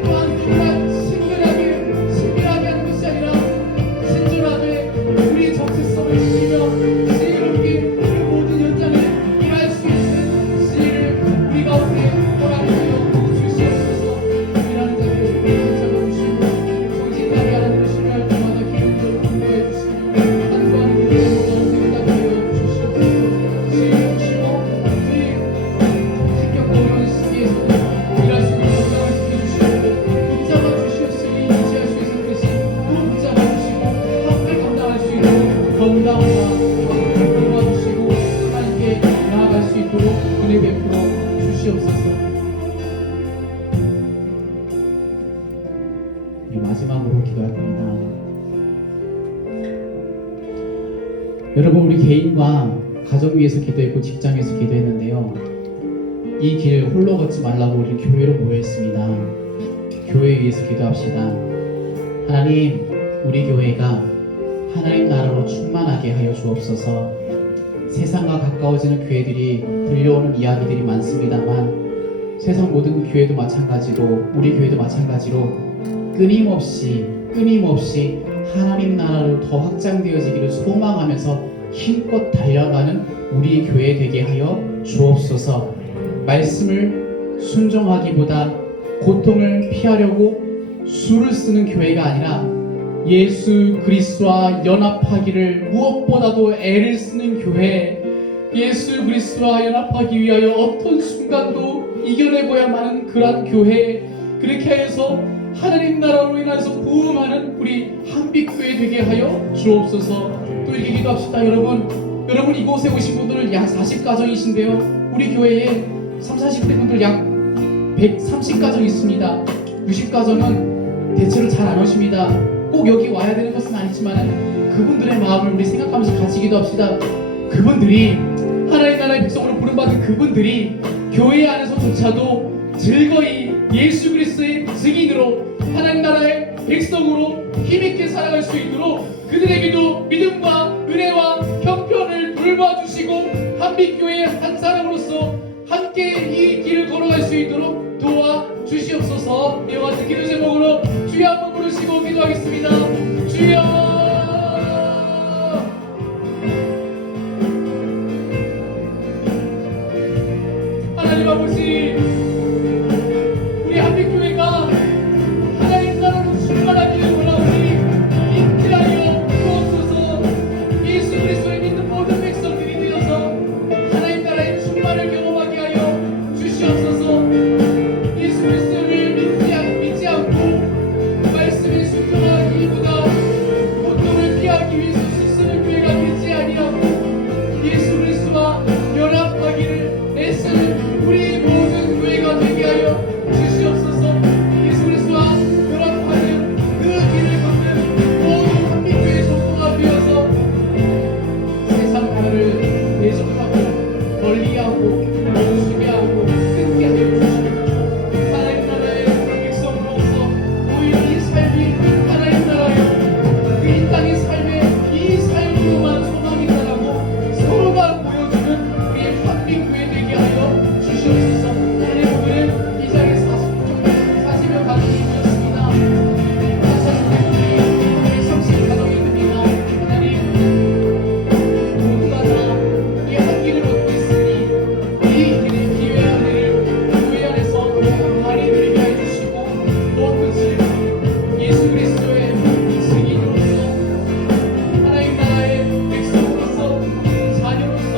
또한 정말 신비하게 하는 것이 아니라 신중하게 우리의 정체성을 지키며 지혜롭게 그 모든 현장을 일할 수 있는 지혜를 우리 가운데 허락하여 주시옵소서. 일하는 자들을 붙잡아주시고 정직하게 하는 신뢰할 때마다 기름으로 공부해 주시며 간구하는 그들의 모든 생각하여 주시옵소서. 지혜를 주시고 그의 신격과 어려운 시기에서도 일할 수 있는 건강을 지켜주시고 붙잡아 주시었으니 이지할 수 있는 것이 또 붙잡아 주시고 함께 감당할 수 있는 건강과 함께 도와주시고 하나님께 나아갈 수 있도록 은혜 베풀어 주시옵소서. 마지막으로 기도할 겁니다. 여러분, 우리 개인과 가정 위해서 기도했고 직장에서 기도했는데요. 이 길 홀로 걷지 말라고 우리 교회로 모여있습니다. 교회에 위해서 기도합시다. 하나님, 우리 교회가 하나님 나라로 충만하게 하여 주옵소서. 세상과 가까워지는 교회들이 들려오는 이야기들이 많습니다만 세상 모든 교회도 마찬가지로 우리 교회도 마찬가지로 끊임없이 하나님 나라로 더 확장되어지기를 소망하면서 힘껏 달려가는 우리 교회 되게 하여 주옵소서. 말씀을 순종하기보다 고통을 피하려고 수를 쓰는 교회가 아니라 예수 그리스도와 연합하기를 무엇보다도 애를 쓰는 교회, 예수 그리스도와 연합하기 위하여 어떤 순간도 이겨내고야만 하는 그러한 교회, 그렇게 해서 하나님 나라로 인해서 부흥하는 우리 한빛교회 되게 하여 주옵소서. 또 이렇게 기도합시다. 여러분 이곳에 오신 분들은 약 40가정이신데요 우리 교회에 30, 40대 분들 약 130가정 있습니다. 60가정은 대체로 잘 안 오십니다. 꼭 여기 와야 되는 것은 아니지만 그분들의 마음을 우리 생각하면서 같이 기도합시다. 그분들이 하나님 나라의 백성으로 부름받은 그분들이 교회 안에서조차도 즐거이 예수 그리스도의 증인으로 하나님 나라의 백성으로 힘있게 살아갈 수 있도록 그들에게도 믿음과 은혜와 형편을 돌봐주시고 한빛교회 한 사람으로서 함께 이 길을 걸어갈 수 있도록 도와주시옵소서. 이와 같은 기도 제목으로 주여 한번 부르시고 기도하겠습니다. 주여. 하나님 아버지, 우리 한빛교회가 하나님 나라로 출발하기를 원하오니 인도하여 주옵소서. 예수 그리스도를 믿는 모든 백성들이 되어서 하나님 나라의 충만을 경험하게 하여 주시옵소서. 예수 그리스도를 믿지 않고 말씀에 순종하기보다 고통을 피하기 위해서 쓰는 교회가 되지 아니하고 예수 그리스도와 연합하기를 애쓰는 우리 모든 교회가 되게 하여 주시옵소서. 예수 그리스도와 연합하는 그 길을 걷는 모든 한빛교회 성도가 되어서 세상 나라를 대적하고 멀리하고 멈추게 하고 끊게 하여 주시옵소서. 하나님 나라의 백성으로서 오히려 이 삶이 하나님 나라요 그 이 땅의 삶에 이 삶으로만 소망이 가라고 서로가 보여주는 우리 한빛교회 되게 하여 주시옵소서. 오늘 오늘은 이 자리에 40여 가정이 모였습니다. 40여 가정이 됩니다. 하나님 모두가 다 이 한 길을 얻고 있으니 이 길의 기회와 은혜를 교회 안에서 더 많이 누리게 해주시고 무엇보다 예수 그리스도의 증인으로서 하나님 나라의 백성으로서 자녀로서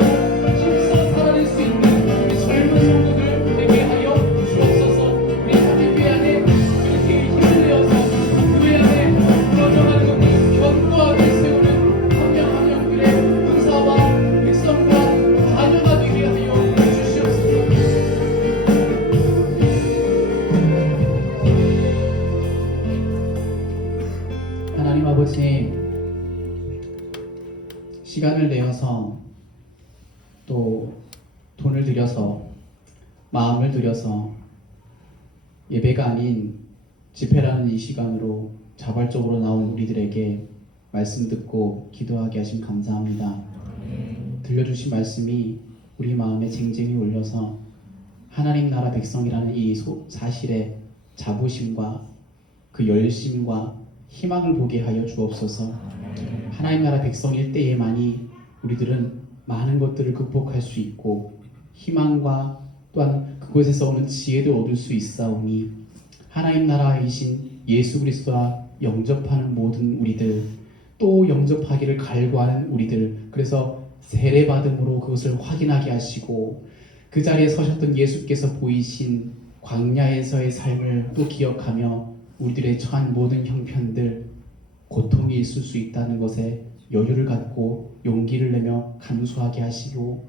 힘써 살아낼 수 있는 우리 젊은 성도들 되게 하여 주옵소서. 우리 한빛교회 안에 이렇게 힘을 내어서 교회 안에 무너져가는 것을 견고하게 세우는 한 명 한 명들의 은사와 백성과 자녀가 되게 하여 주시옵소서. 하나님 아버지, 시간을 내어서 또 돈을 들여서 마음을 들여서 예배가 아닌 집회라는 이 시간으로 자발적으로 나온 우리들에게 말씀 듣고 기도하게 하심 감사합니다. 들려주신 말씀이 우리 마음에 쟁쟁이 울려서 하나님 나라 백성이라는 이 사실에 자부심과 그 열심과 희망을 보게 하여 주옵소서. 하나님 나라 백성일 때에만이 우리들은 많은 것들을 극복할 수 있고 희망과 또한 그곳에서 오는 지혜도 얻을 수 있사오니 하나님 나라이신 예수 그리스도와 영접하는 모든 우리들, 또 영접하기를 갈구하는 우리들, 그래서 세례받음으로 그것을 확인하게 하시고 그 자리에 서셨던 예수께서 보이신 광야에서의 삶을 또 기억하며 우리들의 처한 모든 형편들, 고통이 있을 수 있다는 것에 여유를 갖고 용기를 내며 감수하게 하시고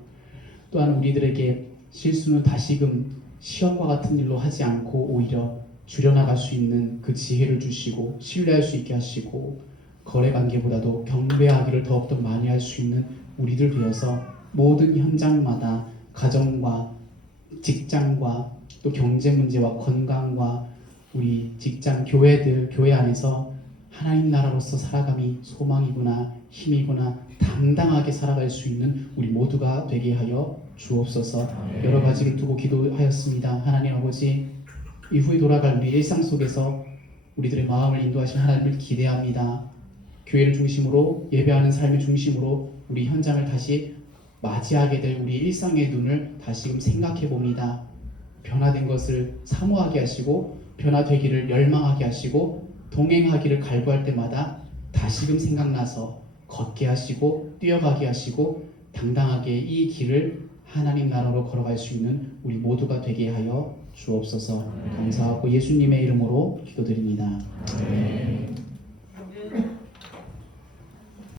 또한 우리들에게 실수는 다시금 시험과 같은 일로 하지 않고 오히려 줄여나갈 수 있는 그 지혜를 주시고 신뢰할 수 있게 하시고 거래관계보다도 경배하기를 더욱더 많이 할 수 있는 우리들 되어서 모든 현장마다 가정과 직장과 또 경제 문제와 건강과 우리 직장 교회들 교회 안에서 하나님 나라로서 살아감이 소망이구나 힘이구나 당당하게 살아갈 수 있는 우리 모두가 되게 하여 주옵소서. 여러 가지를 두고 기도하였습니다. 하나님 아버지, 이후에 돌아갈 우리 일상 속에서 우리들의 마음을 인도하신 하나님을 기대합니다. 교회를 중심으로 예배하는 삶을 중심으로 우리 현장을 다시 맞이하게 될 우리 일상의 눈을 다시금 생각해 봅니다. 변화된 것을 사모하게 하시고 변화되기를 열망하게 하시고 동행하기를 갈구할 때마다 다시금 생각나서 걷게 하시고 뛰어가게 하시고 당당하게 이 길을 하나님 나라로 걸어갈 수 있는 우리 모두가 되게 하여 주옵소서. 감사하고 예수님의 이름으로 기도드립니다. 아멘.